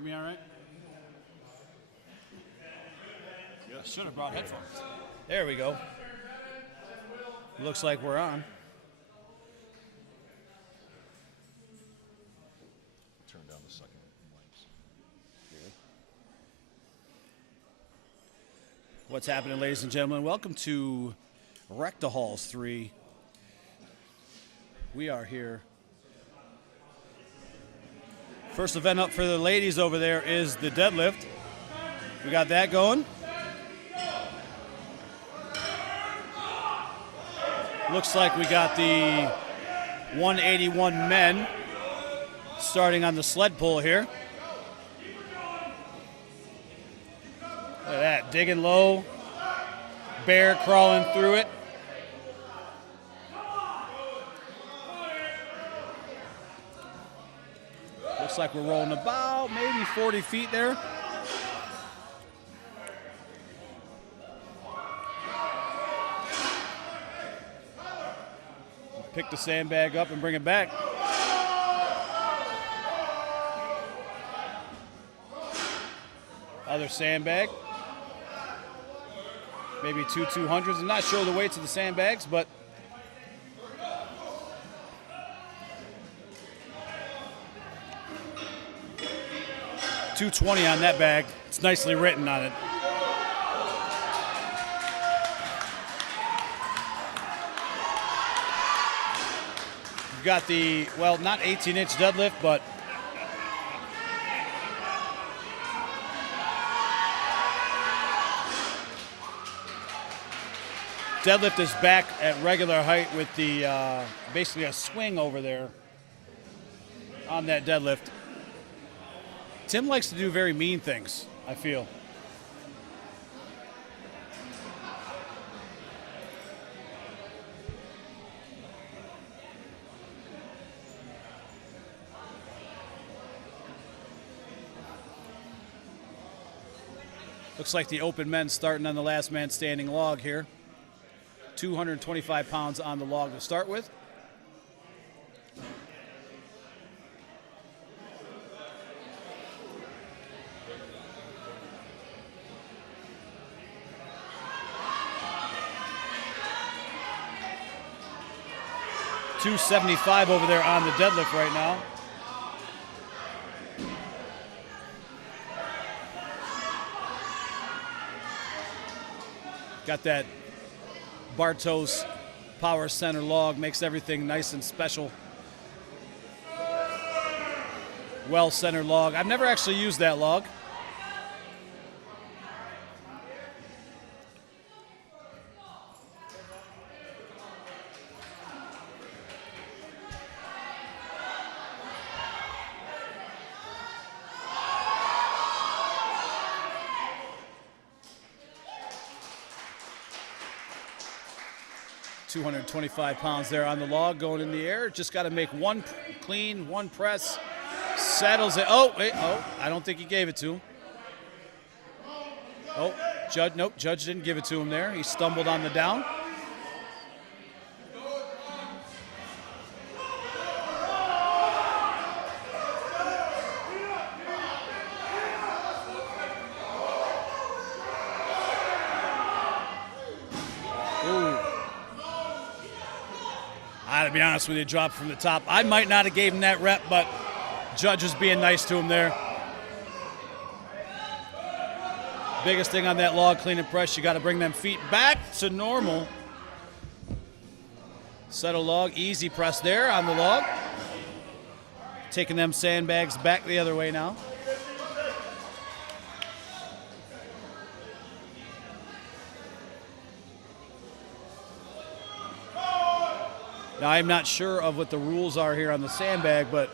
hear me all right? I should have brought headphones. There we go. Looks like we're on. Turn down the second lights. What's happening, ladies and gentlemen? Welcome to Recta Halls 3. We are here. First event up for the ladies over there is the deadlift. We got that going. Looks like we got the 181 men starting on the sled pull here. Look at that, digging low, bear crawling through it. Looks like we're rolling about maybe 40 feet there. Pick the sandbag up and bring it back. Other sandbag. Maybe two 200s. I'm not sure the weights of the sandbags, but $220 on that bag. It's nicely written on it. You've got the, well, not 18-inch deadlift, but deadlift is back at regular height with the basically a swing over there on that deadlift. Tim likes to do very mean things, I feel. Looks like the open men starting on the last man standing log here. 225 pounds on the log to start with. $275 over there on the deadlift right now. Got that Bartos power center log, makes everything nice and special. Well center log. I've never actually used that log. $225 pounds there on the log going in the air. Just got to make one clean, one press. Settles it. Oh, wait. Oh, I don't think he gave it to him. Oh, Judge, nope, Judge didn't give it to him there. He stumbled on the down. To be honest with you, dropped from the top. I might not have gave him that rep, but Judge was being nice to him there. Biggest thing on that log, clean and press, you got to bring them feet back to normal. Settle log, easy press there on the log. Taking them sandbags back the other way now. Now, I'm not sure of what the rules are here on the sandbag, but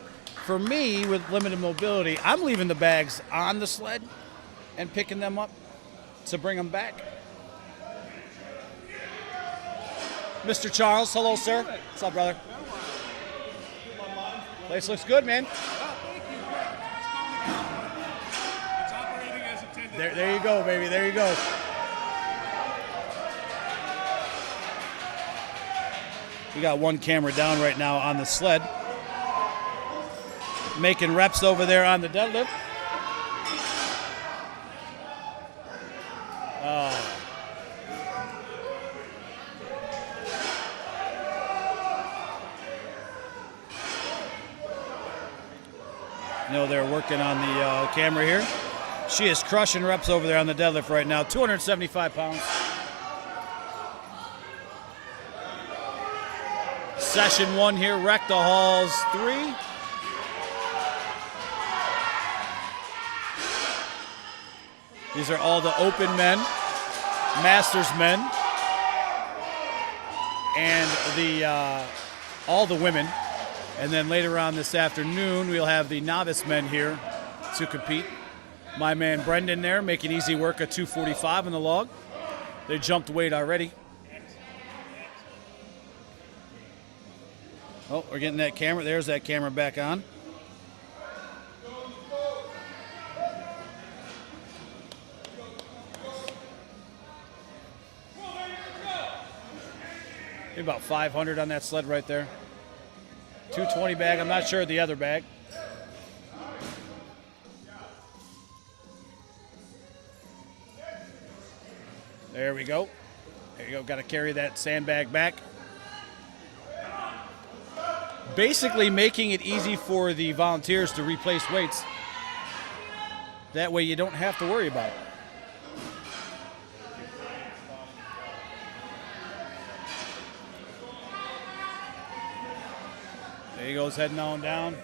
for me, with limited mobility, I'm leaving the bags on the sled and picking them up to bring them back. Mr. Charles, hello, sir. What's up, brother? Place looks good, man. There you go, baby. There you go. We got one camera down right now on the sled. Making reps over there on the deadlift. No, they're working on the camera here. She is crushing reps over there on the deadlift right now. 275 pounds. Session 1 here, Recta Halls 3. These are all the open men, masters men, and all the women. And then later on this afternoon, we'll have the novice men here to compete. My man Brendan there making easy work at 245 on the log. They jumped weight already. Oh, we're getting that camera. There's that camera back on. Maybe about 500 on that sled right there. 220 bag. I'm not sure of the other bag. There we go. There you go. Got to carry that sandbag back. Basically making it easy for the volunteers to replace weights. That way you don't have to worry about it. There he goes, heading on down.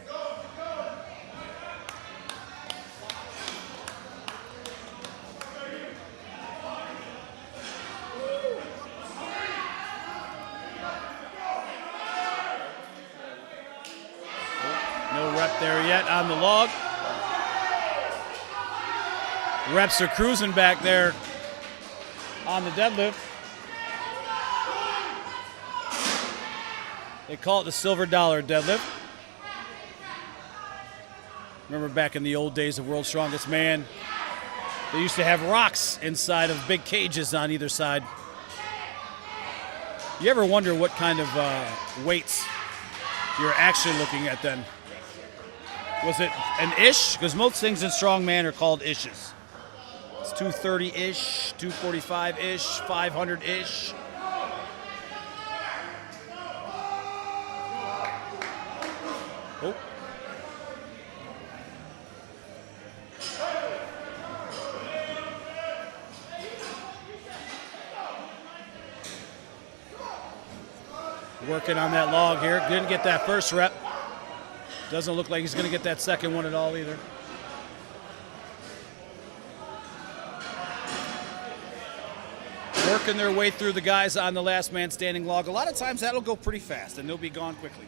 No rep there yet on the log. Reps are cruising back there on the deadlift. They call it the silver dollar deadlift. Remember back in the old days of World's Strongest Man, they used to have rocks inside of big cages on either side. You ever wonder what kind of weights you're actually looking at then? Was it an ish? Because most things in strongman are called ishes. It's 230-ish, 245-ish, 500-ish. Oh. Working on that log here. Didn't get that first rep. Doesn't look like he's going to get that second one at all either. Working their way through the guys on the last man standing log. A lot of times that'll go pretty fast and they'll be gone quickly.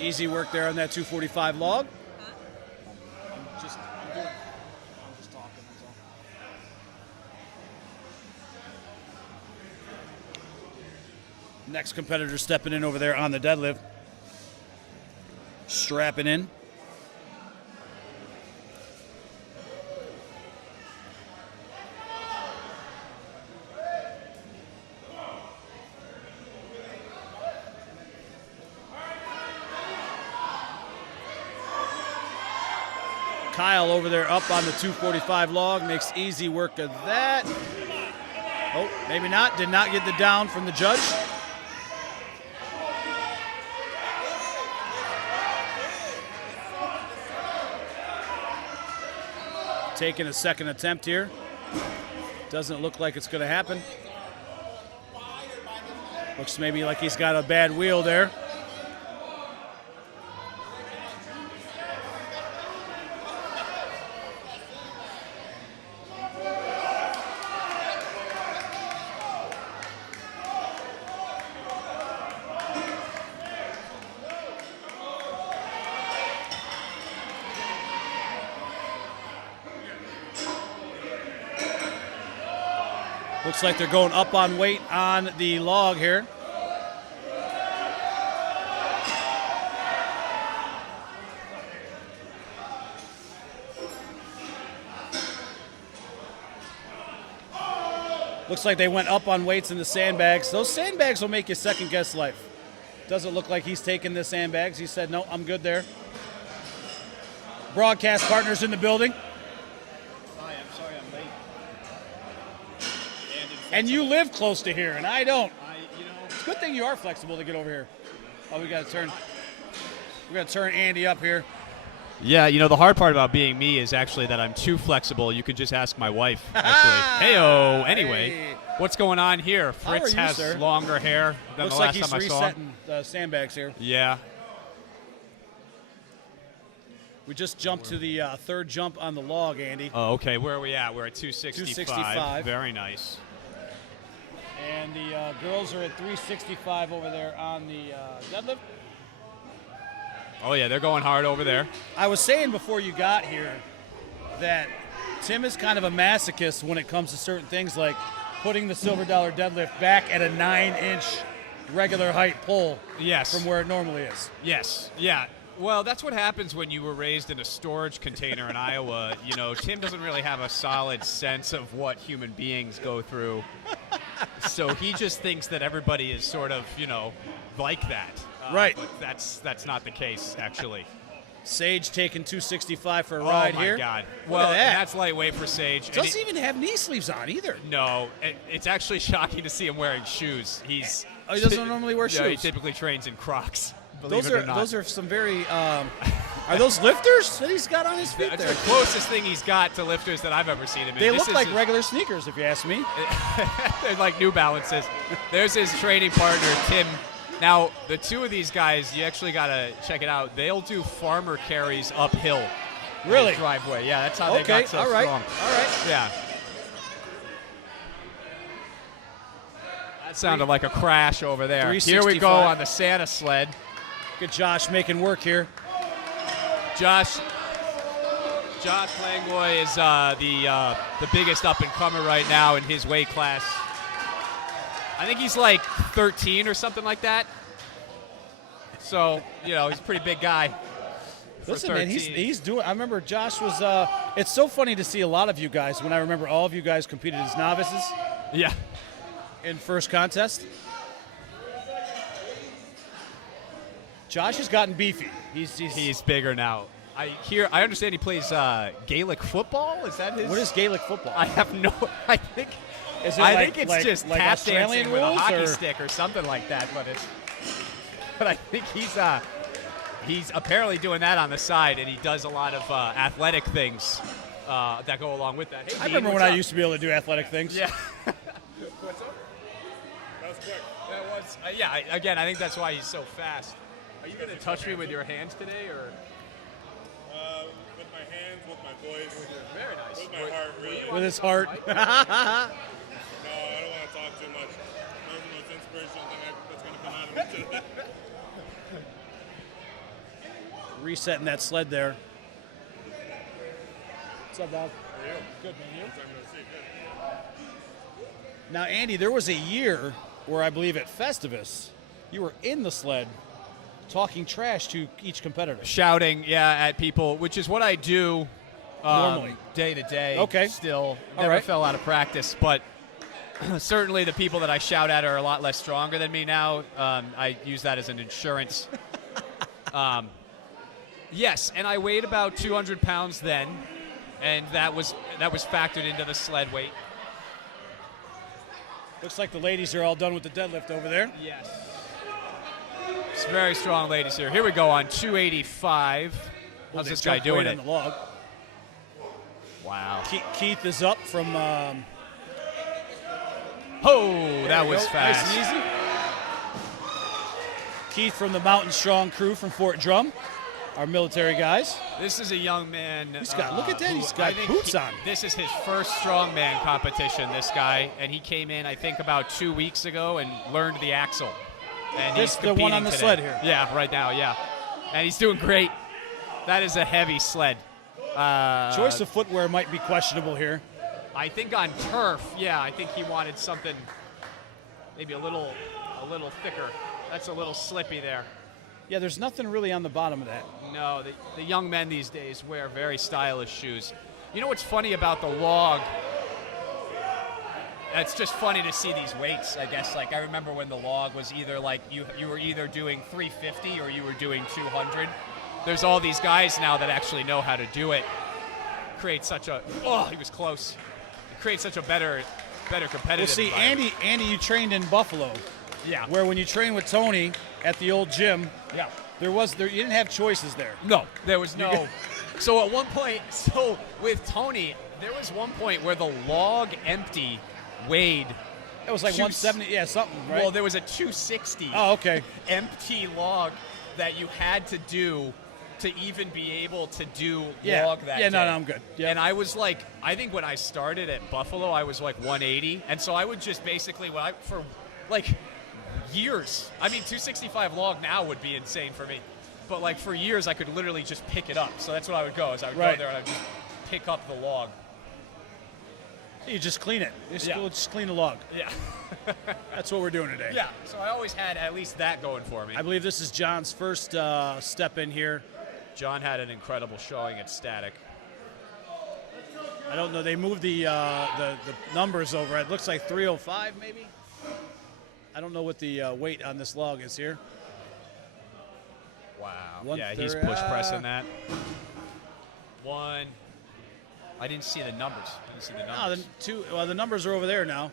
Easy work there on that 245 log. I'm just talking, that's all. Next competitor stepping in over there on the deadlift. Strapping in. Kyle over there up on the 245 log, makes easy work of that. Oh, maybe not, did not get the down from the judge. Taking a second attempt here. Doesn't look like it's gonna happen. Looks maybe like he's got a bad wheel there. Looks like they're going up on weight on the log here. Looks like they went up on weights in the sandbags. Those sandbags will make you second guess life. Doesn't look like he's taking the sandbags. He said, no, I'm good there. Broadcast partners in the building. Hi, I'm sorry I'm late. And you live close to here, and I don't. You know, It's a good thing you are flexible to get over here. Oh, we got to turn. We got to turn Andy up here. Yeah, the hard part about being me is actually that I'm too flexible. You could just ask my wife, actually. Hey-oh. Anyway, Hey. what's going on here? How are Fritz you, has sir? longer hair than Looks the like last he's time I saw him. resetting the sandbags here. Yeah. We just jumped to the third jump on the log, Andy. Oh, okay. Where are we at? We're at 265. 265. Very nice. And the girls are at 365 over there on the deadlift. Oh, yeah, they're going hard over there. I was saying before you got here that Tim is kind of a masochist when it comes to certain things like putting the silver dollar deadlift back at a 9-inch regular height pull Yes. from where it normally is. Yes. Yeah. Well, that's what happens when you were raised in a storage container in Iowa. Tim doesn't really have a solid sense of what human beings go through. So he just thinks that everybody is sort of, like that. Right. But that's not the case, actually. Sage taking 265 for a ride oh, my here. God. Look Well, at that. and that's lightweight for Sage. And Doesn't even have knee sleeves on either. No, it's actually shocking to see him wearing shoes. He doesn't normally wear Yeah, he shoes. typically trains in Crocs. Believe Those it are or not. those are some very. Are those lifters that he's got on his feet That's there? the closest thing he's got to lifters that I've ever seen him in. They This look is like his- regular sneakers, if you ask me. They're like New Balances. There's his training partner, Tim. Now, the two of these guys, you actually got to check it out. They'll do farmer carries uphill. in Really? his driveway. Yeah, that's how they Okay, got so all right, strong. all right. Yeah. That sounded like a crash over there. Here we go 365. on the Santa sled. Good Josh making work here. Josh Langlois is the biggest up-and-comer right now in his weight class. I think he's like 13 or something like that. So, he's a pretty big guy. for Listen, man, 13. he's doing. I remember Josh was. It's so funny to see a lot of you guys. When I remember all of you guys competed as novices Yeah. in first contest. Josh has gotten beefy. He's bigger now. I understand he plays Gaelic football. Is that his? What is Gaelic football? I have no. I think. Is it I like- think it's like- just like tap Australian dancing with a rules, hockey or- stick or something like that. But I think he's apparently doing that on the side, and he does a lot of athletic things that go along with that. Hey, I Dean, remember when what's I up? used to be able to do athletic things. Yeah. What's up? That was quick. That was. Again, I think that's why he's so fast. Are you going to touch me with your hands today, or? With my hands, with my voice, Very nice. with my heart, really. With his heart. No, I don't want to talk too much. Those are the most inspirational thing that's going to come out of me today. Resetting that sled there. What's up, Bob? How are you? Good, man. You? I'm going to see. Good. Now, Andy, there was a year where I believe at Festivus, you were in the sled talking trash to each competitor. Shouting, at people, which is what I do Normally. day to day. Okay. Still, All never right. fell out of practice, but certainly the people that I shout at are a lot less stronger than me now. I use that as an insurance. Yes, and I weighed about 200 pounds then, and that was factored into the sled weight. Looks like the ladies are all done with the deadlift over there. Yes. It's very strong ladies here. Here we go on 285. How's They this guy jumped doing right it? on the log. Wow. Keith is up from. Oh, that there we was go. fast. Nice and easy. Keith from the Mountain Strong crew from Fort Drum, our military guys. This is a young man. He's got- look at that, who he's got I think boots on. This is his first strongman competition, this guy, and he came in, I think, about 2 weeks ago and learned the axle. And This he's the one on competing the today. sled here. Yeah, right now, yeah. And he's doing great. That is a heavy sled. Choice of footwear might be questionable here. I think on turf, I think he wanted something maybe a little thicker. That's a little slippy there. Yeah, there's nothing really on the bottom of that. No, the young men these days wear very stylish shoes. You know what's funny about the log? it's just funny to see these weights. I guess like I remember when the log was either like you were either doing 350 or you were doing 200. There's all these guys now that actually know how to do it. Create such a he was close. It creates such a better competitive. Well, see, environment. Andy, you trained in Buffalo, Yeah. where when you trained with Tony at the old gym, Yeah. you didn't have choices there. No, there was no. So at one point, with Tony, there was one point where the log empty weighed. It was like 170, yeah, something, right? Well, there was a 260 oh, okay. empty log that you had to do to even be able to do Yeah. log that Yeah, day. no, I'm good. Yeah. And I was like, I think when I started at Buffalo, I was like 180, and so I would just basically for like years. I mean, 265 log now would be insane for me, but like for years, I could literally just pick it up. So that's what I would go. Is I would Right. go there and I would just pick up the log. You just clean it. Yeah. Just clean the log. Yeah. That's what we're doing today. Yeah. So I always had at least that going for me. I believe this is John's first step in here. John had an incredible showing at Static. I don't know. They moved the numbers over. It looks like 305 maybe. I don't know what the weight on this log is here. Wow. One Yeah, he's third, push pressing that. One. I didn't see the numbers. No, the numbers are over there now.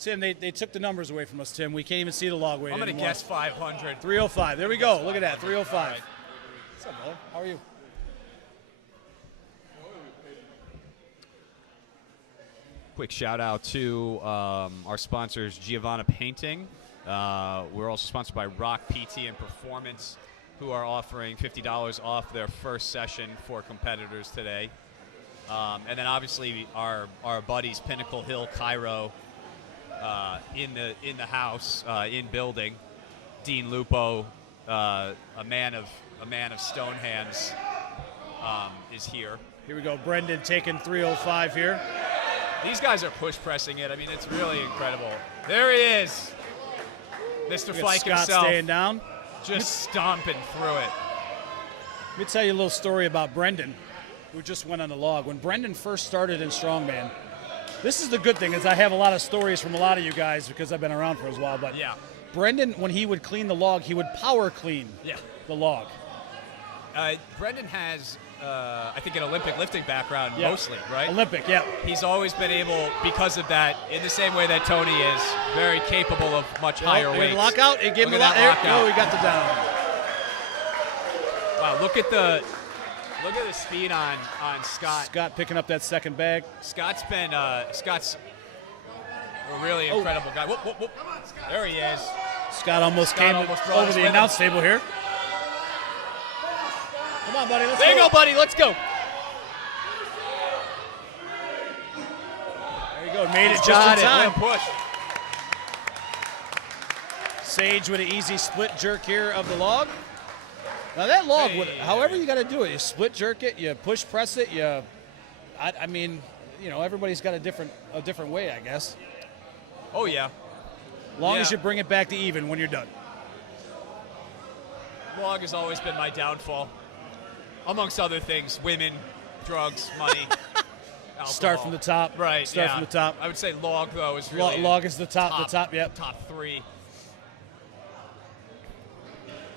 Tim, they took the numbers away from us, Tim. We can't even see the log weight I'm going to anymore. guess 500. 305. There we go. Look at that. 305. Right. What's up, brother? How are you? Quick shout out to our sponsors, Giovanna Painting. We're also sponsored by Rock PT and Performance, who are offering $50 off their first session for competitors today. And then obviously our buddies Pinnacle Hill Cairo in the house in building. Dean Lupo, a man of stone hands, is here. Here we go. Brendan taking 305 here. These guys are push pressing it. I mean, it's really incredible. There he is, Mr. Look at Flake Scott himself, staying down. just stomping through it. Let me tell you a little story about Brendan, who just went on the log. When Brendan first started in Strongman, this is the good thing, is I have a lot of stories from a lot of you guys because I've been around for a while. But Yeah. Brendan, when he would clean the log, he would power clean Yeah. the log. Brendan has, I think, an Olympic lifting background Yeah. mostly, right? Olympic, yeah. He's always been able, because of that, in the same way that Tony is, very capable of much higher weights. Lockout. It gave him Look a at lot. that There, lockout. oh, he got the down. Wow, look at the speed on Scott. Scott picking up that second bag. Scott's a really incredible guy. Whoop, whoop, whoop. There he is. Scott almost Scott came almost brought over us the with announce him. table here. Come on, buddy. Let's There you go. go, buddy. Let's go. There you go. Made it just Got in it. time. What a push. Sage with an easy split jerk here of the log. Now that log, Hey. however you got to do it, you split jerk it, you push press it, I mean, you know, everybody's got a different way, I guess. Oh, yeah. Long as Yeah. you bring it back to even when you're done. Log has always been my downfall. Amongst other things, women, drugs, money, alcohol. Start from the top. Right, Start yeah. from the top. I would say log, though, is really Log is the top. Yep. top three.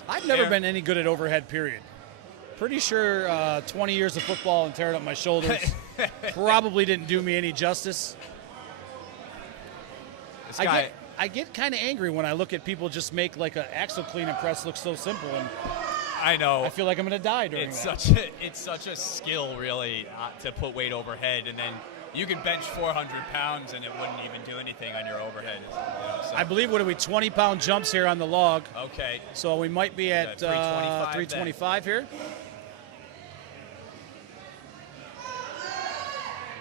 I've never Fair. been any good at overhead, period. Pretty sure 20 years of football and tearing up my shoulders probably didn't do me any justice. This guy, I get kind of angry when I look at people just make like an axle clean and press look so simple, and I know. I feel like I'm going to die during It's that. it's such a skill, really, to put weight overhead, and then you can bench 400 pounds and it wouldn't even do anything on your overhead. You know, so. I believe, what are we, 20-pound jumps here on the log. Okay. So we might be at 325 325 here.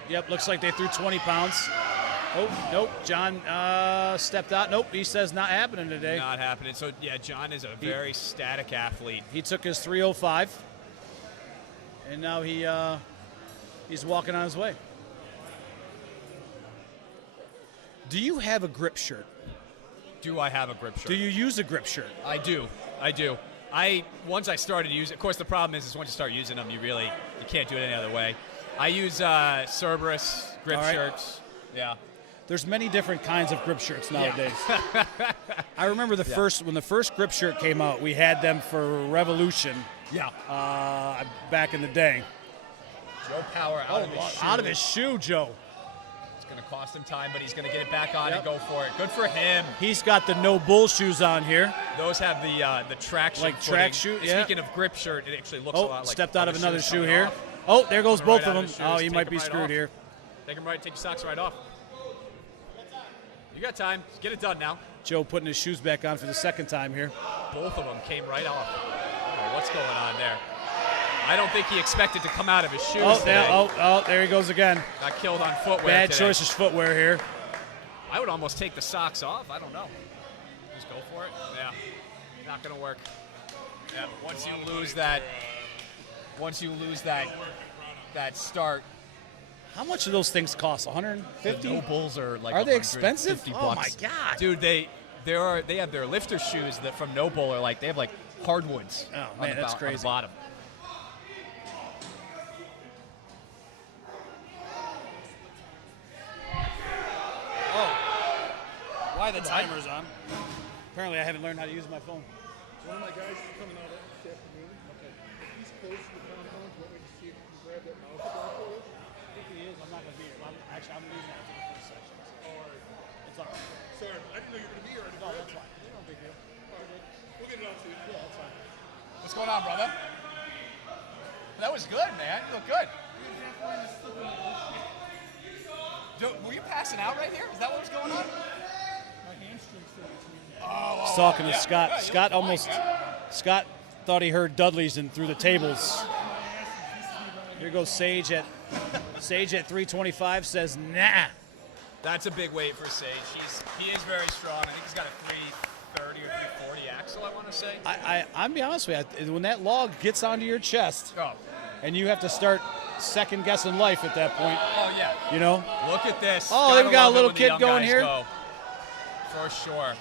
Yep, looks like they threw 20 pounds. Oh, nope, John stepped out. Nope, he says not happening today. Not happening. So, yeah, John is a very static athlete. He took his 305, and now he's walking on his way. Do you have a grip shirt? Do I have a grip shirt? Do you use a grip shirt? I do. Once I started using, of course, the problem is once you start using them, you can't do it any other way. I use Cerberus grip All right. shirts. Yeah. there's many different kinds of grip shirts nowadays. I remember when the first grip shirt came out, we had them for Revolution. Yeah. Back in the day. Joe Power Out of his shoe, Joe. It's going to cost him time, but he's going to get it back on and go for it. Good for him. He's got the no bull shoes on here. Those have the traction. Like track footing. shoe, yeah. Speaking of grip shirt, it actually looks a lot like. Stepped out of other another shoes shoe coming here. off. Oh, there goes Coming both right of out them. of the Oh, shoes. you Take might them be right screwed off. here. Take your socks right off. You got time. Get it done now. Joe putting his shoes back on for the second time here. Both of them came right off. Oh, what's going on there? I don't think he expected to come out of his shoes today. There he goes again. Got killed on footwear Bad today. choice of footwear here. I would almost take the socks off. I don't know. Just go for it. Yeah, not gonna work. Yeah, once you lose that start. How much do those things cost? 150? The No Bulls are like. Are they 150 expensive? bucks. Oh my God, dude! They have their lifter shoes that from No Bull are like they have like hardwoods. Oh, on man, the that's on the crazy. bottom. Why the timer's on? Apparently I haven't learned how to use my phone. One of my guys is coming out this afternoon. Okay. He's close to the compound. Do you want me to see if you can grab that mouse again for you? I think he is. I'm not going to be here. I'm leaving after the first section. All right. It's all right. Sorry, I didn't know you were going to be here. No, that's fine. No big deal. We'll get it out to you. Yeah, that's fine. What's going on, brother? That was good, man. You look good. Dude, were you passing out right here? Is that what was going on? He's talking to Scott. Scott thought he heard Dudley's and threw the tables. Here goes Sage at 325 says nah. That's a big weight for Sage. He is very strong. I think he's got a 330 or 340 axle, I want to say. I'm be honest with you. When that log gets onto your chest, Oh. and you have to start second guessing life at that point, Oh, yeah. you know. Look at this. Oh, Gotta we got a love it little when the kid young going guys here. go. For sure.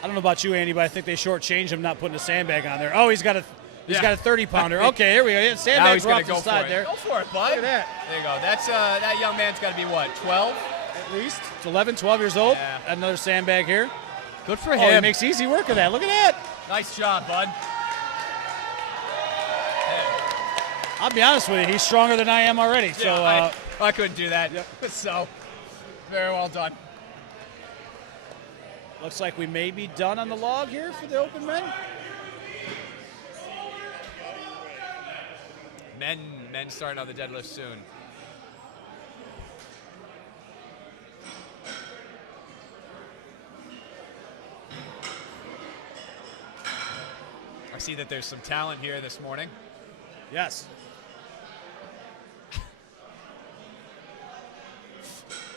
I don't know about you, Andy, but I think they shortchanged him not putting a sandbag on there. Oh, he's got a 30-pounder. Okay, here we go. Now Sandbags he's are going off to to go the side for it. there. Go for it, bud. Look at that. There you go. That's that young man's got to be what, 12? At least. It's 11, 12 years old. Yeah. Another sandbag here. Good for Oh, he makes easy work of that. Look at that. Nice job, bud. I'll be honest with you. He's stronger than I am already. So I couldn't do that. So, very well done. looks like we may be done on the log here for the open men. Men starting on the deadlift soon. I see that there's some talent here this morning. Yes.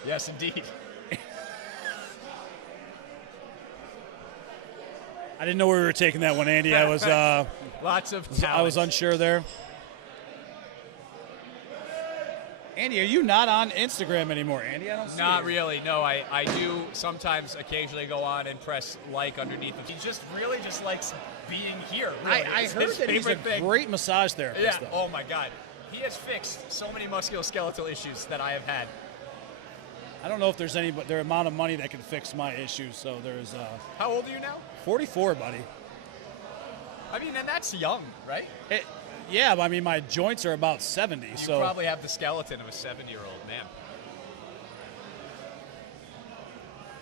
Yes, indeed. I didn't know where we were taking that one, Andy. I was Lots of talent. I was unsure there. Andy, are you not on Instagram anymore, Andy? I don't see Not you. really. No, I do sometimes occasionally go on and press like underneath it. He just really just likes being here. Really. I It's heard his that he's a favorite thing. great massage therapist. Yeah. though. Oh my God. He has fixed so many musculoskeletal issues that I have had. I don't know if there's any, but the amount of money that can fix my issues. So there's How old are you now? 44, buddy. I mean, and that's young, right? Yeah, but I mean, my joints are about 70. You so probably have the skeleton of a 70-year-old man.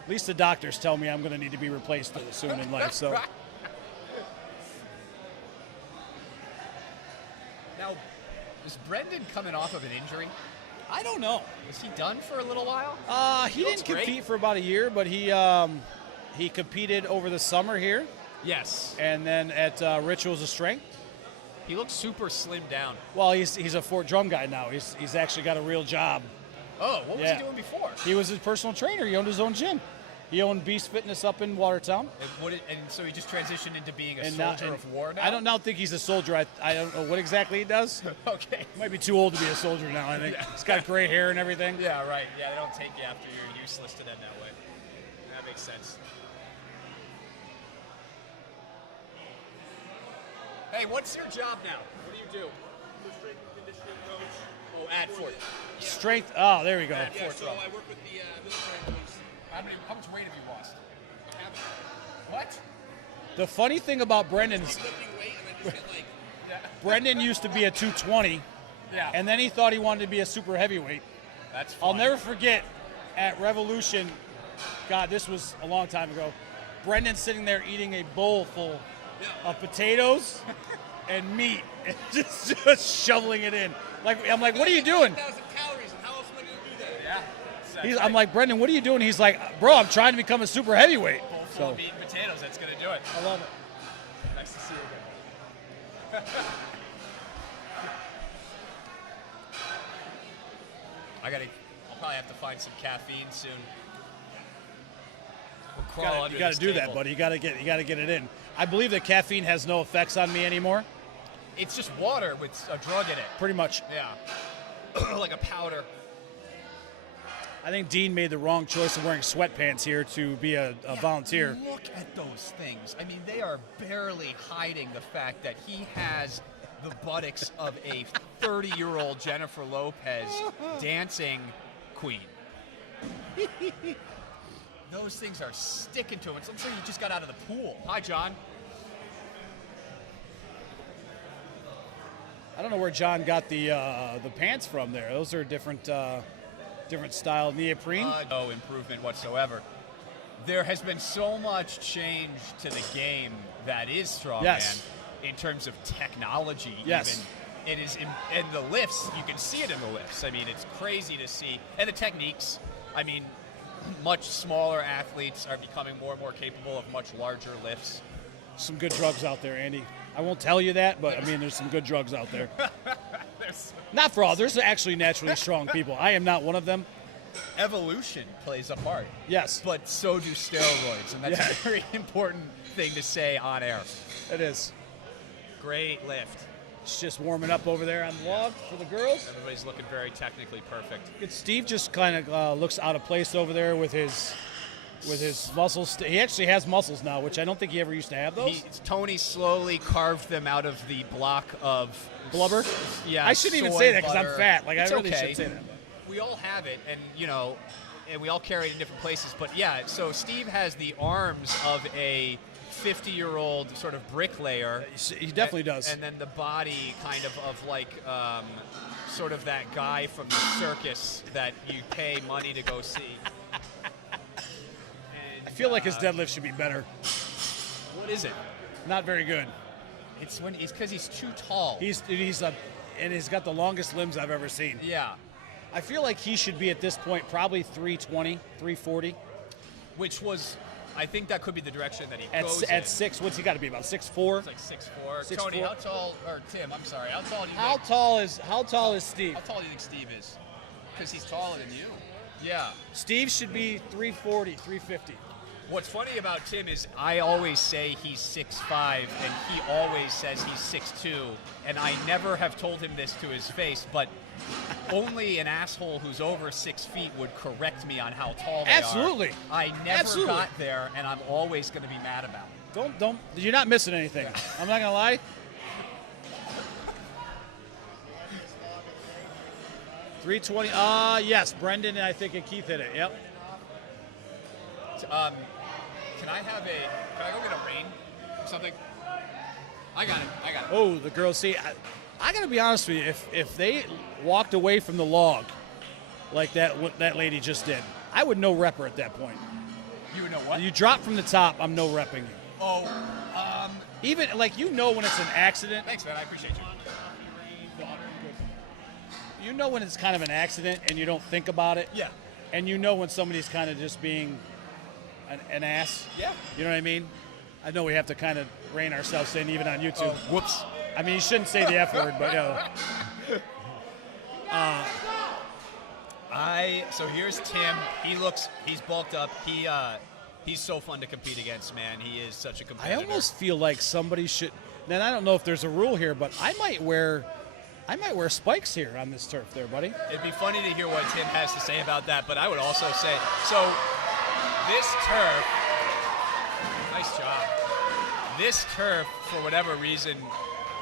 at least the doctors tell me I'm going to need to be replaced soon in life. So Now, is Brendan coming off of an injury? I don't know. Is he done for a little while? He looks didn't great. compete for about a year, but he competed over the summer here, Yes. and then at Rituals of Strength. He looks super slimmed down. Well, he's a Fort Drum guy now. He's actually got a real job. Oh, what was Yeah. he doing before? He was his personal trainer. He owned his own gym. He owned Beast Fitness up in Watertown. And so he just transitioned into being a And soldier now, of war now? I don't now think he's a soldier. I don't know what exactly he does. Okay. He might be too old to be a soldier now, I think. He's got gray hair and everything. Yeah, right. Yeah, they don't take you after you're useless to them that way. That makes sense. Hey, what's your job now? What do you do? The strength and conditioning coach. Oh, Bad for Strength. Oh, there we go. Yeah, So I work with the military police. How much weight have you lost? What? The funny thing about Brendan's, Lifting weight and I just get like. Brendan used to be a 220, Yeah. and then he thought he wanted to be a super heavyweight. That's I'll fun. never forget at Revolution, God, this was a long time ago, Brendan sitting there eating a bowl full of potatoes and meat, and just shoveling it in. I'm like, what are you doing? 1,000 calories, and how else am I going to do that? Yeah. I'm like, Brendan, what are you doing? He's like, bro, I'm trying to become a super heavyweight. Bowl full So of meat and potatoes. That's gonna do it. I love it. Nice to see you again. I'll probably have to find some caffeine soon. We'll crawl under You got this to do that, table. buddy. You got to get it in. I believe that caffeine has no effects on me anymore. It's just water with a drug in it. Pretty much. Yeah. Like a powder. I think Dean made the wrong choice of wearing sweatpants here to be a volunteer. Look at those things. I mean, they are barely hiding the fact that he has the buttocks of a 30-year-old Jennifer Lopez dancing queen. Those things are sticking to him. It looks like he just got out of the pool. Hi, John. I don't know where John got the pants from there. Those are different style neoprene. No improvement whatsoever. There has been so much change to the game that is strongman Yes. in terms of technology. Yes. Even. It is in the lifts. You can see it in the lifts. I mean, it's crazy to see. And the techniques. I mean, much smaller athletes are becoming more and more capable of much larger lifts. Some good drugs out there, Andy. I won't tell you that, but I mean, there's some good drugs out there. Not for all. There's actually naturally strong people. I am not one of them. Evolution plays a part. Yes. But so do steroids, and that's Yeah. a very important thing to say on air. It is. Great lift. It's just warming up over there on the log for the girls. Everybody's looking very technically perfect. Steve just kind of looks out of place over there with his muscles. He actually has muscles now, which I don't think he ever used to have those. Tony slowly carved them out of the block of Blubber? Yeah, I shouldn't even soy say that because I'm butter. fat. Like, It's I really okay. should say that. We all have it, and and we all carry it in different places. But yeah, so Steve has the arms of a 50-year-old sort of bricklayer. He definitely does. And then the body kind of like sort of that guy from the circus that you pay money to go see. I feel like his deadlift should be better. What is it? Not very good. It's because he's too tall. And he's got the longest limbs I've ever seen. Yeah. I feel like he should be at this point probably 320, 340. Which was, I think that could be the direction that he At, goes at in. 6, what's he got to be, about 6'4"? It's like 6'4". 6'4". Tony, how tall, or Tim, I'm sorry, how tall do you How think? tall is Steve? How tall do you think Steve is? Because he's taller than you. Yeah. Steve should be 340, 350. What's funny about Tim is I always say he's 6'5", and he always says he's 6'2", and I never have told him this to his face, but only an asshole who's over 6 feet would correct me on how tall they Absolutely. are. I never Absolutely. got there, and I'm always going to be mad about it. Don't. You're not missing anything. I'm not gonna lie. 320. Yes, Brendan and I think and Keith hit it. Yep. Can I go get a rain or something? I got it. Oh, the girls. See, I gotta be honest with you. If they walked away from the log like that lady just did, I would no rep her at that point. You would know what? You drop from the top, I'm no repping you. Oh, Even like when it's an accident. thanks, man. I appreciate you. You know when it's kind of an accident and you don't think about it. Yeah. And you know when somebody's kind of just being an ass. Yeah. You know what I mean? I know we have to kind of rein ourselves in even on YouTube. Oh, whoops. I mean, you shouldn't say the F word, but So here's Tim. He's bulked up. He's so fun to compete against, man. He is such a I competitor. almost feel like somebody should. Then I don't know if there's a rule here, but I might wear spikes here on this turf, there, buddy. It'd be funny to hear what Tim has to say about that, but I would also say, so this turf, nice job. This turf, for whatever reason,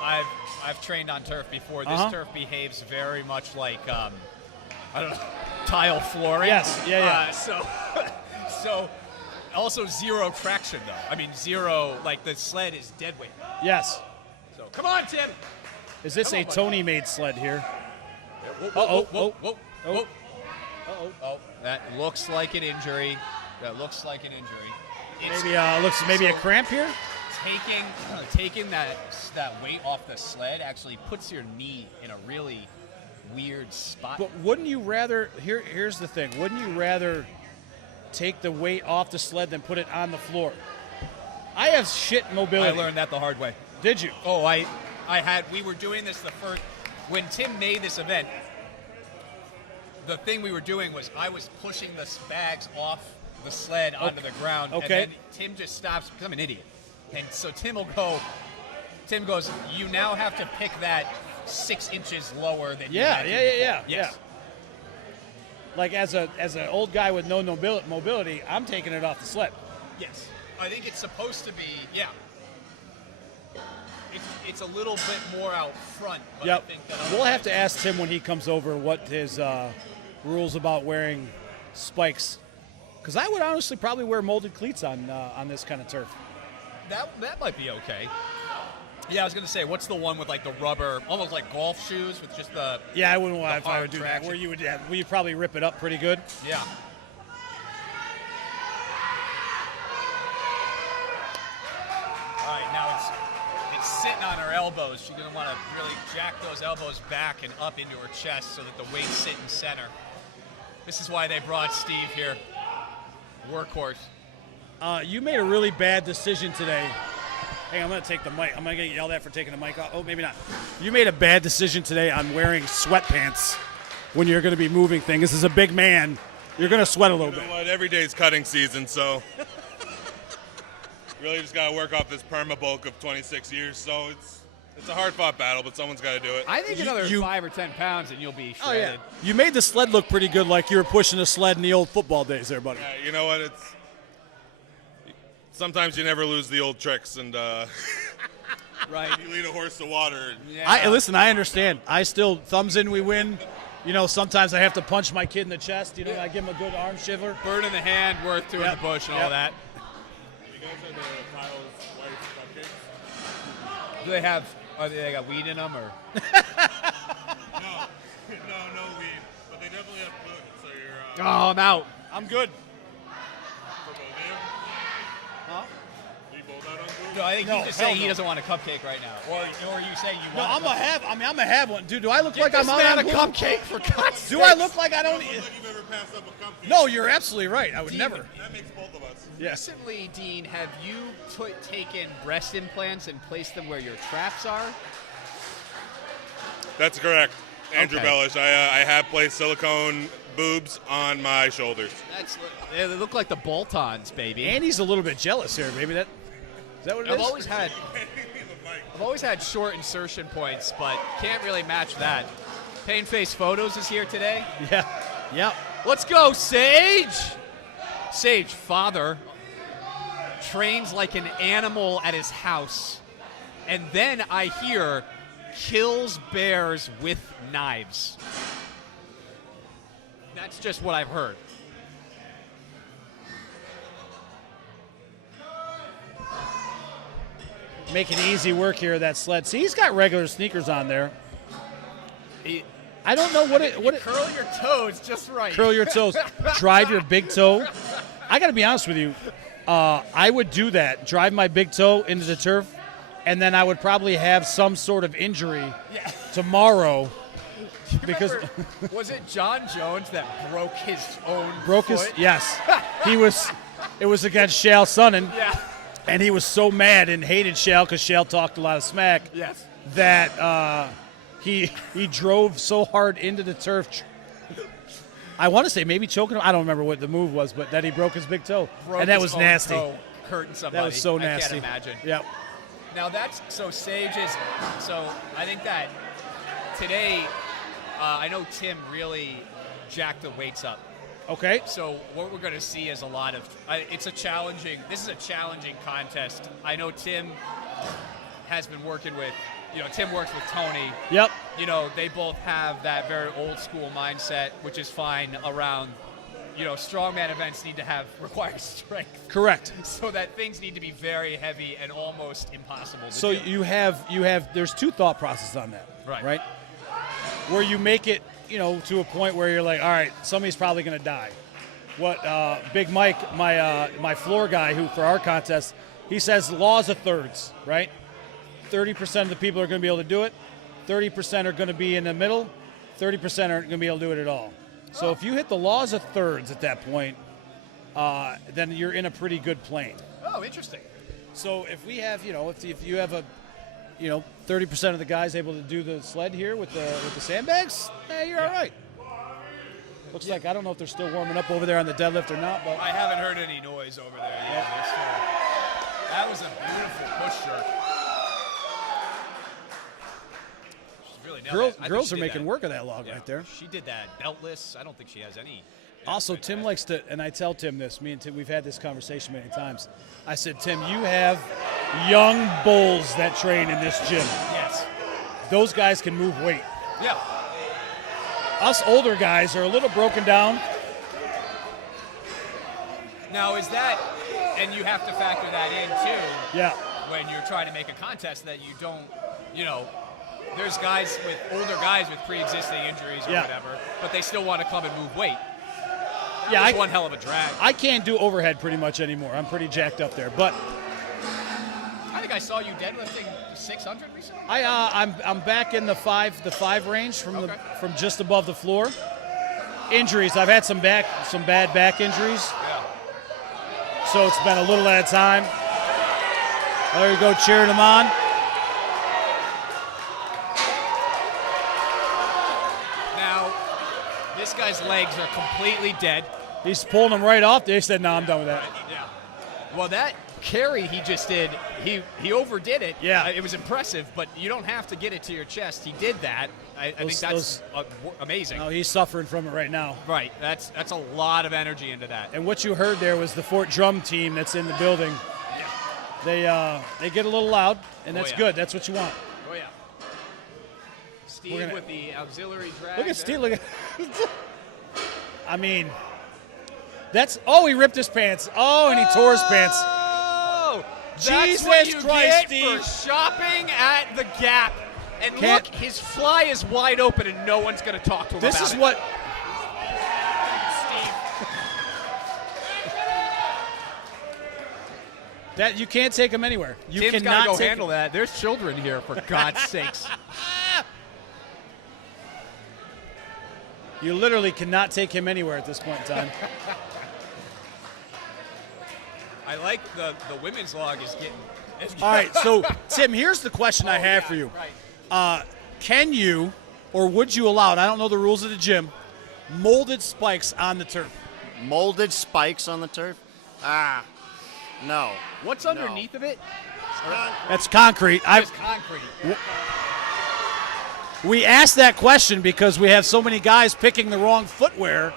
I've trained on turf before. This Uh-huh. turf behaves very much like I don't know, tile flooring. Yes, yeah. So also zero traction though. I mean zero. Like the sled is dead weight. Yes. So come on, Tim. Is this Come a on, buddy. Tony-made sled here? Whoa, Uh-oh, whoa, whoa, whoa, oh. whoa. Uh-oh. Oh, that looks like an injury. That looks like an injury. It's Maybe looks maybe a so cramp here. taking that weight off the sled actually puts your knee in a really weird spot. But wouldn't you rather? Here's the thing. Wouldn't you rather take the weight off the sled than put it on the floor? I have shit I mobility. learned that the hard way. Did you? Oh, we were doing this the first, when Tim made this event, the thing we were doing was I was pushing the bags off the sled onto the ground. Okay. And then Tim just stops because I'm an idiot. And so Tim goes, you now have to pick that 6 inches lower than you had to before." Yes. Like as an old guy with no mobility, I'm taking it off the sled. Yes. I think it's supposed to be, yeah. It's a little bit more out front. But Yep. I think that We'll have to ask Tim when he comes over what his rules about wearing spikes. Because I would honestly probably wear molded cleats on this kind of turf. That might be okay. Yeah, I was gonna say, what's the one with like the rubber, almost like golf shoes with just the Yeah, I wouldn't want The if I hard would do that. traction. Where you would probably rip it up pretty good. yeah. All right, now it's sitting on her elbows. She's gonna want to really jack those elbows back and up into her chest so that the weights sit in center. This is why they brought Steve here, workhorse. You made a really bad decision today. Hey, I'm going to take the mic. I'm going to get yelled at for taking the mic off. Oh, maybe not. You made a bad decision today on wearing sweatpants when you're going to be moving things. This is a big man. You're going to sweat a little You know bit. what? Every day's cutting season, so really just got to work off this perma bulk of 26 years. So it's a hard-fought battle, but someone's got to do it. I think another you- 5 or 10 pounds and you'll be Oh, shredded. yeah. You made the sled look pretty good like you were pushing a sled in the old football days there, buddy. Yeah, you know what? Sometimes you never lose the old tricks, and Right. you lead a horse to water. Yeah. Listen, I understand. I still, thumbs in, we win. You know, sometimes I have to punch my kid in the chest. You know, I give him a good arm shiver. Bird in the hand, worth two in Yep. the bush, and all Yep. that. You guys are the Kyle's wife's cupcakes? Do they have? They got weed in them, or? No weed, but they definitely have gluten. So you're Oh, I'm out. I'm good. for both of you. Huh? You both out on gluten? No, I think No, he's just hell saying he no. doesn't want a cupcake right now, or are you saying you No, want? I'm gonna have one. Dude, do I look like this I'm out man on a gluten? cupcake for God's Do I sakes. look like I don't? Look like you've ever passed up a cupcake. No, you're absolutely right. I would Dean, never. That makes both of us. Yes. Recently, Dean, have you taken breast implants and placed them where your traps are? That's correct. Andrew Okay. Bellish. I have placed silicone boobs on my shoulders. They look like the bolt-ons, baby. Andy's a little bit jealous here, baby. Is that what it I've is? always had short insertion points, but can't really match that. Pain Face Photos is here today. Yeah. Yep. Let's go, Sage! Sage, father, trains like an animal at his house, and then I hear kills bears with knives. That's just what I've heard. Making easy work here of that sled. See, he's got regular sneakers on there. I don't know what it. Curl your toes just right. Curl your toes. Drive your big toe. I got to be honest with you. I would do that. Drive my big toe into the turf, and then I would probably have some sort of injury Yeah. tomorrow. Because Remember, was it John Jones that broke his own broke his. foot? Yes, he was. It was against Shal Sonnen, Yeah. and he was so mad and hated Shal because Shal talked a lot of smack. Yes. That he drove so hard into the turf. I want to say maybe choking him. I don't remember what the move was, but that he broke his big toe, Broke and that his was own nasty. toe, hurting somebody. That was so nasty. I can't imagine. Yep. Now that's so Sage is so I think that today I know Tim really jacked the weights up. Okay. So what we're going to see is a lot of this is a challenging contest. I know Tim has been working with Tim works with Tony. Yep. They both have that very old school mindset, which is fine around, strongman events require strength. Correct. So that things need to be very heavy and almost impossible to So do. you have there's two thought processes on that. Right. Where you make it, to a point where you're like, all right, somebody's probably going to die. What Big Mike, my floor guy, who for our contest, he says laws of thirds, right? 30% of the people are going to be able to do it. 30% are going to be in the middle. 30% aren't going to be able to do it at all. So if you hit the laws of thirds at that point, then you're in a pretty good plane. Oh, interesting. So if we have, if you have 30% of the guys able to do the sled here with the sandbags, you're all right. Looks like, I don't know if they're still warming up over there on the deadlift or not, but I haven't heard any noise over there yet. That was a beautiful push jerk. She's really nailed it. I think girls she are did making that. work of that log Yeah. right there. She did that beltless. I don't think she has any. Also, anything Tim like likes to, and I tell Tim this, me and Tim, we've had this conversation many times. I said, Tim, you have young bulls that train in this gym. that. Yes. Those guys can move weight. Yeah. Us older guys are a little broken down. Now, is that, and you have to factor that in too, Yeah. when you're trying to make a contest that you don't, there's guys older guys with pre-existing injuries or Yeah. whatever, but they still want to come and move weight. Yeah, That's one hell of a drag. I can't do overhead pretty much anymore. I'm pretty jacked up there. But I think I saw you deadlifting 600 recently. I'm back in the five range Okay. from just above the floor. Injuries. I've had some bad back injuries. Yeah. So it's been a little at a time. There you go, cheering him on. Now, this guy's legs are completely dead. He's pulling him right off. They said, no, I'm done with that. Yeah. Well, that carry he just did, he overdid it. Yeah. It was impressive, but you don't have to get it to your chest. He did that. I think that's amazing. No, he's suffering from it right now. Right. That's a lot of energy into that. And what you heard there was the Fort Drum team that's in the building. Yeah. They get a little loud, and that's yeah. good. That's what you want. Oh, yeah. Steve gonna- with the auxiliary drag. Look at there. Steve. Look at. I mean, that's. Oh, he ripped his pants. Oh, and he tore his pants. Oh, Jesus that's what you Christ, get for Steve. shopping at the Gap. And Can't- look, his fly is wide open, and no one's going to talk to him This about is it. what. Steve. That you can't take him anywhere. You Tim's cannot got to go take handle that. There's children here, for God's sakes. You literally cannot take him anywhere at this point in time. I like the women's log is getting. All right, so Tim, here's the question I have for you. Right. Can you, or would you allow, and I don't know the rules of the gym, molded spikes on the turf? Molded spikes on the turf? No. What's underneath of it? That's concrete. It's concrete. We asked that question because we have so many guys picking the wrong footwear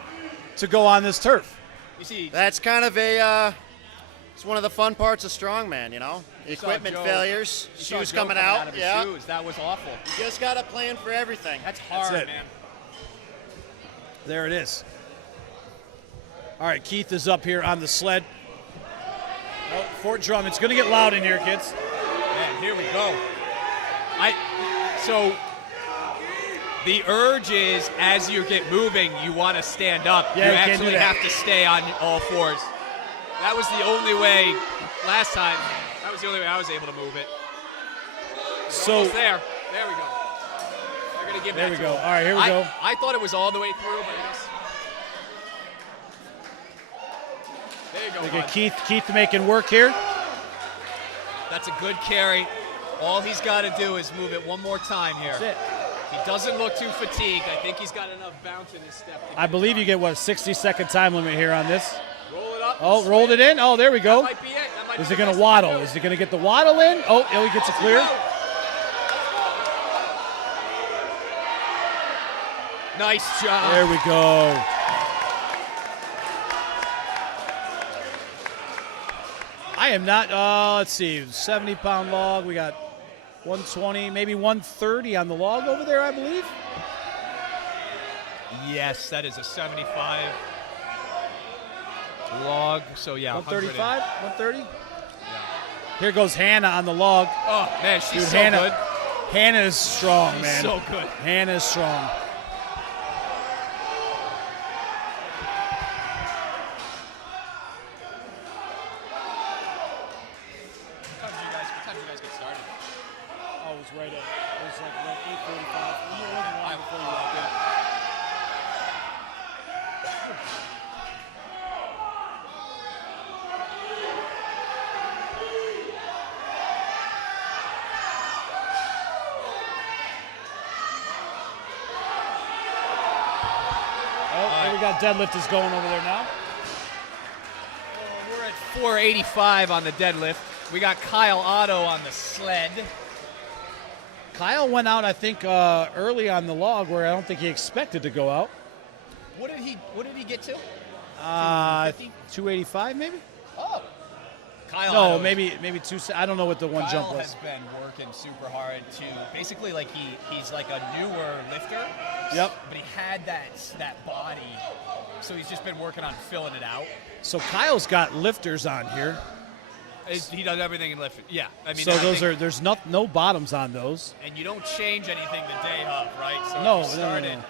to go on this turf. You see, That's kind of it's one of the fun parts of strongman, Equipment Joe- failures, you saw shoes Joe coming out. of his Yeah. shoes. That was awful. You just got a plan for everything. That's hard, it. man. There it is. All right, Keith is up here on the sled. Oh, Fort Drum. It's going to get loud in here, kids. Man, here we go. So the urge is, as you get moving, you want to stand up. Yeah, you you can't do actually that. have to stay on all fours. That was the only way last time. That was the only way I was able to move it. So Almost there. There we go. They're gonna give There that we to go. him. All right, here we go. I thought it was all the way through, but it is. There you go. look bud. at Keith making work here. That's a good carry. All he's got to do is move it one more time here. That's it. He doesn't look too fatigued. I think he's got enough bounce in his step. to I get believe it you get, what, a 60-second time limit here on this. done. Roll it up. Oh, rolled it in. Oh, there we That go. might be it. That might Is be it the going best to he can waddle? do. Is he going to get the waddle in? Oh, he gets it clear. Nice job. There we go. I am not, let's see, 70-pound log. We got 120, maybe 130 on the log over there, I believe. Yes, that is a 75 log. So yeah, 135, 130. Yeah. Here goes Hannah on the log. Oh man, she's Dude, so Hannah, good. Hannah is strong, She's man. so good. Hannah is strong. What time did you guys get started? Oh, it was right at, it was like right 8:45. You were working long before you walked in. Oh, there we got deadlifters going over there now. We're at 485 on the deadlift. We got Kyle Otto on the sled. Kyle went out, I think, early on the log where I don't think he expected to go out. What did he get to? 285 maybe? Oh. Kyle No, Otto maybe two. I don't know what the one Kyle jump was. has been working super hard to basically like he's like a newer lifter. Yep. But he had that body, so he's just been working on filling it out. So Kyle's got lifters on here. He does everything in lifting. Yeah, I mean. So I those think- are there's no bottoms on those. And you don't change anything the day of, right? So No, if you no, no, started. no.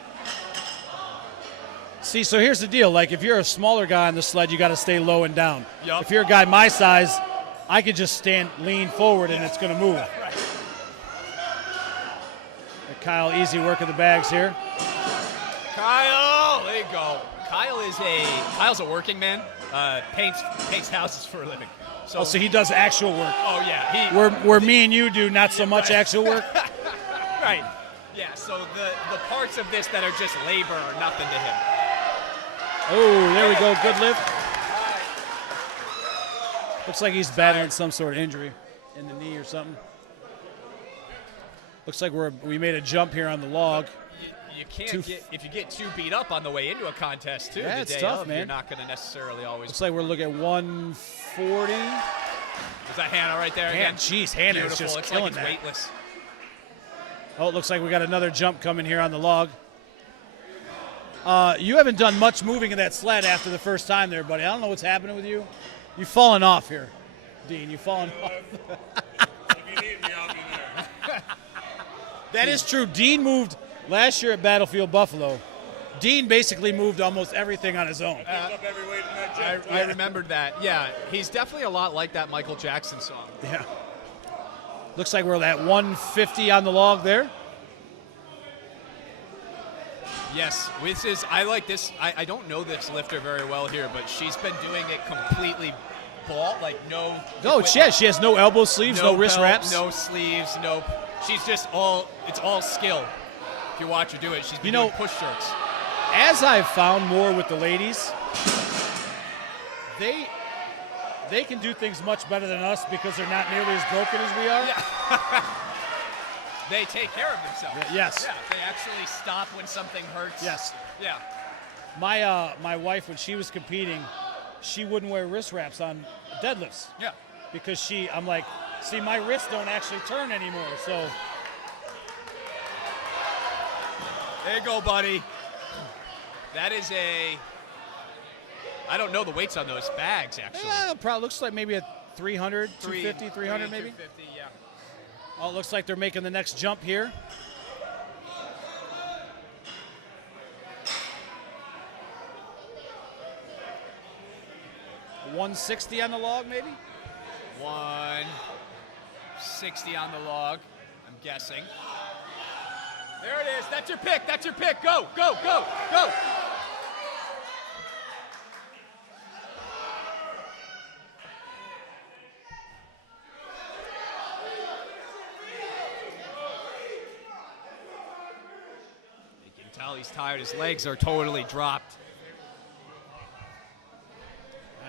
See, so here's the deal. Like if you're a smaller guy on the sled, you got to stay low and down. Yup. If you're a guy my size, I could just lean forward and it's going to move. Right. Kyle, easy work of the bags here. Kyle, there you go. Kyle's a working man. Paints houses for a living. Oh, so he does actual work. Oh yeah, Where me and you do not so much actual work. right. Yeah. So the parts of this that are just labor are nothing to him. Oh, there we go. Good lift. Looks like he's battling some sort of injury in the knee or something. Looks like we made a jump here on the log. You can't if you get too beat up on the way into a contest too. Yeah, the it's day tough, of, man. You're not going to necessarily always. Looks like we're looking at 140. Is that Hannah right there again? Jeez, Hannah is Beautiful. just It's killing like it's that. weightless. Oh, it looks like we got another jump coming here on the log. You haven't done much moving in that sled after the first time there, buddy. I don't know what's happening with you. You've fallen off here, Dean. You've fallen off. If you need me, I'll be there. That is true. Dean moved last year at Battlefield Buffalo. Dean basically moved almost everything on his own. Picked up every weight in that gym. I remembered that. Yeah, he's definitely a lot like that Michael Jackson song. Yeah. Looks like we're at 150 on the log there. Yes, I like this. I don't know this lifter very well here, but she's been doing it completely ball, like no. Oh, she has no elbow sleeves, no wrist belt, wraps. no sleeves, no. She's just it's all skill. If you watch her do it, she's been doing push jerks. As I've found more with the ladies, they can do things much better than us because they're not nearly as broken as we are. Yeah. They take care of themselves. Yes. Yeah, they actually stop when something hurts. Yes. Yeah. My wife, when she was competing, she wouldn't wear wrist wraps on deadlifts Yeah. because I'm like, see, my wrists don't actually turn anymore. So There you go, buddy. That is I don't know the weights on those bags, actually. yeah, probably looks like maybe a 300, 250, 300 maybe. 250, yeah. Oh, it looks like they're making the next jump here. $160 on the log, maybe? 160 on the log, I'm guessing. There it is. That's your pick. That's your pick. Go, go, go, go. You can tell he's tired. His legs are totally dropped.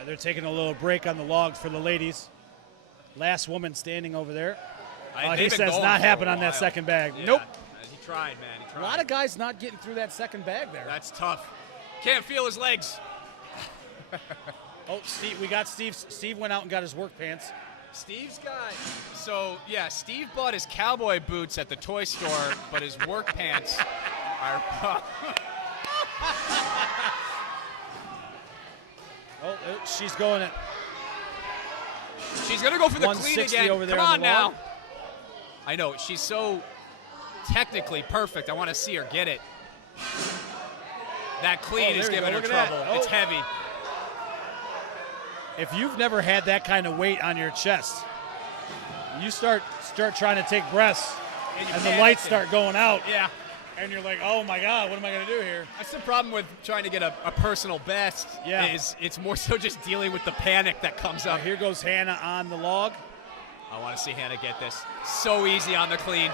They're taking a little break on the log for the ladies. Last woman standing over there. He They've been says going not for a happen on that while. second bag. Yeah. Nope. He tried, man. He A tried. lot of guys not getting through that second bag there. That's tough. Can't feel his legs. Oh, Steve, we got Steve. Steve went out and got his work pants. Steve's got Steve bought his cowboy boots at the toy store, but his work pants are Oh, she's going at she's gonna go for the clean 160 again. over there Come on on the now. log. I know, she's so technically perfect. I want to see her get it. That clean Oh, is there you giving go. her Look at that. trouble. Oh. It's heavy. If you've never had that kind of weight on your chest, you start trying to take breaths, and the lights start going out, Yeah. and you're like, oh my God, what am I going to do here? That's the problem with trying to get a personal best. Yeah. Is it's more so just dealing with the panic that comes up. Here goes Hannah on the log. I want to see Hannah get this. So easy on the clean.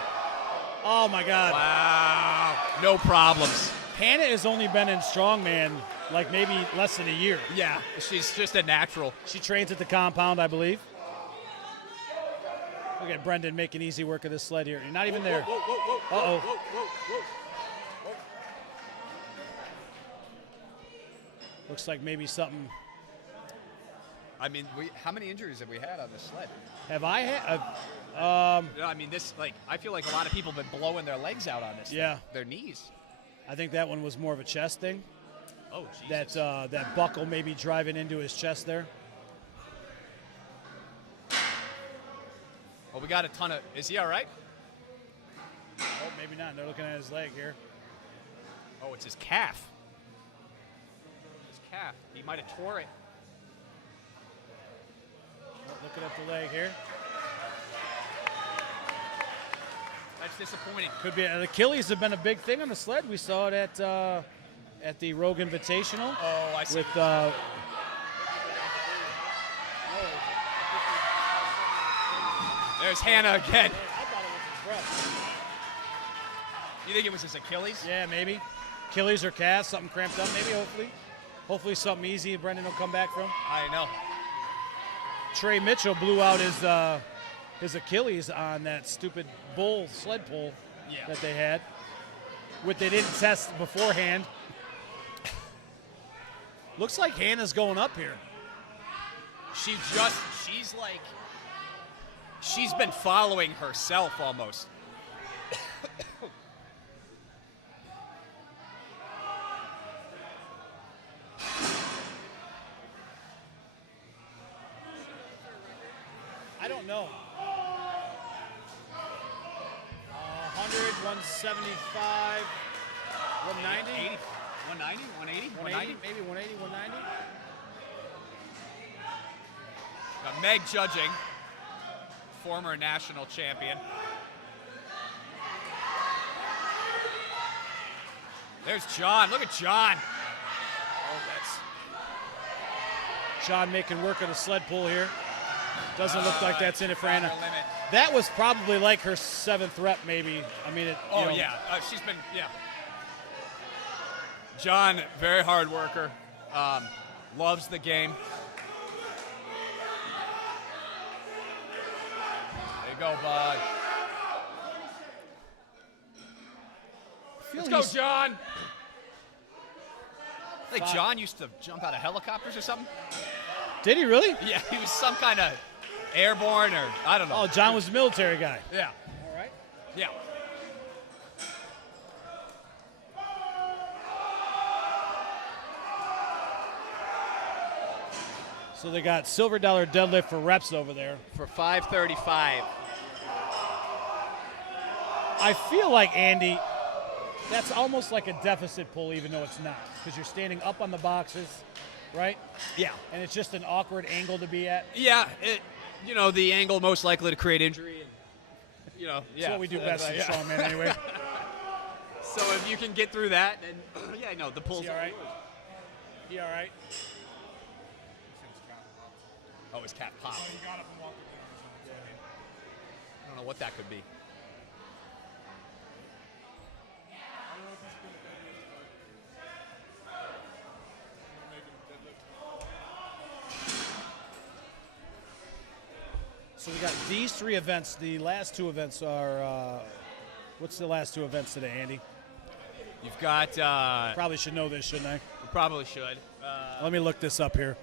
Oh my God. Wow. No problems. Hannah has only been in strongman like maybe less than a year. Yeah. She's just a natural. She trains at the compound, I believe. Look at Brendan making easy work of this sled here. You're not even there. Uh-oh. Looks like maybe something. I mean, how many injuries have we had on this sled? Have I had? I mean, I feel like a lot of people have been blowing their legs out on this. Yeah. Thing. Their knees. I think that one was more of a chest thing. Oh, Jesus. That buckle maybe driving into his chest there. Well, we got a ton of. Is he all right? Oh, maybe not. They're looking at his leg here. Oh, it's his calf. His calf. He might have tore it. Oh, looking at the leg here. That's disappointing. Could be. Achilles have been a big thing on the sled. We saw it at the Rogue Invitational. Oh, I see. With There's Hannah again. I thought it was his breath. You think it was his Achilles? Yeah, maybe. Achilles or calf, something cramped up. Maybe, hopefully something easy Brendan will come back from. I know. Trey Mitchell blew out his Achilles on that stupid bull sled pull that they had, which they didn't test beforehand. Looks like Hannah's going up here. She's been following herself almost. I don't know. 100, 175, 190? 80, 190, 180, 180, maybe 180, 190. Got Meg judging, former national champion. There's John. Look at John. Oh, that's John making work of the sled pull here. Doesn't look like that's in it for Anna. her limit. That was probably like her 7th rep, maybe. I mean, Oh, yeah. She's been, John, very hard worker. Loves the game. There you go, bud. Let's go, John. I think John used to jump out of helicopters or something. Did he really? Yeah, he was some kind of airborne or I don't know. Oh, John was a military guy. Yeah. All right. Yeah. So they got silver dollar deadlift for reps over there. For 535. I feel like, Andy, that's almost like a deficit pull, even though it's not, because you're standing up on the boxes, right? Yeah. And it's just an awkward angle to be at. Yeah, the angle most likely to create injury. And, That's what we do best in strongman anyway. So if you can get through that, then, the pull's Is he all right? He all right? Oh, his cat popped. I don't know what that could be. So we got these 3 events. The last 2 events are, what's the last 2 events today, Andy? You've got. Probably should know this, shouldn't I? You probably should. Let me look this up here.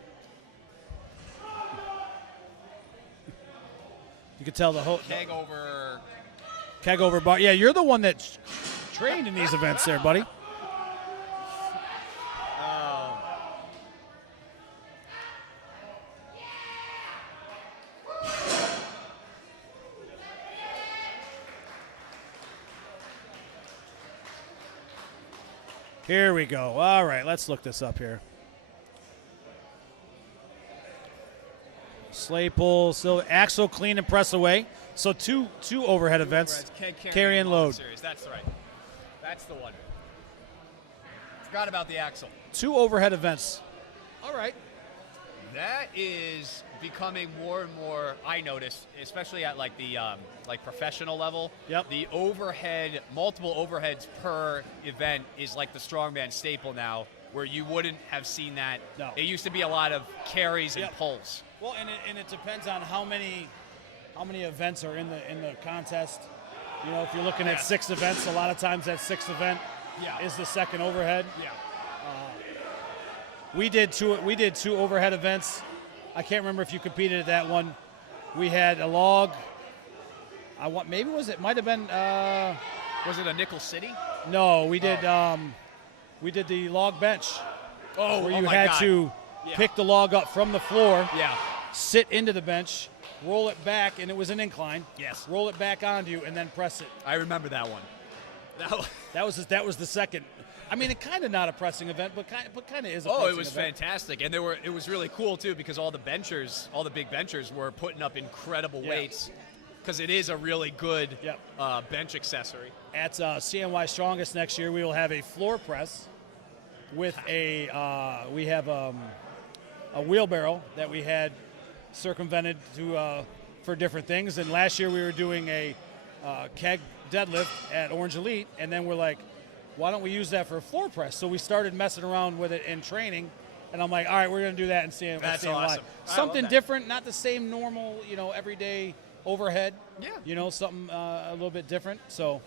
You could tell the whole Keg over. keg over bar. Yeah, you're the one that's trained in these events there, buddy. Here we go. All right, let's look this up here. Sleigh pull, so axle clean and press away. So two overhead events. Keg Carry and load. Series. That's right. That's the one. Forgot about the axle. 2 overhead events. All right. That is becoming more and more. I notice, especially at like the professional level. Yep. The overhead, multiple overheads per event is like the strongman staple now, where you wouldn't have seen that. No. It used to be a lot of carries and Yep. pulls. Well, and it depends on how many events are in the contest. You know, if you're looking at Yes. 6 events, a lot of times that 6th event Yeah. is the second overhead. Yeah. We did two overhead events. I can't remember if you competed at that one. We had a log. Might have been Was it a Nickel City? no, we did the log bench Oh, where oh you my had God. to Yeah. pick the log up from the floor, Yeah. sit into the bench, roll it back, and it was an incline. Yes. Roll it back onto you and then press it. I remember that one. That was, That was the second. I mean, it kind of not a pressing event, but kind of is a oh, pressing it was event. fantastic, and it was really cool too because all the big benchers were putting up incredible Yeah. weights because it is a really good Yep. bench accessory. At CNY Strongest next year, we will have a floor press with we have a wheelbarrow that we had circumvented for different things. And last year we were doing a keg deadlift at Orange Elite, and then we're like, why don't we use that for a floor press? So we started messing around with it in training, and I'm like, all right, we're going to do that in CNY. That's CNY. awesome. I love Something that. different, not the same normal, everyday overhead. Yeah. Something a little bit different. So.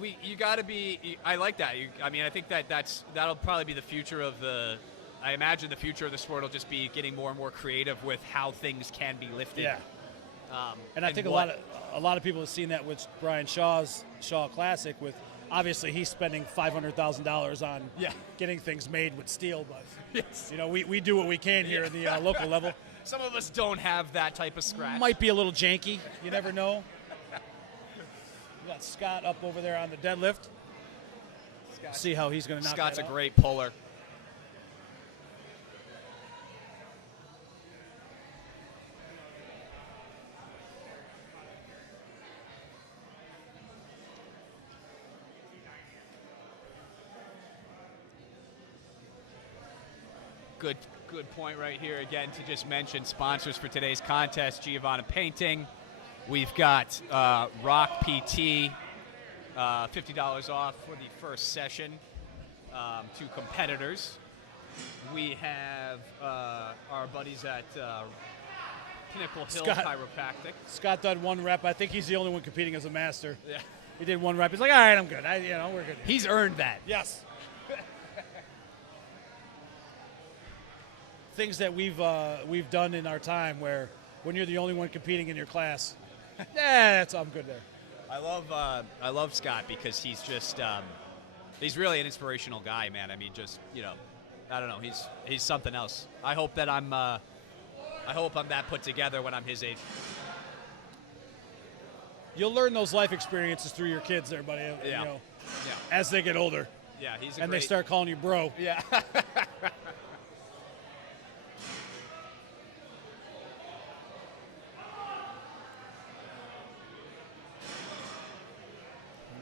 You got to be. I like that. I think that'll probably be the future of the. I imagine the future of the sport will just be getting more and more creative with how things can be lifted. Yeah. And I think a lot of people have seen that with Brian Shaw's Shaw Classic. With obviously he's spending $500,000 on Yeah. getting things made with steel, but Yes. we do what we can here at the local level. Some of us don't have that type of scratch. Might be a little janky. You never know. We got Scott up over there on the deadlift. See how he's going to knock Scott's a that out. great puller. Good point right here. Again, to just mention sponsors for today's contest: Giovanna Painting. We've got Rock PT, $50 off for the first session to competitors. We have our buddies at Pinnacle Hill Scott. Chiropractic. Scott did 1 rep. I think he's the only one competing as a master. Yeah. He did 1 rep. He's like, all right, I'm good. We're good. He's earned that. Yes. Things that we've done in our time where when you're the only one competing in your class, I'm good there. I love Scott because he's just he's really an inspirational guy, man. I mean, just I don't know, he's something else. I hope I'm that put together when I'm his age. You'll learn those life experiences through your kids there, buddy. Yeah. Yeah. As they get older Yeah, he's and they start calling you bro. Yeah.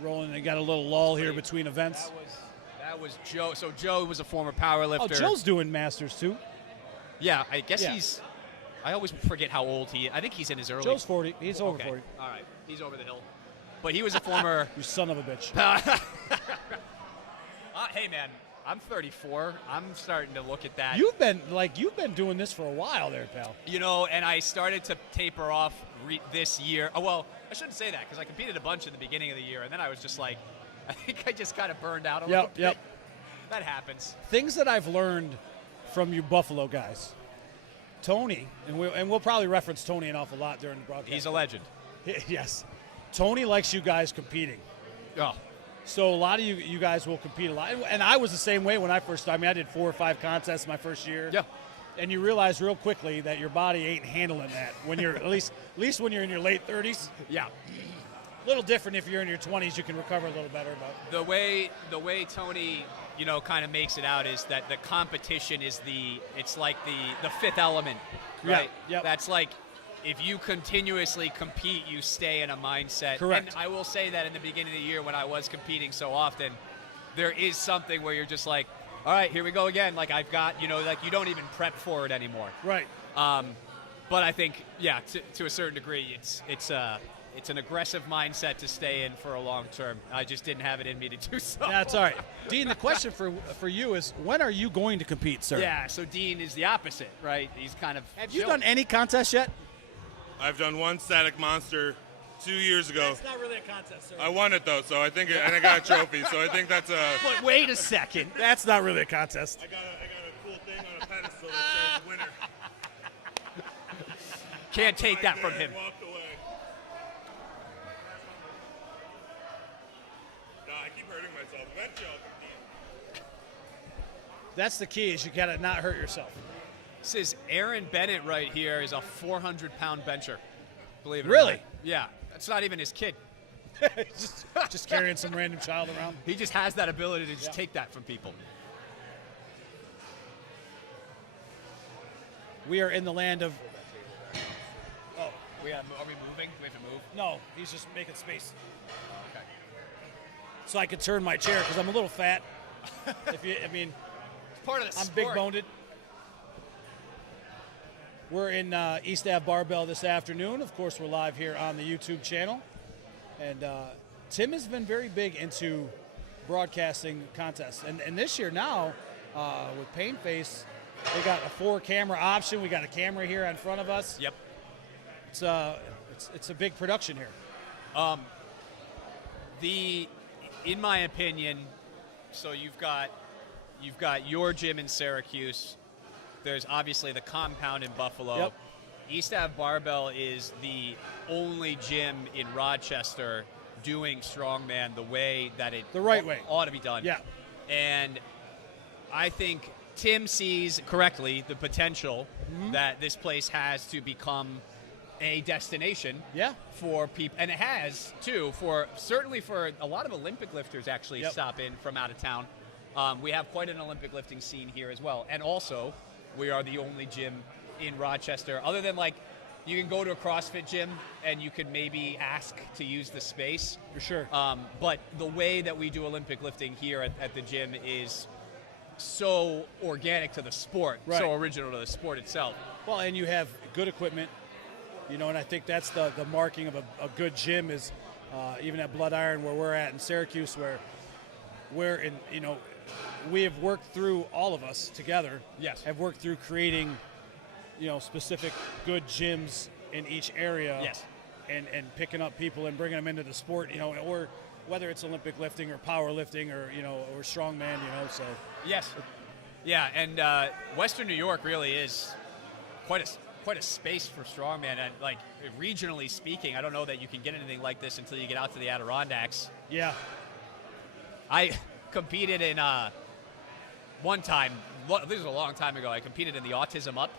Rolling. They got a little lull here between events. That was Joe. So Joe was a former powerlifter. Oh, Joe's doing masters too. Yeah, I guess Yeah. he's. I always forget how old he is. I think he's in his early. Joe's 40. He's over Okay. 40. All right, he's over the hill. But he was a former. You son of a bitch. Hey man, I'm 34. I'm starting to look at that. You've been doing this for a while there, pal. And I started to taper off this year. Oh, well, I shouldn't say that because I competed a bunch in the beginning of the year, and then I was just like, I think I just kind of burned out a little bit. Yep. That happens. Things that I've learned from you Buffalo guys. Tony, and we'll probably reference Tony an awful lot during the broadcast. He's a legend. Yes. Tony likes you guys competing. Oh, So a lot of you guys will compete a lot. And I was the same way when I first started. I mean, I did 4 or 5 contests my first year. yeah. And you realize real quickly that your body ain't handling that when you're at least when you're in your late 30s. Yeah. A little different if you're in your 20s, you can recover a little better. But The way Tony, kind of makes it out is that the competition is it's like the fifth element, right? Yep. That's like if you continuously compete, you stay in a mindset. Correct. And I will say that in the beginning of the year when I was competing so often, there is something where you're just like, all right, here we go again. Like I've got, like you don't even prep for it anymore. right. But I think, yeah, to a certain degree, it's an aggressive mindset to stay in for a long term. I just didn't have it in me to do so. That's all right. Dean, the question for you is, when are you going to compete, sir? Yeah, so Dean is the opposite, right? He's kind of. Have you done any contest yet? I've done one Static Monster 2 years ago. not really a contest, sir. I won it though, so I think, and I got a trophy. So I think that's a. But wait a second. That's not really a contest. I got a cool thing on a pedestal that says winner. Can't take that I from did, him. Walked away. No, I keep hurting myself. Eventually I'll compete. That's the key, is you got to not hurt yourself. This is Aaron Bennett right here is a 400-pound bencher. Believe it or Really? not. Yeah, that's not even his kid. just carrying some random child around. He just has that ability to just take that from people. We are in the land of. Are we moving? Do we have to move? No, he's just making space. Okay. So I could turn my chair because I'm a little fat. Part of the I'm sport. big boned. We're in East Ave Barbell this afternoon. Of course, we're live here on the YouTube channel. And Tim has been very big into broadcasting contests. And this year now, with Pain Face, they got a 4-camera option. We got a camera here in front of us. Yep. It's a big production here. In my opinion, so you've got your gym in Syracuse. There's obviously the compound in Buffalo. Yep. East Ave Barbell is the only gym in Rochester doing strongman the way that it The right way. ought to be done. Yeah. And I think Tim sees correctly the potential that this place has to become a destination Yeah. for people, and it has too, certainly for a lot of Olympic lifters actually Yep. stop in from out of town. We have quite an Olympic lifting scene here as well, and also we are the only gym in Rochester, other than like you can go to a CrossFit gym and you could maybe ask to use the space. For sure. But the way that we do Olympic lifting here at the gym is so organic to the sport, Right. so original to the sport itself. Well, and you have good equipment, and I think that's the marking of a good gym is even at Blood Iron where we're at in Syracuse, where we're in, we have worked through, all of us together, Yes. have worked through creating, specific good gyms in each area. Yes. And picking up people and bringing them into the sport, or whether it's Olympic lifting or powerlifting or, or strongman, so. Yes. Yeah, and Western New York really is quite a space for strongman. And like regionally speaking, I don't know that you can get anything like this until you get out to the Adirondacks. Yeah. I competed in one time. This was a long time ago. I competed in the Autism Up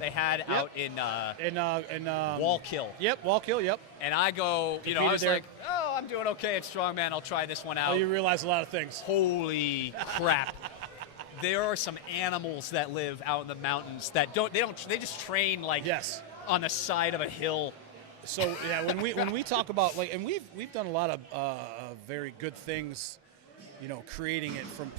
they had out in Wallkill. Yep, Wallkill, yep. And I go, I Competed was there. like, oh, I'm doing okay at strongman. I'll try this one out. Oh, you realize a lot of things. Holy crap. There are some animals that live out in the mountains that they just train like Yes. on the side of a hill. So yeah, when we talk about and we've done a lot of very good things, creating it from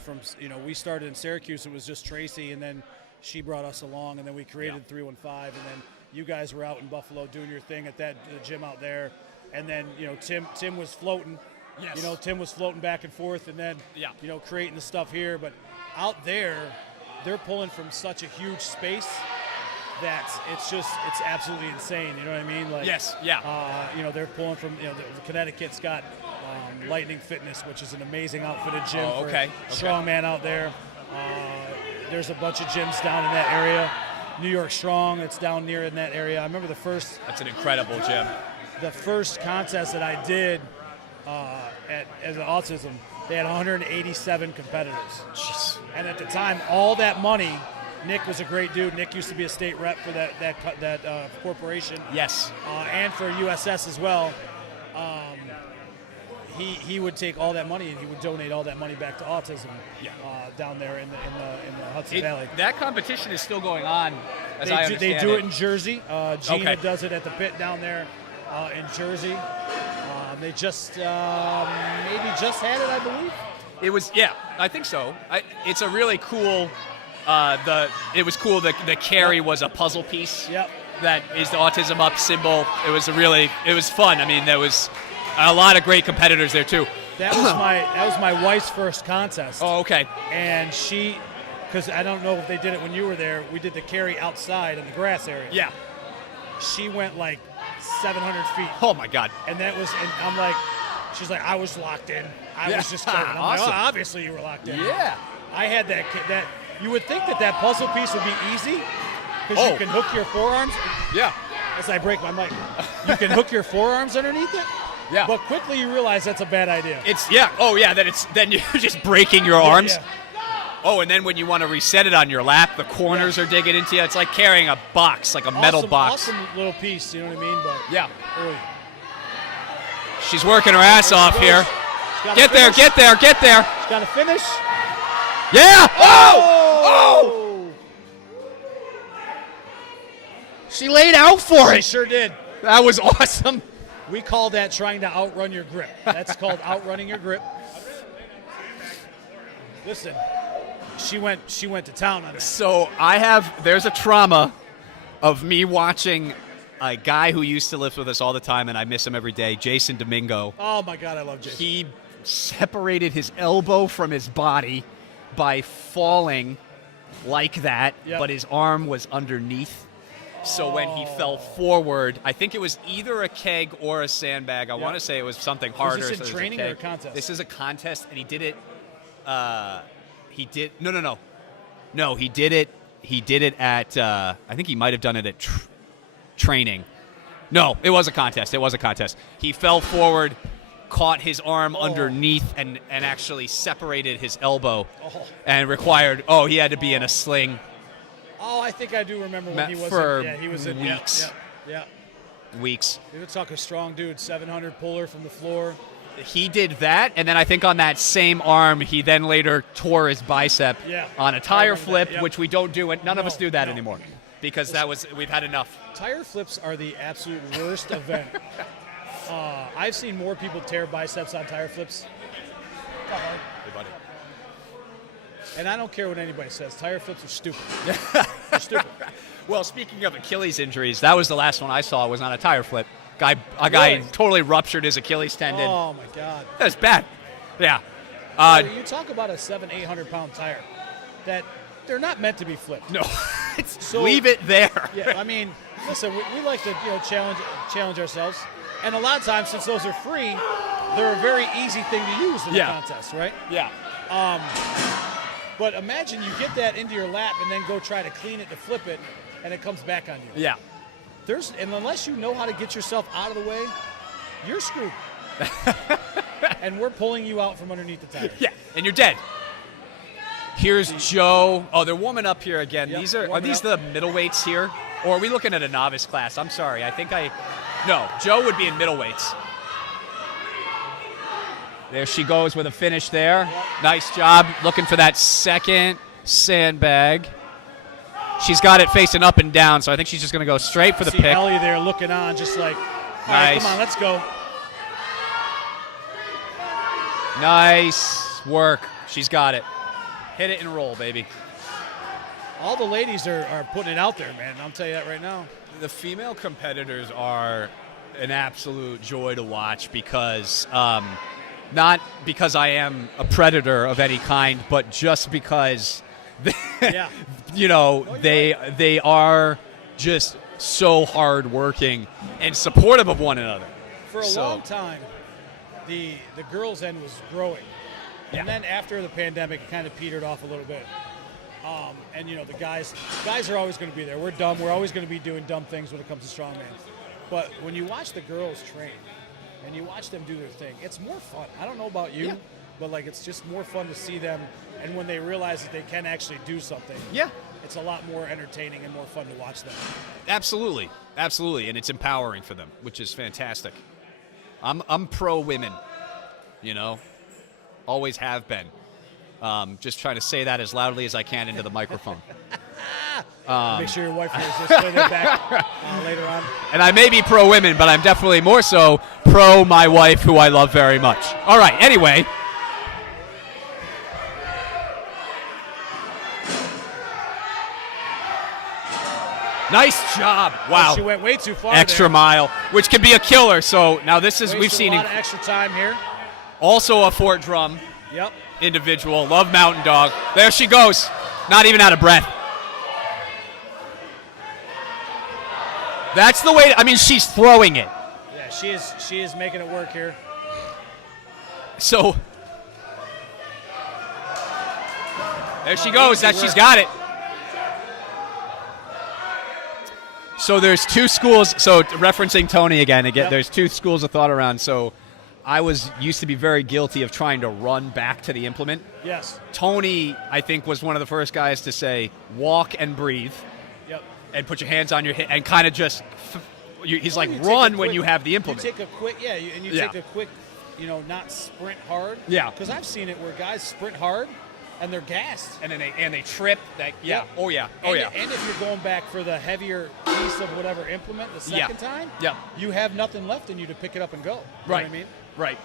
we started in Syracuse. It was just Tracy, and then she brought us along, and then we created 315, and then you guys were out in Buffalo doing your thing at that gym out there, and then Tim was floating. Yes. Tim was floating back and forth, and then creating the stuff here. But out there, they're pulling from such a huge space that it's absolutely insane. You know what I mean? Like, Yes, yeah. They're pulling from the Connecticut's got Lightning Fitness, which is an amazing outfitted gym Oh, for okay. strongman out there. There's a bunch of gyms down in that area. New York Strong, it's down near in that area. I remember the first. That's an incredible gym. the first contest that I did as an autism, they had 187 competitors. Jeez. And at the time, all that money, Nick was a great dude. Nick used to be a state rep for that corporation. Yes. And for USS as well. He would take all that money and he would donate all that money back to autism down there in the Hudson Valley. That competition is still going on, as I understand They do it in Jersey. Gina Okay. does it at the pit down there in Jersey. They just maybe just had it, I believe. It was, I think so. It's a really cool. It was cool. The carry was a puzzle piece. Yep. That is the Autism Up symbol. It was fun. I mean, there was a lot of great competitors there too. That was my wife's first contest. Oh, okay. And she, because I don't know if they did it when you were there. We did the carry outside in the grass area. Yeah. She went like 700 feet. Oh my God. And I'm like, she's like, I was locked in. I was just going. I'm Awesome. like, oh, obviously you were locked in. Yeah. I had that. You would think that puzzle piece would be easy because you can hook your forearms. Yeah. As I break my mic, you can hook your forearms underneath it. Yeah. But quickly you realize that's a bad idea. Then you're just breaking your arms. Yeah. Oh, and then when you want to reset it on your lap, the corners are digging into you. It's like carrying a box, like a metal box. Awesome little piece, you know what I mean? But Yeah. oy. She's working her ass off here. She's gotta Get there, finish. get there, get there. She's got to finish. Yeah. Oh! She laid out for She it. sure did. That was awesome. We call that trying to outrun your grip. That's called outrunning your grip. Listen, she went to town on this. So there's a trauma of me watching a guy who used to live with us all the time, and I miss him every day, Jason Domingo. Oh my God, I love Jason. He separated his elbow from his body by falling like that, Yep. but his arm was underneath. So when he fell forward, I think it was either a keg or a sandbag. I want to say it was something harder. this in so it was a training or a keg. contest? This is a contest, and he did it. No. He did it. He did it at. I think he might have done it at training. No, it was a contest. He fell forward, caught his arm underneath, and actually separated his elbow, and required. Oh, he had to be in a sling. Oh, I think I do remember when he was for in. Yeah, he was in weeks. Yeah. Weeks. He would talk a strong dude, 700 puller from the floor. He did that, and then I think on that same arm, he then later tore his bicep on a I tire remember flip, that, yep. which we don't do. And none of us do that No. anymore because we've had enough. Tire flips are the absolute worst event. I've seen more people tear biceps on tire flips. Hey, buddy. And I don't care what anybody says. Tire flips are stupid. They're stupid. Well, speaking of Achilles injuries, that was the last one I saw was on a tire flip. A guy Really? totally ruptured his Achilles tendon. Oh my God. That's bad. Yeah. You talk about a 700-800 pound tire that they're not meant to be flipped. No. So- Leave it there. Yeah, I mean, listen, we like to challenge ourselves, and a lot of times since those are free, they're a very easy thing to use in the contest, right? Yeah. But imagine you get that into your lap and then go try to clean it to flip it, and it comes back on you. Yeah. And unless you know how to get yourself out of the way, you're screwed. And we're pulling you out from underneath the tire. Yeah, and you're dead. Here's Joe. Oh, they're warming up here again. Yep, Are warming these up. the middleweights here? Or are we looking at a novice class? I'm sorry. No, Joe would be in middleweights. There she goes with a finish there. Nice job looking for that second sandbag. She's got it facing up and down, so I think she's just going to go straight for the See pick. Ellie there looking on, just like, all right, Nice. come on, let's go. Nice work. She's got it. Hit it and roll, baby. All the ladies are putting it out there, man. I'll tell you that right now. The female competitors are an absolute joy to watch because not because I am a predator of any kind, but just because Yeah. they are just so hardworking and supportive of one another. For a long time, the girls' end was growing. And then after the pandemic, it kind of petered off a little bit. And the guys are always going to be there. We're dumb. We're always going to be doing dumb things when it comes to strongman. But when you watch the girls train and you watch them do their thing, it's more fun. I don't know about you, but like it's just more fun to see them. And when they realize that they can actually do something, Yeah. it's a lot more entertaining and more fun to watch them. Absolutely, absolutely, and it's empowering for them, which is fantastic. I'm pro women, always have been. Just trying to say that as loudly as I can into the microphone. Make sure your wife hears this. Play that back later on. And I may be pro women, but I'm definitely more so pro my wife, who I love very much. All right, anyway. Nice job. Wow. She went way too far. Extra there. mile, which can be a killer. So now this is, Wasted we've seen a lot of extra time here. also a Fort Drum Yep. individual. Love Mountain Dog. There she goes. Not even out of breath. That's the way. She's throwing it. Yeah, she is making it work here. So there she goes. She's got it. So there's two schools. So referencing Tony again, Yep. there's two schools of thought around. So I used to be very guilty of trying to run back to the implement. Yes. Tony, I think, was one of the first guys to say, walk and breathe Yep. and put your hands on your hip and kind of just, he's like, You take run a when quick- you have the implement. You take a quick, and you Yeah. take a quick, not sprint hard. Yeah. Because I've seen it where guys sprint hard and they're gassed. and then they trip. Yeah. Oh, yeah. And if you're going back for the heavier piece of whatever implement the second time, Yeah. you have nothing left in you to pick it up and go. You know Right. what I mean? Right.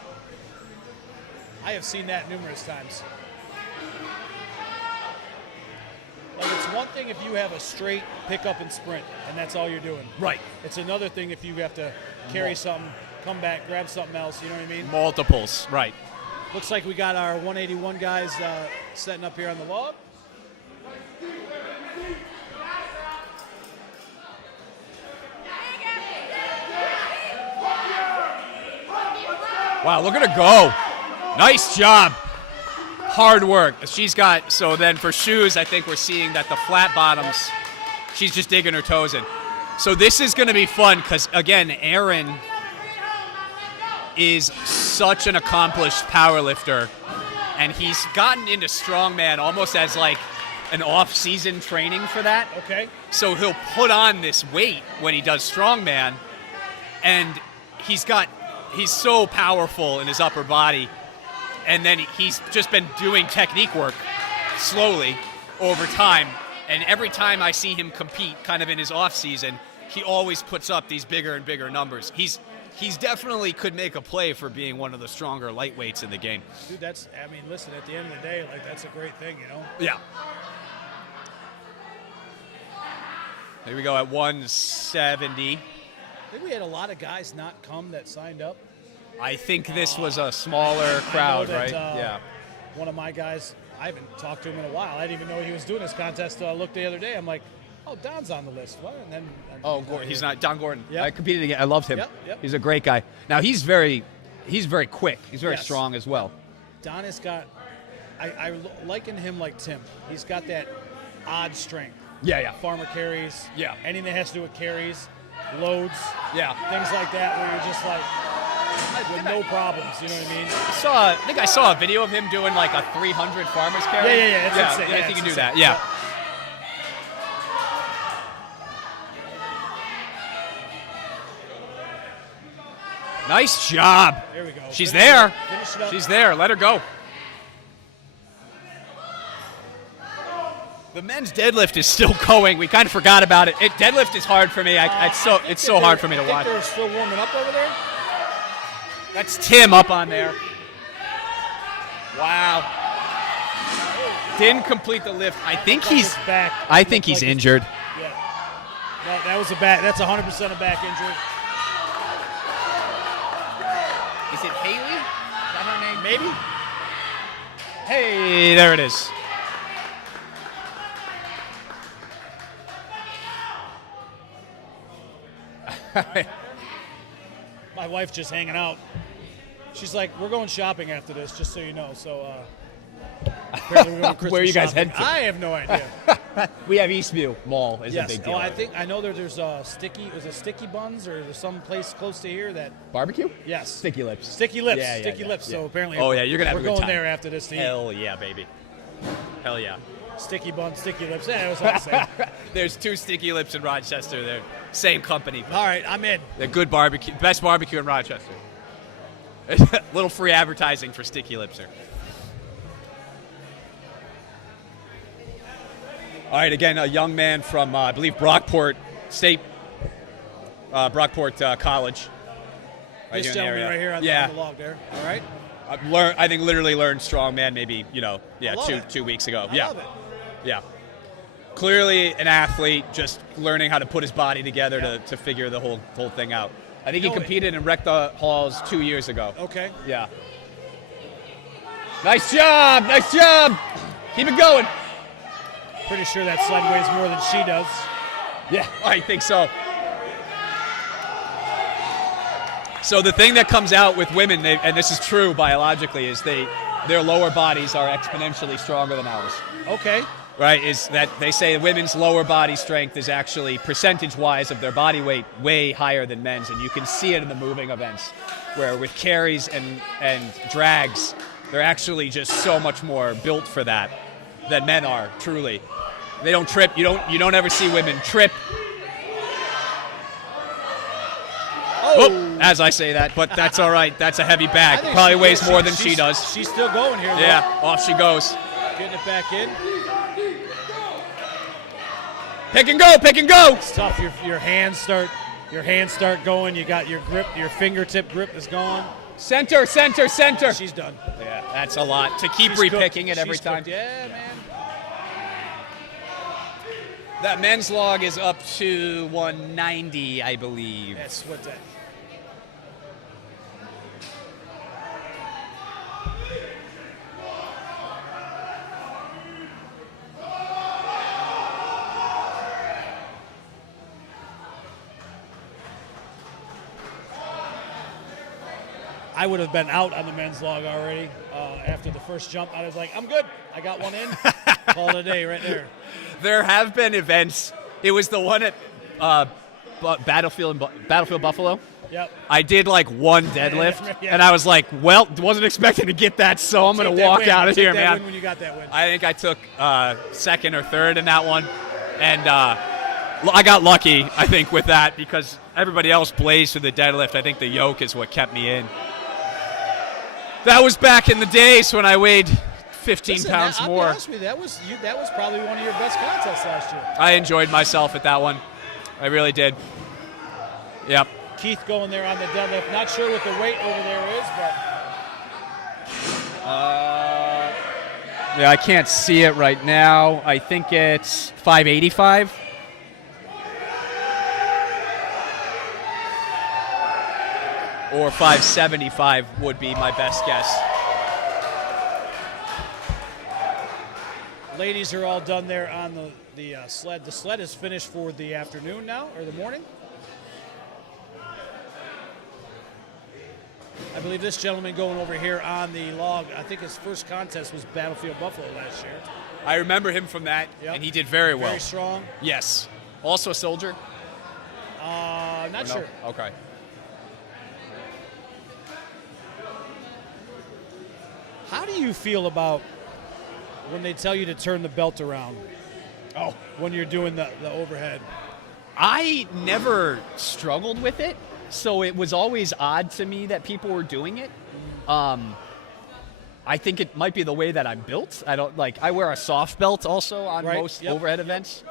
I have seen that numerous times. Like it's one thing if you have a straight pick up and sprint, and that's all you're doing. Right. It's another thing if you have to carry something, come back, grab something else. You know what I mean? Multiples. Right. Looks like we got our 181 guys setting up here on the log. Wow, look at her go. Nice job. Hard work. She's got, so then for shoes, I think we're seeing that the flat bottoms, she's just digging her toes in. So this is going to be fun because, again, Aaron is such an accomplished power lifter, and he's gotten into strongman almost as like an off-season training for that. Okay. So he'll put on this weight when he does strongman, and he's so powerful in his upper body, and then he's just been doing technique work slowly over time. And every time I see him compete kind of in his off season, he always puts up these bigger and bigger numbers. He's definitely could make a play for being one of the stronger lightweights in the game. Dude, listen, at the end of the day, like that's a great thing, Yeah. Here we go at 170. I think we had a lot of guys not come that signed up. I think this was a smaller crowd, that, right? Yeah. One of my guys, I haven't talked to him in a while. I didn't even know he was doing this contest. I looked the other day. I'm like, oh, Don's on the list. What? And then He's not Don Gordon. Yep. I competed again. I loved him. Yep. He's a great guy. Now he's very quick. He's very Yes. strong as well. Don has got. I liken him like Tim. He's got that odd strength. Yeah. Farmer carries. Yeah. Anything that has to do with carries, loads. Yeah. Things like that where you're just like, with no problems. You know what I mean? I think I saw a video of him doing like a 300 farmer's carry. Yeah. It's insane. I Yeah, think he it's can do insane. that. Yeah. Nice job. There we go. She's Finish it there. up. Finish it up. She's there. Let her go. The men's deadlift is still going. We kind of forgot about it. Deadlift is hard for me. It's so hard for me to watch. They're still warming up over there. That's Tim up on there. Wow. Didn't complete the lift. I think he's back. I think he's injured. Yeah. No, that was a back. That's 100% a back injury. Is it Haley? Is that her name? Maybe. Hey, there it is. My wife just hanging out. She's like, we're going shopping after this, just so you know. So apparently we're going Christmas Where are you guys shopping. heading to? I have no idea. We have Eastview Mall is a Yes. big deal. Oh, I know there's Sticky Buns, or there's some place close to here that. Barbecue? Yes. Sticky Lips. Sticky Lips. Yeah, yeah, Sticky yeah, Lips. yeah. So apparently. Oh, yeah, you're gonna have we're a good going time. there after this to eat. Hell yeah, baby. Hell yeah. Sticky Buns, Sticky Lips. Yeah, that was all the same. There's 2 Sticky Lips in Rochester. They're same company. All right, I'm in. They're good barbecue. Best barbecue in Rochester. Little free advertising for Sticky Lips here. All right, again, a young man from, I believe, Brockport State, Brockport College. Right This here in the gentleman area. right here on Yeah. the log there. All right. I think literally learned strongman maybe, love it. two weeks ago. I yeah. love it. Yeah. Clearly an athlete, just learning how to put his body together to figure the whole thing out. I think he No, competed in Rec the Halls 2 years ago. Okay. Yeah. Nice job. Nice job. Keep it going. Pretty sure that sled weighs more than she does. Yeah, I think so. So the thing that comes out with women, and this is true biologically, is their lower bodies are exponentially stronger than ours. Okay. Right, is that they say women's lower body strength is actually percentage-wise of their body weight way higher than men's, and you can see it in the moving events, where with carries and drags, they're actually just so much more built for that than men are, truly. They don't trip. You don't ever see women trip. Oh, as I say that, but that's all right. That's a heavy I bag. think Probably she- weighs more than she's- she does. She's still going here, though. Yeah, off she goes. Getting it back in. Pick and go, pick and go. It's tough. Your hands start going. You got your grip, your fingertip grip is gone. Center, center, center. She's done. Yeah, that's a lot to keep She's repicking cooked. it every She's time. cooked. Yeah, man. That men's log is up to 190, I believe. That's what that. I would have been out on the men's log already after the first jump. I was like, I'm good. I got one in. Call it a day right there. There have been events. It was the one at Battlefield Buffalo. Yep. I did like one deadlift, Yeah. and I was like, well, wasn't expecting to get that, so I'm going Take to that walk win. out of Take here, that man. win when you got that win. I think I took second or third in that one, and I got lucky, I think, with that because everybody else blazed for the deadlift. I think the yoke is what kept me in. That was back in the days when I weighed 15 Listen, pounds I'll more. Be honest with you, that was probably one of your best contests last year. I enjoyed myself at that one. I really did. Yep. Keith going there on the deadlift. Not sure what the weight over there is, but Yeah, I can't see it right now. I think it's 585. Or 575 would be my best guess. ladies are all done there on the sled. The sled is finished for the afternoon now, or the morning. I believe this gentleman going over here on the log, I think his first contest was Battlefield Buffalo last year. I remember him from that, Yep. and he did very well. Very strong. Yes. Also a soldier? Not sure. Okay. How do you feel about when they tell you to turn the belt around? Oh. When you're doing the overhead. I never struggled with it, so it was always odd to me that people were doing it. I think it might be the way that I'm built. I wear a soft belt also on Right, most yep, overhead events.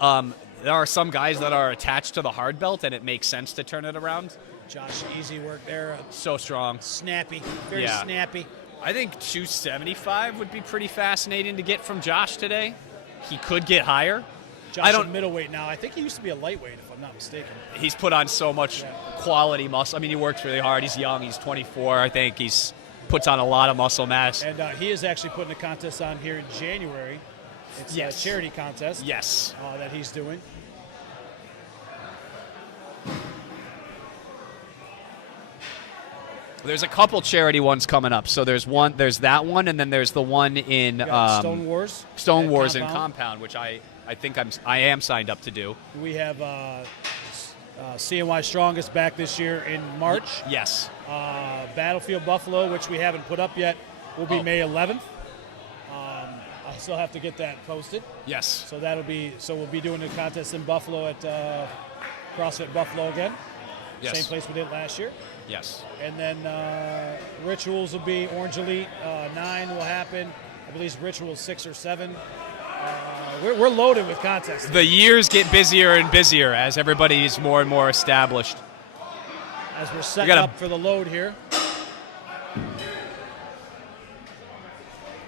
There are some guys that are attached to the hard belt, and it makes sense to turn it around. Josh, easy work there. So strong. Snappy. Very Yeah. snappy. I think 275 would be pretty fascinating to get from Josh today. He could get higher. Josh in middleweight now. I think he used to be a lightweight, if I'm not mistaken. He's put on so much quality muscle. I mean, he works really hard. He's young. He's 24. I think he's puts on a lot of muscle mass. And he is actually putting a contest on here in January. It's Yes. a charity contest Yes. that he's doing. There's a couple charity ones coming up. So there's that one, and then there's the one in Got Stone Wars. Stone at Wars in Compound. Compound, which I I think I am signed up to do. We have CNY Strongest back this year in March. Yes. Battlefield Buffalo, which we haven't put up yet, will be May 11th. I still have to get that posted. Yes. So we'll be doing the contest in Buffalo at CrossFit Buffalo again. Yes. Same place we did last year. Yes. And then Rituals will be Orange Elite 9 will happen. I believe Rituals 6 or 7. We're loaded with contests. The years get busier and busier as everybody's more and more established. As we're setting up for the load here.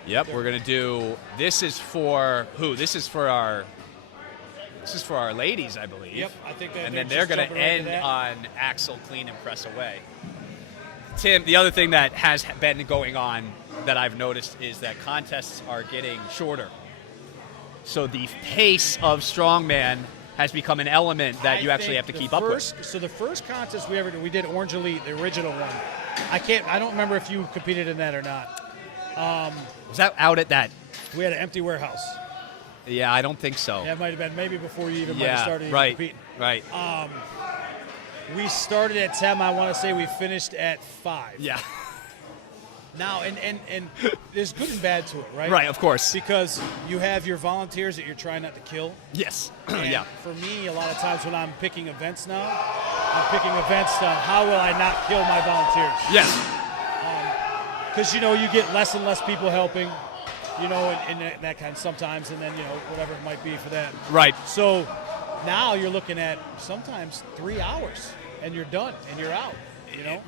Yep, we're gonna do. This is for who? This is for our ladies, I believe. Yep, I think that. And then they're gonna end on Axel Clean and Press Away. Tim, the other thing that has been going on that I've noticed is that contests are getting shorter. So the pace of strongman has become an element that you actually have to keep up with. So the first contest we ever did, we did Orange Elite, the original one. I don't remember if you competed in that or not. Was that out at that? We had an empty warehouse. Yeah, I don't think so. Yeah, it might have been maybe before you even might have started competing. Right. We started at 10. I want to say we finished at 5. Yeah. Now, and there's good and bad to it, right? Right, of course. Because you have your volunteers that you're trying not to kill. Yes. And Yeah. For me, a lot of times when I'm picking events now, I'm picking events to how will I not kill my volunteers? Yes. Because, you get less and less people helping, and that kind of sometimes, and then, whatever it might be for that. Right. So now you're looking at sometimes 3 hours, and you're done, and you're out,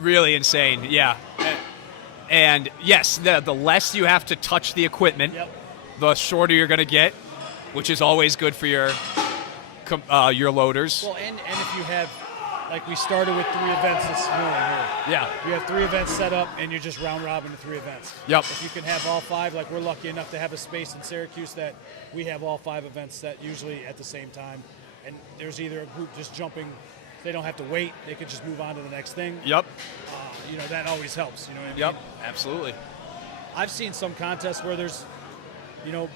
Really insane, yeah. And yes, the less you have to touch the equipment, Yep. the shorter you're going to get, which is always good for your loaders. Well, and if you have, like we started with 3 events this morning here. Yeah. We have 3 events set up, and you're just round robin to 3 events. Yep. If you can have all 5, like we're lucky enough to have a space in Syracuse that we have all 5 events set usually at the same time, and there's either a group just jumping. They don't have to wait. They could just move on to the next thing. Yep. That always helps. You know what I mean? Yep. Absolutely. I've seen some contests where there's,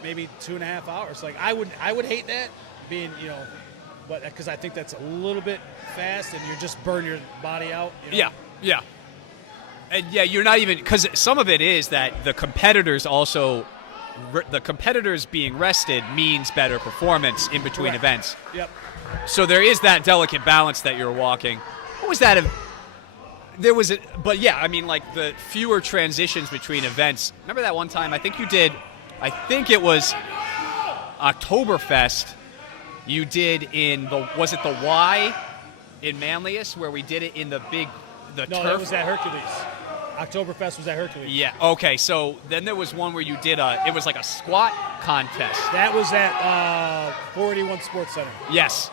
maybe 2.5 hours. Like I would hate that being, but because I think that's a little bit fast and you just burn your body out. Yeah. Yeah. And yeah, you're not even, because some of it is that the competitors being rested means better performance in between Correct. events. Yep. So there is that delicate balance that you're walking. What was that? But yeah, I mean, like the fewer transitions between events. Remember that one time? I think it was Oktoberfest. You did was it the Y in Manlius where we did it in the turf? No, that was at Hercules. Oktoberfest was at Hercules. Yeah. Okay. So then there was one where you did it was like a squat contest. That was at 481 Sports Center. Yes.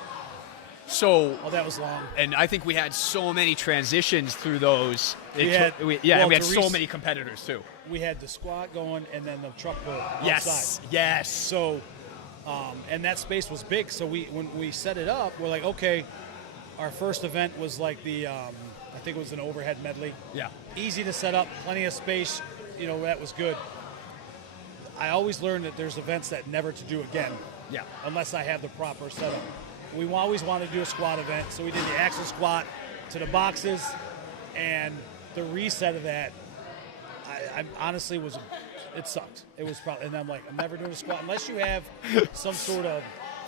So. Oh, that was long. And I think we had so many transitions through those. We had so many competitors too. We had the squat going and then the truck pull Yes. outside. Yes. So, and that space was big. So when we set it up, we're like, okay, our first event was like the, I think it was an overhead medley. Yeah. Easy to set up, plenty of space. That was good. I always learned that there's events that never to do again. Yeah. Unless I have the proper setup. We always wanted to do a squat event, so we did the axle squat to the boxes, and the reset of that, I honestly it sucked. It was probably, and I'm like, I'm never doing a squat unless you have some sort of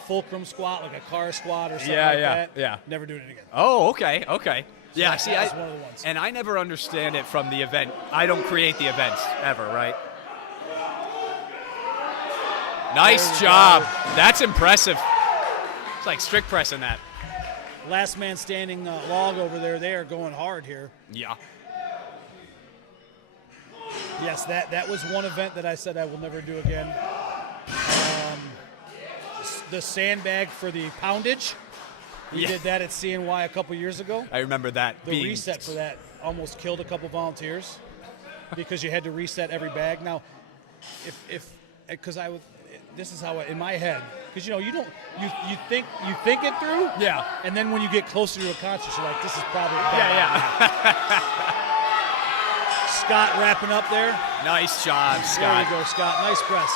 fulcrum squat, like a car squat or something that. Yeah. Never doing it again. Oh, okay. Yeah, that see, was one of the ones. And I never understand it from the event. I don't create the events ever, right? Nice job. That's impressive. It's like strict pressing that. Last man standing log over there. They are going hard here. Yeah. Yes, that was one event that I said I will never do again. The sandbag for the poundage. We did that at CNY a couple years ago. I remember that. The reset for that almost killed a couple volunteers because you had to reset every bag. Now, this is how in my head, because you think it through. Yeah. And then when you get closer to a contest, you're like, this is probably a bad idea. Scott wrapping up there. Nice job, There Scott. you go, Scott. Nice press.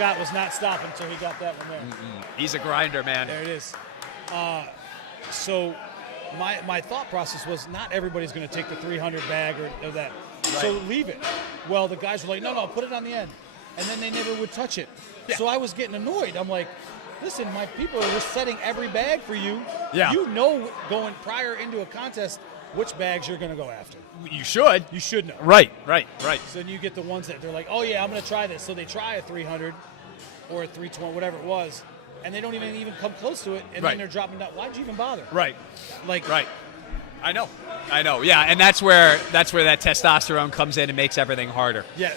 Scott was not stopping until he got that one there. He's a grinder, man. There it is. So my thought process was not everybody's going to take the 300 bag or that. So leave it. Well, the guys were like, no, put it on the end. And then they never would touch it. Yeah. So I was getting annoyed. I'm like, listen, my people are just setting every bag for you. Yeah. You know going prior into a contest which bags you're going to go after. You should. You should know. Right. So then you get the ones that they're like, oh, yeah, I'm going to try this. So they try a 300 or a 320, whatever it was, and they don't even come close to it, and Right. then they're dropping down. Why'd you even bother? Right. Like, Right. I know. Yeah, and that's where that testosterone comes in and makes everything harder. Yeah.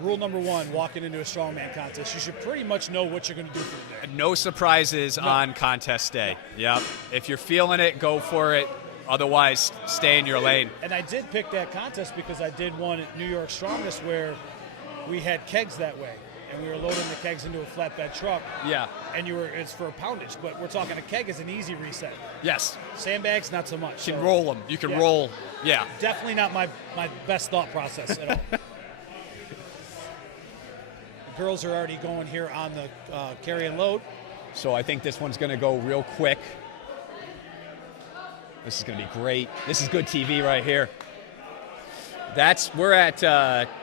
Rule number one, walking into a strongman contest, you should pretty much know what you're going to do for the day. No surprises on contest day. Yep. If you're feeling it, go for it. Otherwise, stay in your lane. And I did pick that contest because I did one at New York Strongest where we had kegs that way, and we were loading the kegs into a flatbed truck. Yeah. And it's for a poundage, but we're talking a keg is an easy reset. Yes. Sandbags, not so much. You can So roll them. You can Yeah. roll. Yeah. Definitely not my best thought process at all. The girls are already going here on the carry and load. So I think this one's going to go real quick. This is going to be great. This is good TV right here. We're at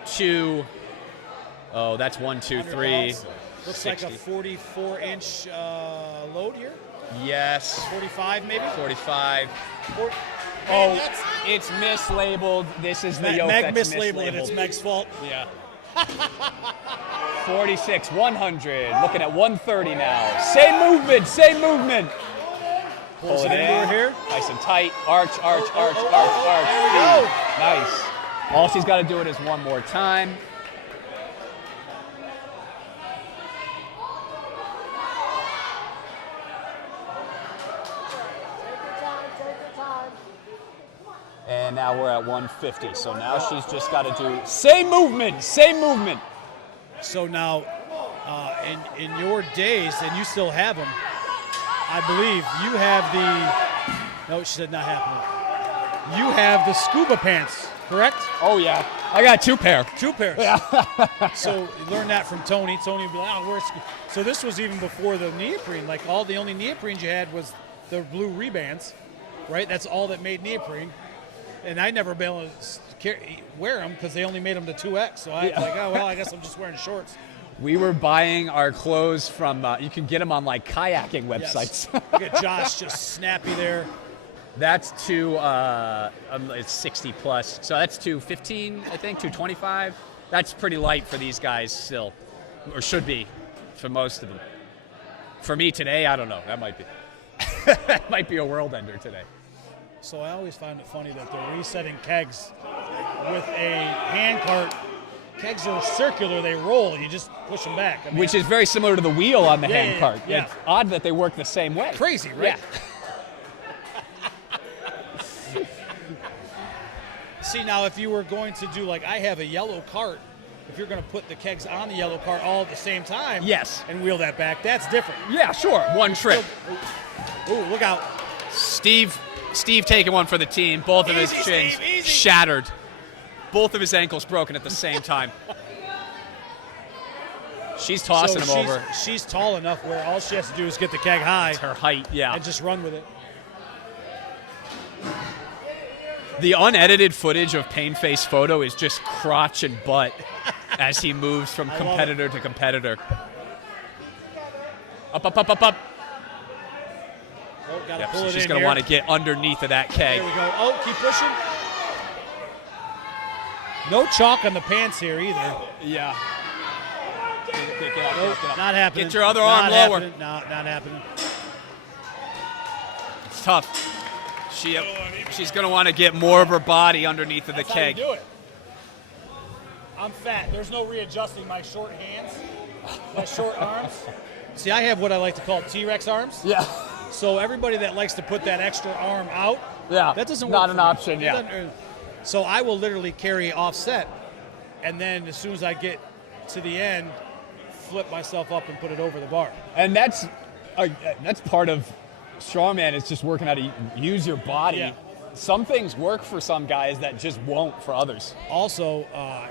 2. Oh, that's 1, 2, 100 3. pounds. Looks like a 44-inch load here. Yes. 45 maybe. 45. Four- Oh, that's- it's mislabeled. This is the yoke Meg that's mislabeled it. It's mislabeled. Meg's fault. Yeah. 46, 100. Looking at 130 now. Same movement. Pulls Pull it it into her in. here. Nice and tight. Arch. There we go. Nice. All she's got to do it is one more time. And now we're at 150. So now she's just got to do same movement. So now, in your days, and you still have them, I believe you have the. No, she said not happening. You have the scuba pants, correct? Oh yeah, I got 2 pair. 2 pairs. So you learned that from Tony. Tony would be like, oh, where's. So this was even before the neoprene. Like the only neoprenes you had was the blue rebands, right? That's all that made neoprene. And I never been able to wear them because they only made them to 2X. So I was like, oh, well, I guess I'm just wearing shorts. We were buying our clothes from, you can get them on like kayaking Yes. websites. Look at Josh just snappy there. That's it's 60 plus. So that's 215, I think, 225. That's pretty light for these guys still, or should be for most of them. For me today, I don't know. That might be. That might be a world ender today. So I always find it funny that they're resetting kegs with a hand cart. Kegs are circular, they roll, you just push them back. I mean, Which is very similar to the wheel on the Yeah, hand yeah, cart. yeah. It's odd that they work the same way. crazy, right? Yeah. See, now if you were going to do, like, I have a yellow cart, if you're going to put the kegs on the yellow cart all at the same time Yes. and wheel that back, that's different. Yeah, sure. One trip. Ooh, look out. Steve taking one for the team. Both of his Easy, shins Steve, easy. shattered. Both of his ankles broken at the same time. She's tossing So him over. She's tall enough where all she has to do is get the keg high Her height, yeah. and just run with it. The unedited footage of Painface photo is just crotch and butt as he moves from love competitor to competitor. Up. Oh, got to Yep, pull so it she's in going to here. want to get underneath of that There keg. we go. Oh, keep pushing. No chalk on the pants here either. Yeah. Get up, Nope, get up. not happening. Get your other Not arm lower. happening. No, not happening. It's tough. She's going to want to get more of her body underneath of the That's how you keg. do it. I'm fat. There's no readjusting my short hands, my short arms. See, I have what I like to call T-Rex arms. Yeah. So everybody that likes to put that extra arm out, Yeah. that doesn't work. Not for an me. option, It yeah. doesn't- So I will literally carry offset, and then as soon as I get to the end, flip myself up and put it over the bar. And that's part of strongman is just working how to use your body. Yeah. Some things work for some guys that just won't for others. Also,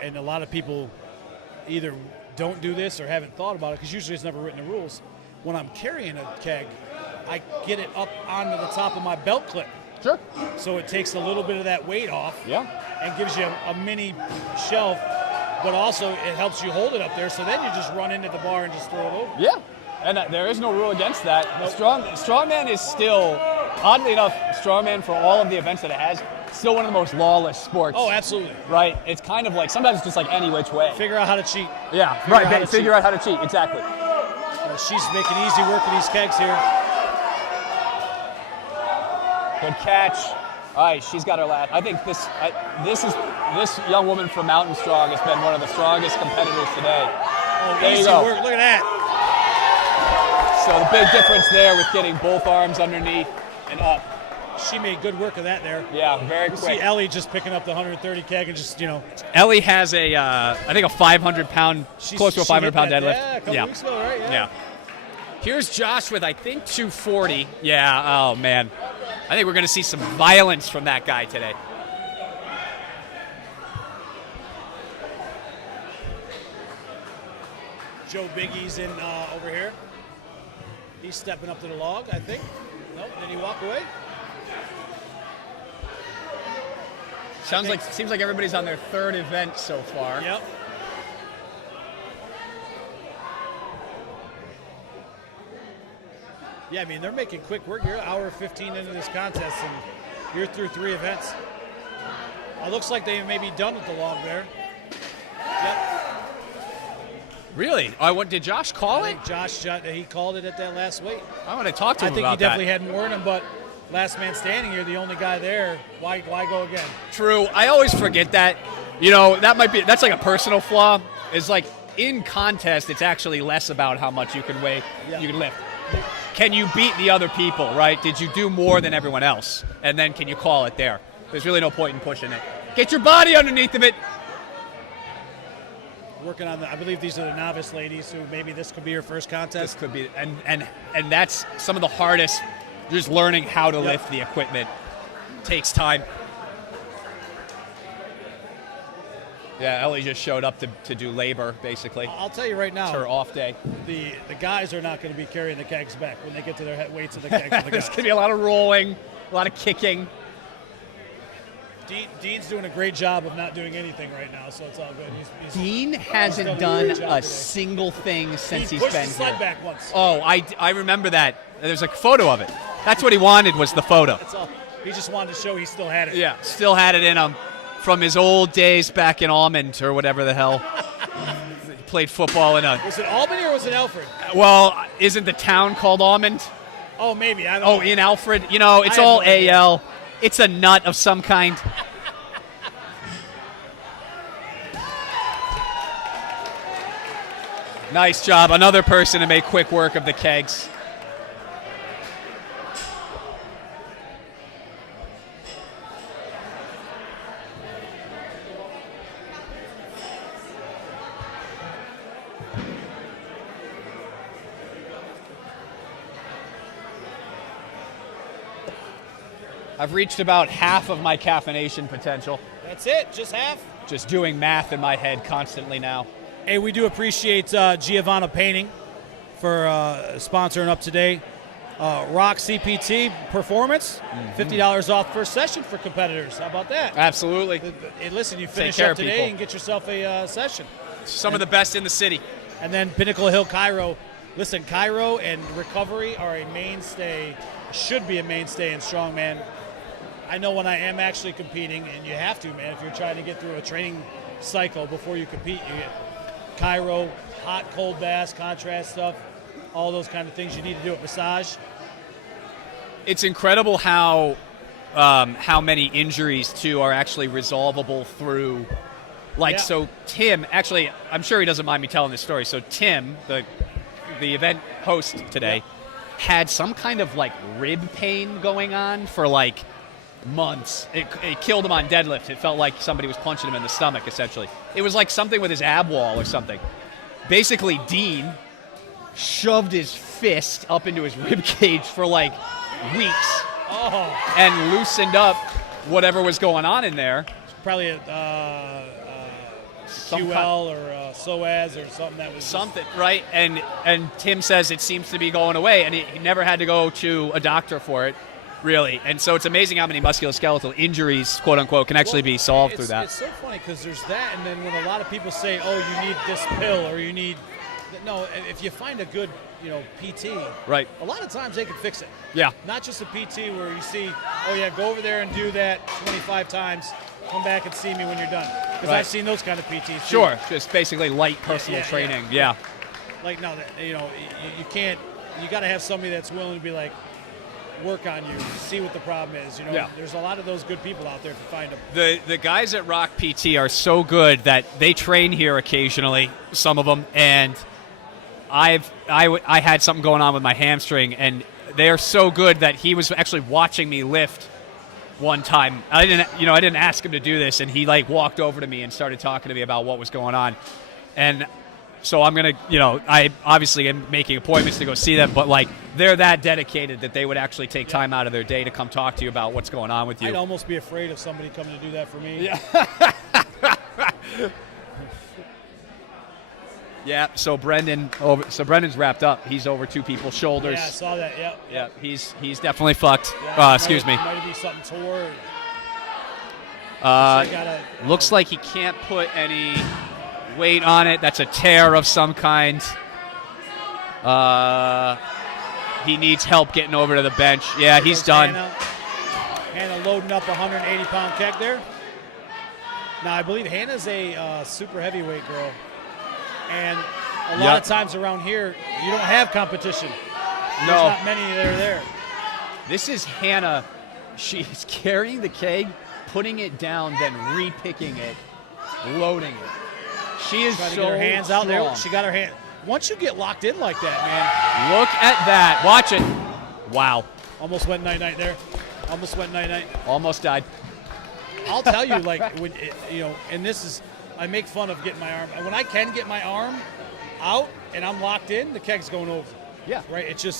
and a lot of people either don't do this or haven't thought about it, because usually it's never written in the rules, when I'm carrying a keg, I get it up onto the top of my belt clip. Sure. So it takes a little bit of that weight off. Yeah. And gives you a mini shelf, but also it helps you hold it up there. So then you just run into the bar and just throw it over. Yeah. And there is no rule against that. Strongman is still, oddly enough, strongman for all of the events that it has, still one of the most lawless sports. Oh, absolutely. Right? It's kind of like, sometimes it's just like any which way. Figure out how to cheat. Yeah, figure out how to cheat, exactly. She's making easy work of these kegs here. Good catch. All right, she's got her last. I think this young woman from Mountain Strong has been one of the strongest competitors today. Oh, there easy you go. work. Look at that. So the big difference there with getting both arms underneath and up. She made good work of that there. Yeah, very You quick. see Ellie just picking up the 130 keg and just, Ellie has I think a 500-pound, close to a she hit 500-pound that, deadlift. Yeah, a couple weeks ago, right? Yeah. Here's Josh with, I think, 240. Yeah, oh, man. I think we're going to see some violence from that guy today. Joe Biggie's in over here. He's stepping up to the log, I think. Nope, did he walk away? Seems like everybody's on their third event so far. Yep. Yeah, I mean, they're making quick work. You're an hour 15 into this contest, and you're through 3 events. It looks like they may be done with the log there. Yep. Really? Did Josh call I it? think Josh, he called it at that last weight. I want to talk to I him think about he definitely that. had more in him, but last man standing, you're the only guy there. Why go again? True. I always forget that. That's like a personal flaw. Is like in contest, it's actually less about how much you can weigh, Yeah. you can lift. Can you beat the other people, right? Did you do more than everyone else? And then can you call it there? There's really no point in pushing it. Get your body underneath of it. Working on I believe these are the novice ladies who maybe this could be her first This contest. could be, and that's some of the hardest. Just learning how to lift the equipment takes time. Yeah, Ellie just showed up to do labor, basically. I'll tell you right now, It's her off day. the guys are not going to be carrying the kegs back when they get to their weights of the kegs. For the There's guys. going to be a lot of rolling, a lot of kicking. Dean's doing a great job of not doing anything right now, so it's all good. He's Dean done hasn't a done great job a today. single thing since he's pushed been the sled here. back once. Oh, I remember that. There's a photo of it. That's what he wanted, was the photo. That's all. He just wanted to show he still had it. Yeah, still had it in him from his old days back in Almond or whatever the hell. He played football in a. Was it Albany or was it Alfred? Well, isn't the town called Almond? Oh, maybe. I don't Oh, know. in Alfred. You know, it's I have all no idea. AL. It's a nut of some kind. Nice job. Another person to make quick work of the kegs. I've reached about half of my caffeination potential. That's it. Just half. Just doing math in my head constantly now. Hey, we do appreciate Giovanna Painting for sponsoring up today. Rock CPT Performance, $50 off first session for competitors. How about that? Absolutely. Hey, listen, you finish care up of today people. and get yourself a session. Some of the best in the city. And then Pinnacle Hill Cairo. Listen, Cairo and recovery are a mainstay, should be a mainstay in strongman. I know when I am actually competing, and you have to, man, if you're trying to get through a training cycle before you compete, you get Cairo, hot, cold baths, contrast stuff, all those kind of things you need to do at massage. It's incredible how many injuries too are actually resolvable through, like, Yeah. so Tim, actually, I'm sure he doesn't mind me telling this story. So Tim, the event host today, had some kind of like rib pain going on for like months. It killed him on deadlift. It felt like somebody was punching him in the stomach, essentially. It was like something with his ab wall or something. Basically, Dean shoved his fist up into his rib cage for like weeks Oh, and loosened up whatever was going on in there. probably QL or SOAS or something that was just- something, right? And Tim says it seems to be going away, and he never had to go to a doctor for it, really. And so it's amazing how many musculoskeletal injuries, quote unquote, can actually be solved through that. It's so funny because there's that, and then when a lot of people say, "Oh, you need this pill," or "You need," no, if you find a good, PT, Right. a lot of times they can fix it. Yeah. Not just a PT where you see, "Oh yeah, go over there and do that 25 times. Come back and see me when you're done." Because Right. I've seen those kind of PTs. too. Sure, just basically light personal yeah, training. Yeah. Like no, you can't. You got to have somebody that's willing to be like, work on you, see what the problem is. Yeah. There's a lot of those good people out there if you find them. The guys at Rock PT are so good that they train here occasionally, some of them, and I had something going on with my hamstring, and they're so good that he was actually watching me lift one time. I didn't ask him to do this, and he walked over to me and started talking to me about what was going on. And so I'm going to, I obviously am making appointments to go see them, but they're that dedicated that they would actually take time out of their day to come talk to you about what's going on with you. I'd almost be afraid of somebody coming to do that for me. Yeah. Yeah, so Brendan's wrapped up. He's over two people's shoulders. Yeah, I saw that. Yep. Yeah, he's definitely fucked. Yeah, Excuse me. Might be something tore. Looks like he can't put any weight on it. That's a tear of some kind. He needs help getting over to the bench. Yeah, he's done. Hannah loading up a 180-pound keg there. Now, I believe Hannah's a super heavyweight girl. And a lot of times around here, you don't have competition. There's not many that are there. This is Hannah. She's carrying the keg, putting it down, then re-picking it, loading it. She is Trying to so get her hands out there. strong. She got her hand. Once you get locked in like that, man. Look at that. Watch it. Wow. Almost went night-night there. Almost went night-night. Almost died. I'll tell you, when and this is, I make fun of getting my arm. When I can get my arm out and I'm locked in, the keg's going over. Yeah. Right? It's You